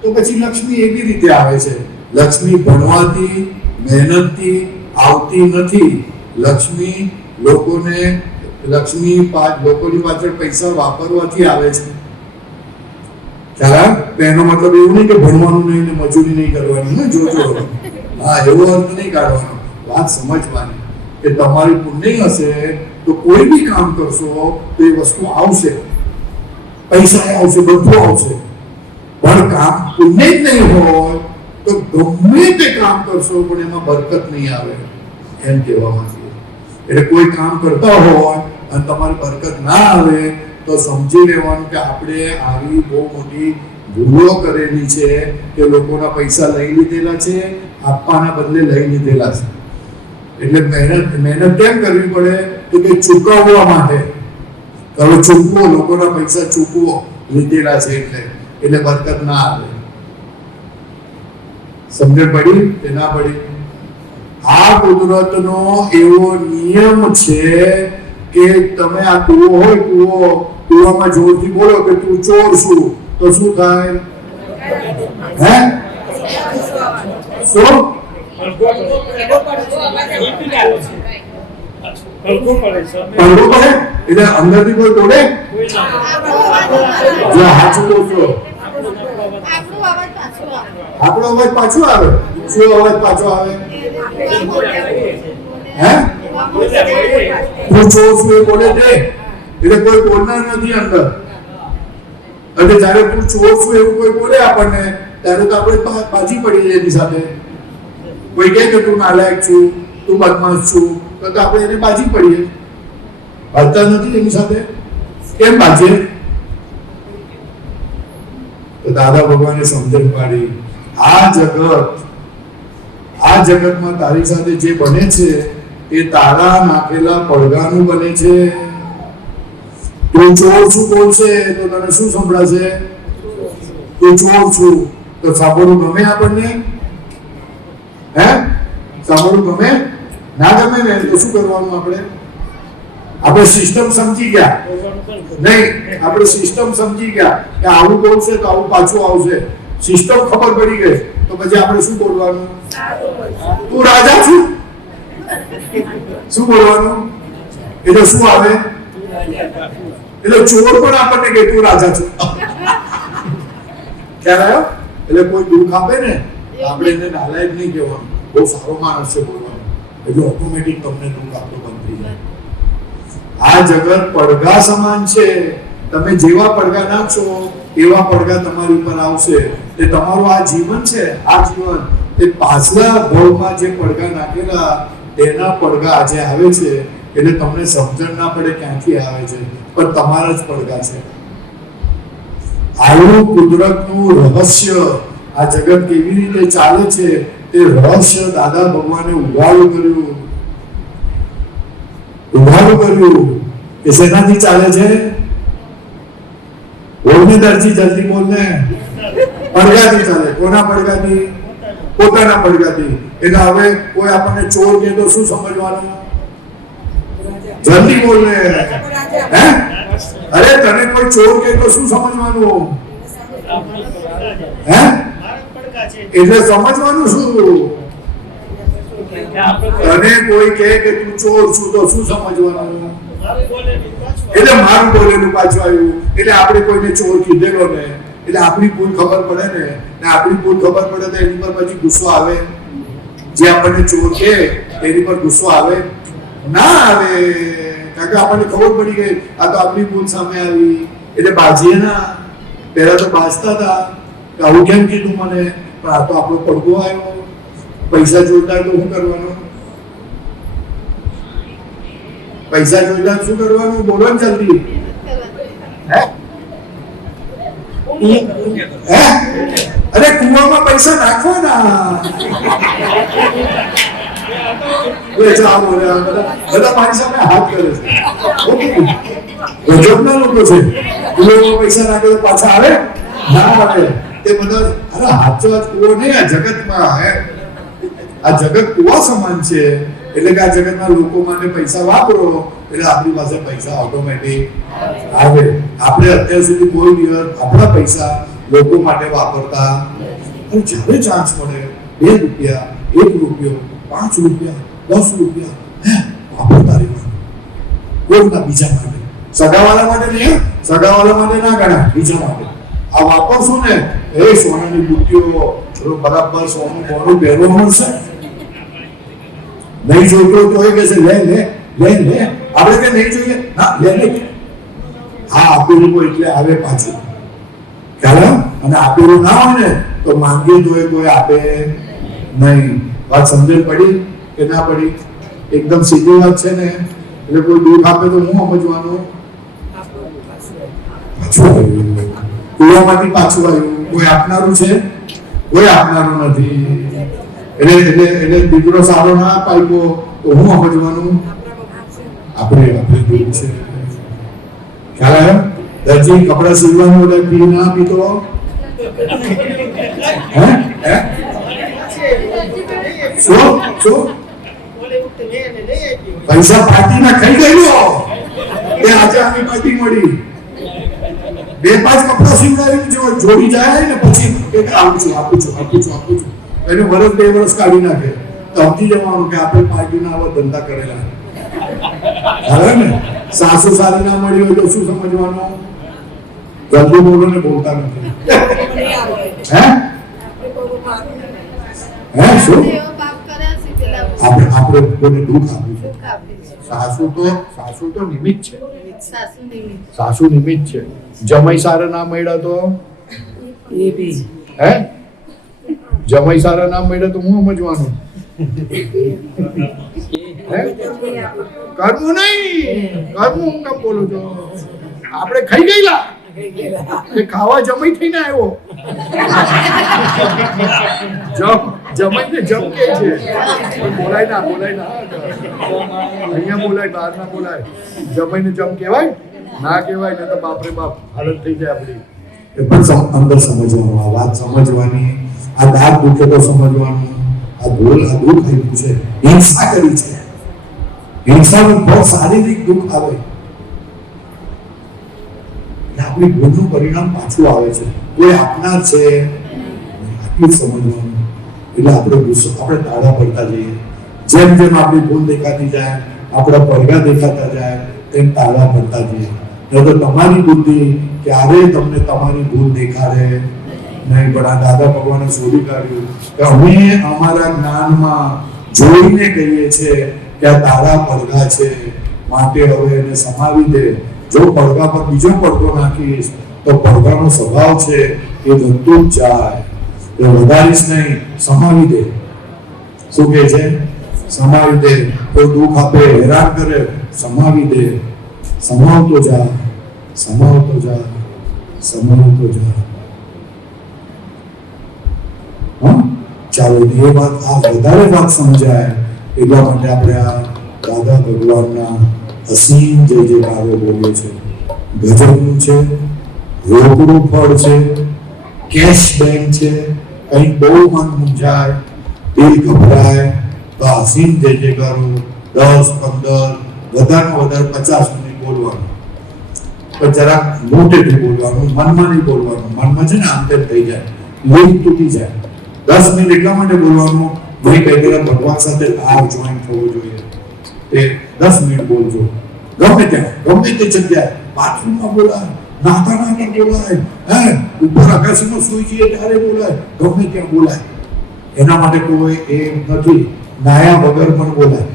તો પછી લક્ષ્મી એવી રીતે આવે છે. લક્ષ્મી ભણવાથી, મહેનતથી આવતી નથી. લક્ષ્મી લોકોની પાછળ પૈસા વાપરવાથી આવે છે. એનો મતલબ એવું નહીં કે ભણવાનું નહીં ને મજૂરી નહીં કરવાની. જોજો, હા એવો અર્થ નહીં કાઢવાનો. વાત સમજવાની કે તમારી પુણ્ય હશે તો કોઈ બી કામ કરશો તો એ વસ્તુ આવશે, પૈસા આવશે, બધું આવશે. પણ કામ પુણ્ય જ નહીં હોય તો ગમે તે કામ કરશો પણ એમાં બરકત નહીં આવે, એમ કહેવામાં આવે. એટલે કોઈ કામ કરતા હોય અને તમારી બરકત ના આવે તો સમજી લેવાનું કે આપણે આવી બહુ મોટી ભૂલો કરેલી છે કે લોકોના પૈસા લઈ લીધેલા છે, આપવાના બદલે લઈ લીધેલા છે. એટલે મહેનત કેમ કરવી પડે? તો કે ચૂકવવા માટે. હવે ચૂકવો, લોકોના પૈસા ચૂકવો, લીધેલા છે એટલે બરકત ના આવે. સમજણ પડી કે ના પડી? આ કુદરતનો એવો નિયમ છે કે તમે આ કૂવો હોય, કૂવામાં જોરથી બોલો કે તું ચોર છું તો શું થાય? હે શું? પડઘો પડે એટલે અંદરથી કોઈ બોલે? જો હાચું બોલજો, આપણો અવાજ પાછો આવે. શું અવાજ પાછો આવે? હે તું ચોર છું એ બોલે છે એટલે કોઈ બોલનાર નથી અંદર. અને જ્યારે તું ચોર છું એવું કોઈ બોલે આપણને ત્યારે તો આપણે બાજી પડી એની સાથે. કોઈ કહે કે તું નાલાયક છું, તું બદમાશ છું, તો આપણે એને બાજી પડીએ. હલતા નથી એની સાથે. કેમ બાજીએ? તો દાદા ભગવાને સમજણ પાડી, આ જગતમાં તારી સાથે જે બને છે એ તારા નાખેલા પડઘાનું બને છે. તું ચોર છું બોલશે તો તને શું સંભળાશે? તું ચોર છું. તો સાંભળવું ગમે આપણને? હે? સાંભળવું ગમે? ના ગમે ને તો શું કરવાનું આપણે? આપણે સિસ્ટમ સમજી ગયા નહીં, આપણે સિસ્ટમ સમજી ગયા કે આવું બોલશે તો આવું પાછું આવશે. સિસ્ટમ ખબર પડી ગઈ તો પછી આપણે શું બોલવાનું? તું રાજા છું. શું બોલવાનું? એટલે શું આવે? એટલે ચોર પણ આપણને કહે તું રાજા છું. ખ્યાલ આવ્યો? એટલે કોઈ દુઃખ આપે ને આપણે એને નાલાયક નહીં કહેવાનું, બહુ સારો માણસ છે બોલવાનું, એટલે ઓટોમેટિક તમને દુઃખ આપણું બંધ થઈ જાય. આ જગત પડઘા સમાન છે. તમે જેવા પડઘા નાખશો એવા પડઘા તમારી ઉપર આવશે. એ તમારું આ જીવન છે, આ જીવન એ પાછલા ભવમાં જે પડઘા નાખેલા તેના પડઘા આજે આવે છે. એટલે તમને સમજણ ના પડે ક્યાંથી આવે છે, પણ તમારા જ પડઘા છે. આવું કુદરતનું રહસ્ય, આ જગત કેવી રીતે ચાલે છે તે રહસ્ય દાદા ભગવાને ઉઘાડું કર્યું કે શેનાથી ચાલે છે? બોલને દરજી, જલ્દી બોલને. પડઘાથી ચાલે. કોના પડઘાથી? પોતાના પડઘાથી. એટલે હવે કોઈ આપણને ચોર કહે તો શું સમજવાનું? જલ્દી બોલને. હે? અરે તને કોઈ ચોર કહે તો શું સમજવાનું? હે? એટલે સમજવાનું શું? તને કોઈ કહે કે તું ચોર છું તો શું સમજવાનું? એટલે મારું બોલેલું પાછું આવ્યું. એટલે આપણે કોઈને ચોર કીધેલો ને એટલે આપણી ભૂલ ખબર પડે ને આપણી ભૂલ ખબર પડે તો એની પર પછી ગુસ્સો આવે? જે આપણને ચોર કહે એની પર ગુસ્સો આવે? ના આવે. કારણ કે આપણને ખબર પડી ગઈ આ તો આપણી ભૂલ સામે આવી. એટલે બાજીએ ના. પહેલા તો બાજતા હતા કે આવું કેમ કીધું મને, પણ આ તો આપણો પડઘો આવ્યો. પૈસા જોઈતા તો શું કરવાનું? પૈસા જોઈતા શું કરવાનું? બોલો ને જલ્દી. હે? અરે કુવામાં પૈસા નાખવાના. બધા મારી સામે હાથ કરે છે. ગજબના લોકો છે. કુવામાં પૈસા નાખે તો પાછા આવે? ના આવે. તે બધા અરે હાથો હાથ કુવો નહીં. આ જગતમાં આ જગત કુવા સમાન છે. એટલે કે આ જગતના લોકો માટે પૈસા વાપરો એટલે આપણી પાસે પૈસા ઓટોમેટિક આવે. આપણે અત્યાર સુધી કોઈ દિવસ આપણા પૈસા લોકો માટે વાપરતા અને જ્યારે ચાન્સ મળે 2 રૂપિયા, 1 રૂપિયો, 5 રૂપિયા, 10 રૂપિયા વાપરતા રહેવાનું. કોઈના બીજા માટે, સગાવાલા માટે નહીં. સગાવાલા માટે ના ગણા, બીજા માટે. આ વાપરશું ને એ સોનાની બુટ્ટીઓ બરાબર સોનું મોનું પહેરવા મળશે. નહીં જોઈતો તો એ કહે છે લે આપણે કે નહીં જોઈએ ના લે. હા આપેલું હોય એટલે આવે પાછું. ખ્યાલ? અને આપેલું ના હોય ને તો માંગીએ તો કોઈ આપે નહીં. વાત સમજણ પડી કે ના પડી? એકદમ સીધી વાત છે ને. એટલે કોઈ દુઃખ આપે તો હું સમજવાનું? પાછું આવ્યું. કુવામાંથી પાછું આવ્યું. કોઈ આપનારું છે? કોઈ આપનારું નથી. એટલે દીકરો સારો ના પામ્યો તો હું સમજવાનું? આપણે દુઃખ છે. ખ્યાલ આવ્યો? દરજી કપડા સીવવાનું એટલે પી ના પીતો? હે? શું પૈસા પાર્ટીના ખાઈ ગયો એ આજે આની પાર્ટી મળી. 2-5 કપડા સીવડાવી જોડી જાય ને પછી એક આપું છું એને વર્ષ 2 વર્ષ કાઢી નાખે તો સમજી જવાનું કે આપણે પાર્ટીના આવા ધંધા કરેલા. હવે ને સાસુ સારી ના મળી હોય તો શું સમજવાનું? જલ્દી બોલો ને, બોલતા નથી. હે શું આપણે કોઈને દુઃખ આપ્યું છે? સાસુ તો નિમિત્ત છે. સાસુ નિમિત્ત છે. જમાઈ સારા ના મળ્યા તો હે જમાઈ સારા ના મળ્યા તો હું સમજવાનું? કરવું નહીં. કરવું હું કેમ બોલું છો? આપણે ખાઈ ગયેલા એ ખાવા જમાઈ થઈને આવ્યો. જમાઈને જમ કે છે. બોલાય ના અહીંયા બોલાય, બહાર ના બોલાય. જમાઈને જમ કહેવાય. ના કહેવાય ને તો બાપરે બાપ હાલત થઈ જાય આપણી. એ પણ અંદર સમજવાનું, આ વાત સમજવાની, આ દાગ દુખે તો સમજવાનું, આ ભૂલ આ દુઃખ આવ્યું છે, હિંસા કરી છે, હિંસાનું ફળ શારીરિક દુઃખ આવે, એટલે આપણી ભૂલનું પરિણામ પાછું આવે છે, કોઈ આપનાર છે આટલું સમજવાનું. એટલે આપણે ગુસ્સો, આપણે તાળા પડતા જઈએ, જેમ જેમ આપણી ભૂલ દેખાતી જાય, આપણા પડઘા દેખાતા જાય, તેમ તાળા પડતા જઈએ. નહીં તો તમારી બુદ્ધિ ક્યારેય તમને તમારી ભૂલ દેખાડે નહીં. પણ આ દાદા ભગવાને શોધી કાઢ્યું કે અમે અમારા જ્ઞાનમાં જોઈને કહીએ છીએ કે આ તારા પડઘા છે, માટે હવે એને સમાવી દે. જો પડઘા પર બીજો પડઘો નાખીશ તો પડઘાનો સ્વભાવ છે એ વધતું જ જાય, એ વધારીશ નહીં, સમાવી દે. શું કહે છે? સમાવી દે. કોઈ દુઃખ આપે, હેરાન કરે, સમાવી દે. સમાવતો જા, સમાવતો જા, સમાવતો જા. ચાલો એ વાત, આ વધારે વાત સમજાય એટલા માટે આપણે આ દાદા ભગવાનના અસીમ જય જયકારો બોલીએ છે. ગજબનું છે, રોકડું ફળ છે, કેશ બેંક છે. કંઈક બહુ મન મૂંઝાય, દિલ ગભરાય તો અસીમ જય જયકારો 10, 15, વધારેમાં વધારે 50 મિનિટ બોલવાનું. પણ જરાક મોટેથી બોલવાનું, મનમાં નહીં બોલવાનું. મનમાં છે ને આમ તેમ થઈ જાય, લિંક તૂટી જાય. 10 મિનિટ એટલા માટે બોલવાનું, ભાઈ કઈ પેલા ભગવાન સાથે ભાવ જોઈન થવો જોઈએ. તે 10 મિનિટ બોલજો, ગમે ત્યાં, ગમે તે જગ્યાએ, બાથરૂમમાં બોલાય, નાતા નાતા બોલાય, ઉપર આકાશમાં સુઈ જઈએ ત્યારે બોલાય, ગમે ત્યાં બોલાય. એના માટે કોઈ એમ નથી, નાયા વગર પણ બોલાય.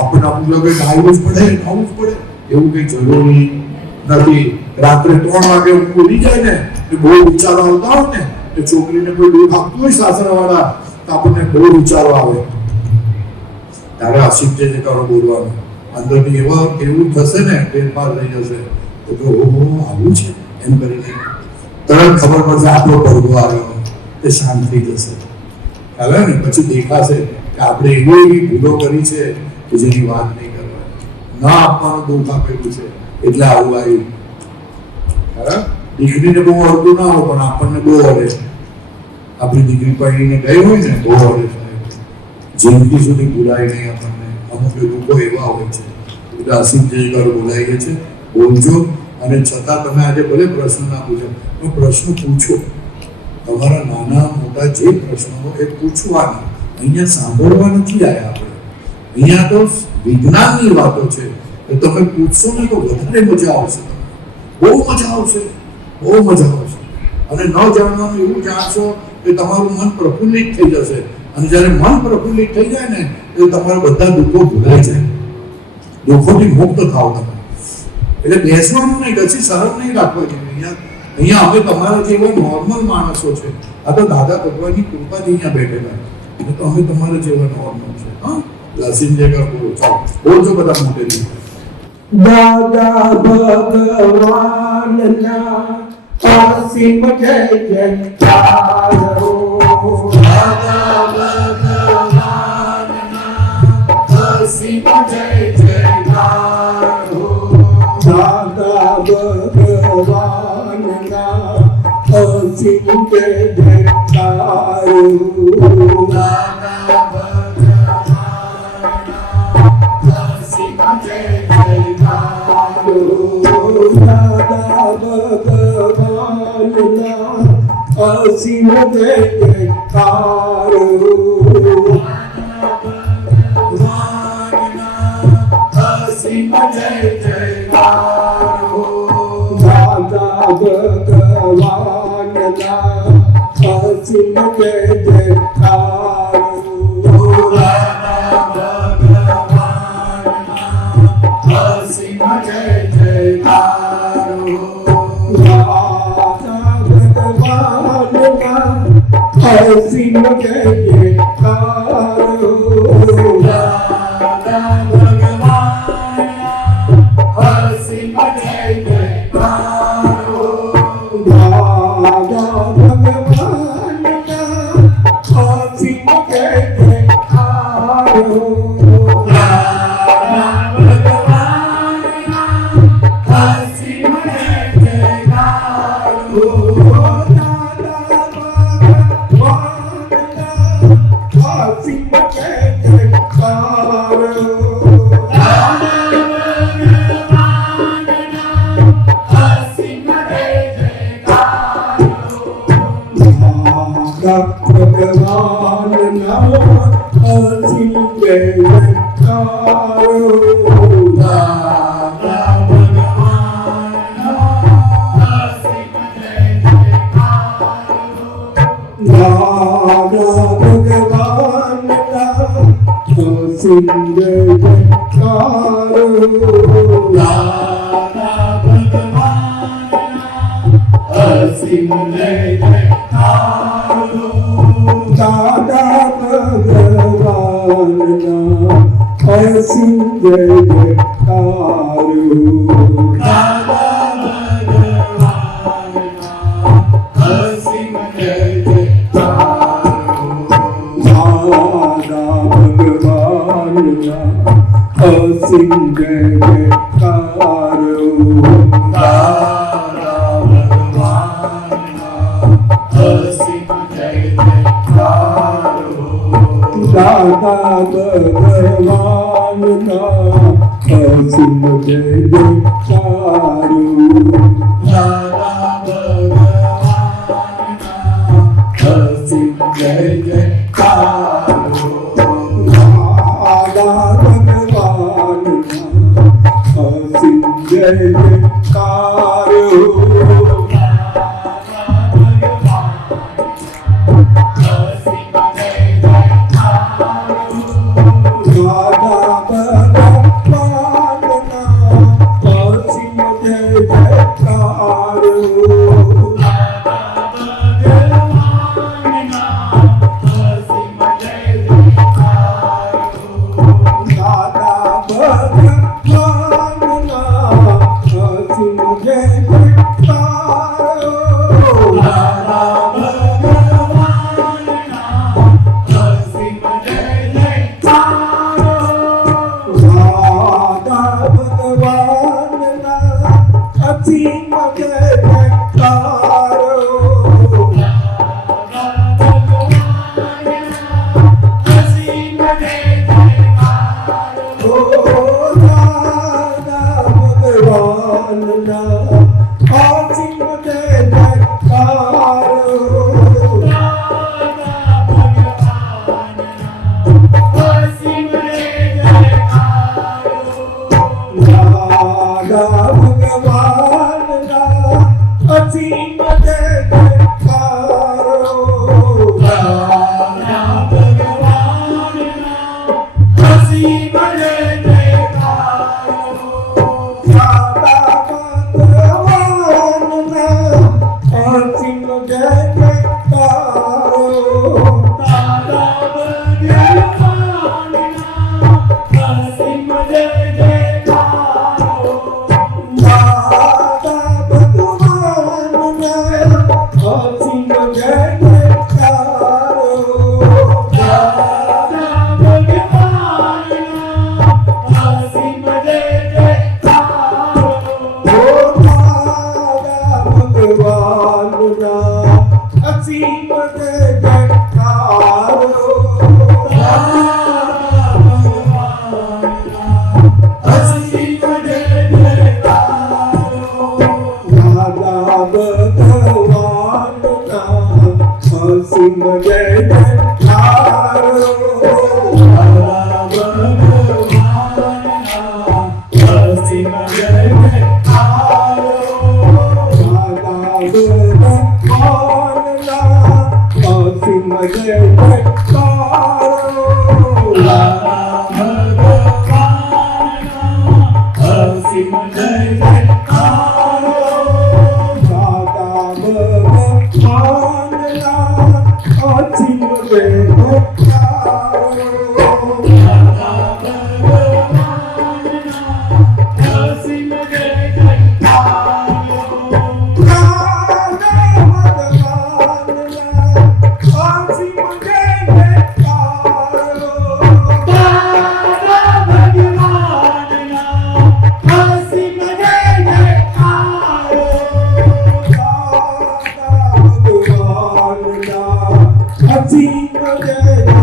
આપણને અમુક લોકો નાહવું જ પડે, નાહવું જ પડે એવું કઈ જરૂરી નથી. રાત્રે 3 વાગે ઊંઘ ઉડી જાય ને, બહુ વિચારો આવતા હોય ને, એ છોકરીને કોઈ દુઃખ આપતું હોય સાસરાવાળા, તો આપણને બહુ વિચારો આવે. તારે અસીમ જે કરો બોલવાનું, અંદરથી એવું થશે ને, ફેરફાર થઈ જશે તો ઓહો આવું છે એમ કરીને તરત ખબર પડશે આપણો પડઘો આવ્યો, તે શાંત થઈ જશે. હવે ને પછી દેખાશે કે આપણે એવી ભૂલો કરી છે કે જેની વાત નહીં કરવાની, ના આપવાનું દુઃખ આપેલું છે એટલે આવું આવ્યું. બરાબર? દીકરીને બહુ અડતું ના હોય પણ આપણને બહુ અડે. આપણી દીકરી પડીને ગઈ હોય ને બહુ અડે સાહેબ, જિંદગી સુધી ભૂલાય નહીં આપણને. અમુક લોકો એવા હોય છે. એટલે અસીમ જયકાર બોલાઈએ છે, બોલજો. અને છતાં તમે આજે ભલે પ્રશ્ન ના પૂછો તો પ્રશ્ન પૂછો. તમારા નાના મોટા જે પ્રશ્નો એ પૂછવાના, અહીંયા સાંભળવા નથી આવ્યા આપણે. અહીંયા તો વિજ્ઞાનની વાતો છે. તો તમે પૂછશો ને તો વધારે મજા આવશે. બહુ મજા આવશે, બહુ મજા આવશે. અને ન જાણવાનું એવું જાણશો કે તમારું મન પ્રફુલ્લિત થઈ જશે. અને જ્યારે મન પ્રફુલ્લિત થઈ જાય ને તો તમારા બધા દુઃખો ભૂલાઈ જાય, દુઃખોથી મુક્ત થાવ તમે. એટલે બેસવાનું નહીં, કશી શરમ નહીં રાખવાની. અહીંયા અમે તમારા જેવા નોર્મલ માણસો છે. આ તો દાદા ભગવાનની કૃપાથી અહીંયા બેઠેલા, એટલે તો અમે તમારા જેવા નોર્મલ છે. હા, લસીન જગા બોલો, ચાલો બોલજો બધા મોટેથી. દાદા ભગવાનના અસીમ જય જયકારો, દાદા ભગવાનના અસીમ જય જયકારો, દાદા ભગવાનના અસીમ જય જયકારો, દાદા ભગવાનના અસીમ જય જયકારો, દાદા ભગવાનના અસીમ જય જયકારો, અસીમ જય જયકારો, દાદા ભગવાનના અસીમ જય જયકારો, અસીમ જય જયકારો, દાદા ભગવાનના અસીમ જય જયકારો, દાદા ભગવાનના અસીમ જય જયકારો, દાદા ભગવાનના અસીમ જય જયકારો, દાદા ભગવાનના અસીમ જય જયકારો દાદા ભગવાનના અસીમ જય જયકારો દાદા ભગવાનના અસીમ જય જયકારો દાદા ભગવાનના અસીમ જય જયકારો દાદા ભગવાનના અસીમ જય જયકારો દાદા ભગવાનના અસીમ જય જયકારો દાદા ભગવાનના અસીમ જય જયકારો દાદા ભગવાનના અસીમ જય જયકારો દાદા ભગવાનના અસીમ જય જયકારો દાદા ભગવાનના અસીમ જય જયકારો દાદા ભગવાનના અસીમ જય જયકારો દાદા ભગવાનના અસીમ જય જયકારો દાદા ભગવાનના અસીમ જય જયકારો દાદા ભગવાનના અસીમ જય જયકારો દાદા ભગવાનના અસીમ જય જયકારો ઓ દાદા ભગવાનના અસીમ જય જયકારો દાદા ભગવાનના અસીમ જય જયકારો દાદા ભગવાનના અસીમ જય જયકારો દાદા ભગવાનના અસીમ જય જયકારો દાદા ભગવાનના અસીમ જય જયકારો દાદા ભગવાનના અસીમ જય જયકારો દાદા ભગવાનના અસીમ જય જયકારો ઓ દાદા ભગવાનના અસીમ જય જયકારો દાદા ભગવાનના અસીમ જય જયકારો દાદા ભગવાનના અસીમ જય જયકારો દાદા ભગવાનના અસીમ જય જયકારો અસીમ જય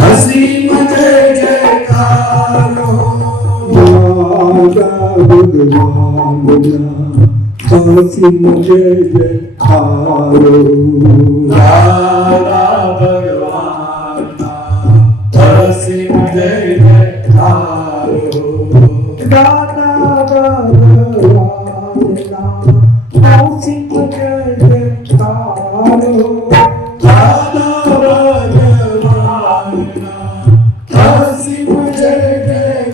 અસીમ જય જયકારો દાદા ભગવાનના અસીમ જય જયકારો દાદા ભગવાનના અસીમ જય જયકારો દાદા ભગવાનના અસીમ જય જયકારો દાદા ભગવાનના અસીમ જય જયકારો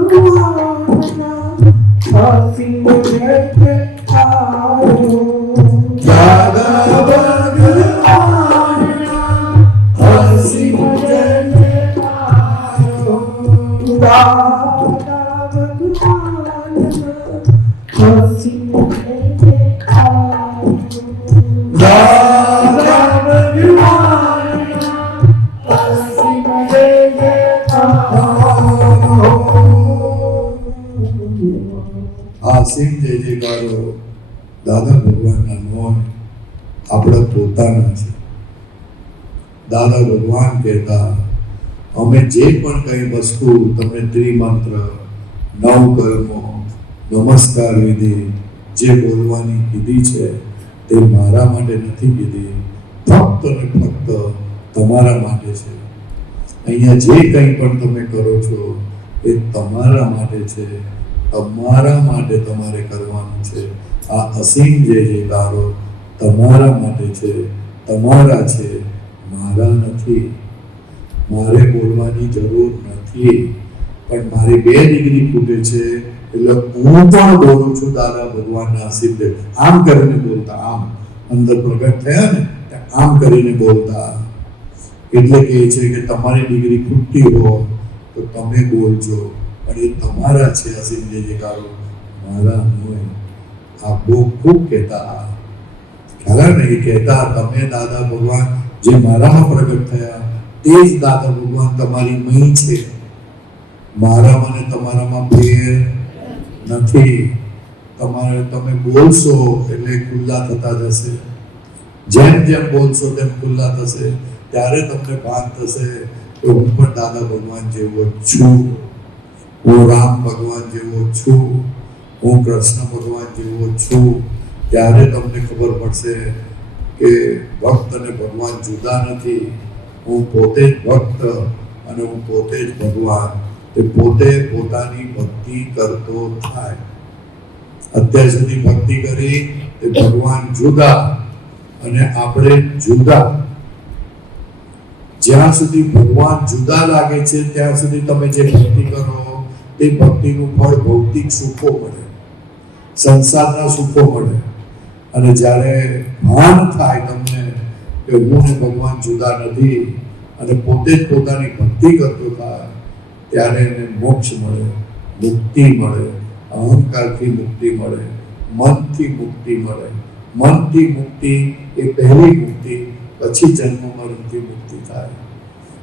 દાદા ભગવાનના અસીમ જય જયકારો દાદા ભગવાનના અસીમ જય જયકારો દાદા ભગવાનના અસીમ જય જયકારો દાદા ભગવાનના અસીમ જય જયકારો આ સિંહ જય જયકારો દાદા ભગવાનના નોમ આપણા પોતાના છે. દાદા ભગવાન કહેતા અમે જે પણ કઈ વસ્તુ તમે ત્રિમંત્ર નવ કર્મો નમસ્કાર વિધિ જે બોલવાની કીધી છે તે મારા માટે નથી કીધી, ફક્ત ને ફક્ત તમારા માટે છે. અહીંયા જે કંઈ પણ તમે કરો છો એ તમારા માટે છે, તમારા માટે તમારે કરવાનું છે. આ અસીમ જય જયકારો તમારા માટે છે, તમારા છે, મારા નથી. મારે બોલવાની જરૂર નથી, પણ મારી 2 ડિગ્રી ખૂટે છે એટલે હું પણ બોલું છું દાદા ભગવાનના અસીમ જય. આમ કરીને બોલતા, આમ અંદર પ્રગટ થયા ને આમ કરીને બોલતા, એટલે કે છે કે તમારી ડિગ્રી ખૂટતી હોય તો તમે બોલજો, પણ એ તમારા છે અસીમ જય જયકારો, મારા નહીં. આ બહુ ખૂબ કહેતા, ખ્યાલ ને એ કહેતા તમે દાદા ભગવાન જે મારામાં પ્રગટ થયા તે જ દાદા ભગવાન તમારી મહી છે. મારામાં ને તમારામાં ફેર નથી. તમે બોલશો એટલે ખુલ્લા થતા જશે, જેમ જેમ બોલશો તેમ ખુલ્લા થશે, ત્યારે તમને ભાન થશે કે હું પણ દાદા ભગવાન જેવો છું, હું રામ ભગવાન જેવો છું, હું કૃષ્ણ ભગવાન જેવો છું. ત્યારે તમને ખબર પડશે કે ભક્ત અને ભગવાન જુદા નથી. હું પોતે જ ભક્ત અને હું પોતે જ ભગવાન. તે પોતે પોતાની ભક્તિ કરતો થાય. અત્યાર સુધી ભક્તિ કરી તે ભગવાન જુદા અને આપણે જુદા. જ્યાં સુધી ભગવાન જુદા લાગે છે ત્યાં સુધી તમે જે ભક્તિ કરો તે ભક્તિનું ફળ ભૌતિક સુખો મળે, સંસારના સુખો મળે. અને જ્યારે ભાન થાય તમને કે હું ને ભગવાન જુદા નથી અને પોતે જ પોતાની ભક્તિ કરતો થાય, ત્યારે એને મોક્ષ મળે, મુક્તિ મળે, અહંકારથી મુક્તિ મળે, મનથી મુક્તિ મળે. મનથી મુક્તિ એ પહેલી મુક્તિ, પછી જન્મ મરણથી મુક્તિ થાય.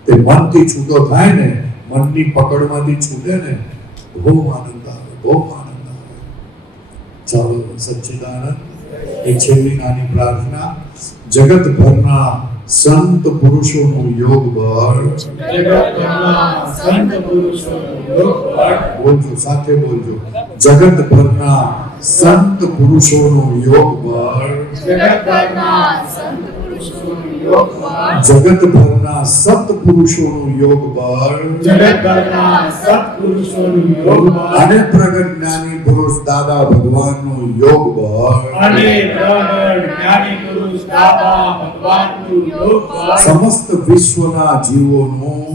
તે મનથી છૂટો થાય ને, મનની પકડમાંથી છૂટે ને, બહુ આનંદ આવે, બહુ આનંદ આવે. ચાલો સચ્ચિદાનંદ. એક છેલ્લી નાની પ્રાર્થના. જગતભરના સંત પુરુષોનું યોગ બળ, બોલજો સાથે બોલજો, જગતભરના સંત પુરુષોનું યોગ બળ, જગતભરના સત્પુરુષોનું યોગ બળ, અને પ્રગટ જ્ઞાની પુરુષ દાદા ભગવાનનું યોગ બળ, સમસ્ત વિશ્વના જીવોનું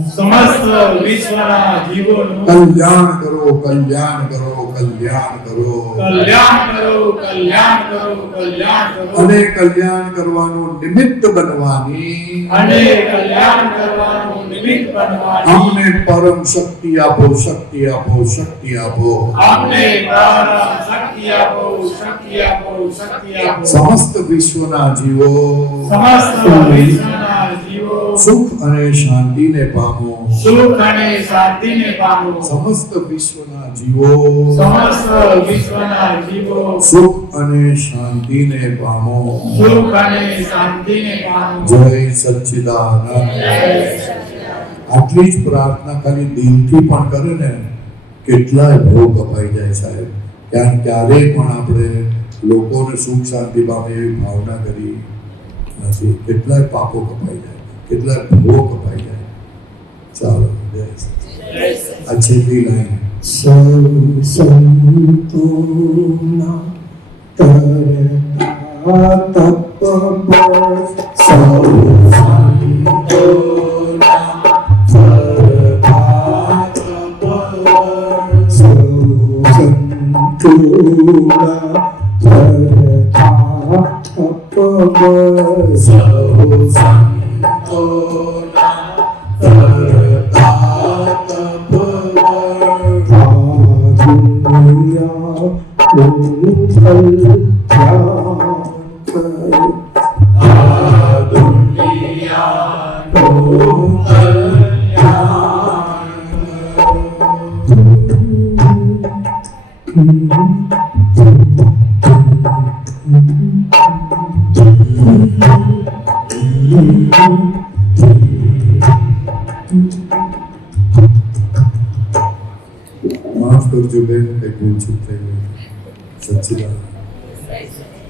કલ્યાણ કરો, કલ્યાણ કરો, કલ્યાણ કરો, અને કલ્યાણ કરવાનું નિમિત્ત બનવાની અમને પરમ શક્તિ આપો, શક્તિ આપો, શક્તિ આપો. સમસ્ત વિશ્વના જીવો સુખ અને શાંતિને પામો. સમસ્ત વિશ્વના જીવો સમસ્ત વિશ્વના જીવો સુખ અને શાંતિને પામો. સુખ અને શાંતિને પામો. જય સચ્ચિદાનંદ. આટલી જ પ્રાર્થના ખાલી દિલથી પણ કરે ને કેટલાય ભોગ કપાઈ જાય સાહેબ. ત્યાં ક્યારેય પણ આપણે લોકોને સુખ શાંતિ પામે એવી ભાવના કરી નથી. કેટલાય પાપો કપાઈ જાય, કેટલાય ભોગ કપાઈ જાય. ચાલો જય સચ્ચિદાનંદ. આ છેલ્લી લાઈન. સંતોના તરતા તપ સૌ માફ કરજો બેન, કઈ ભૂલ ચૂક થઈ ગઈ. સચ્ચિદાનંદ.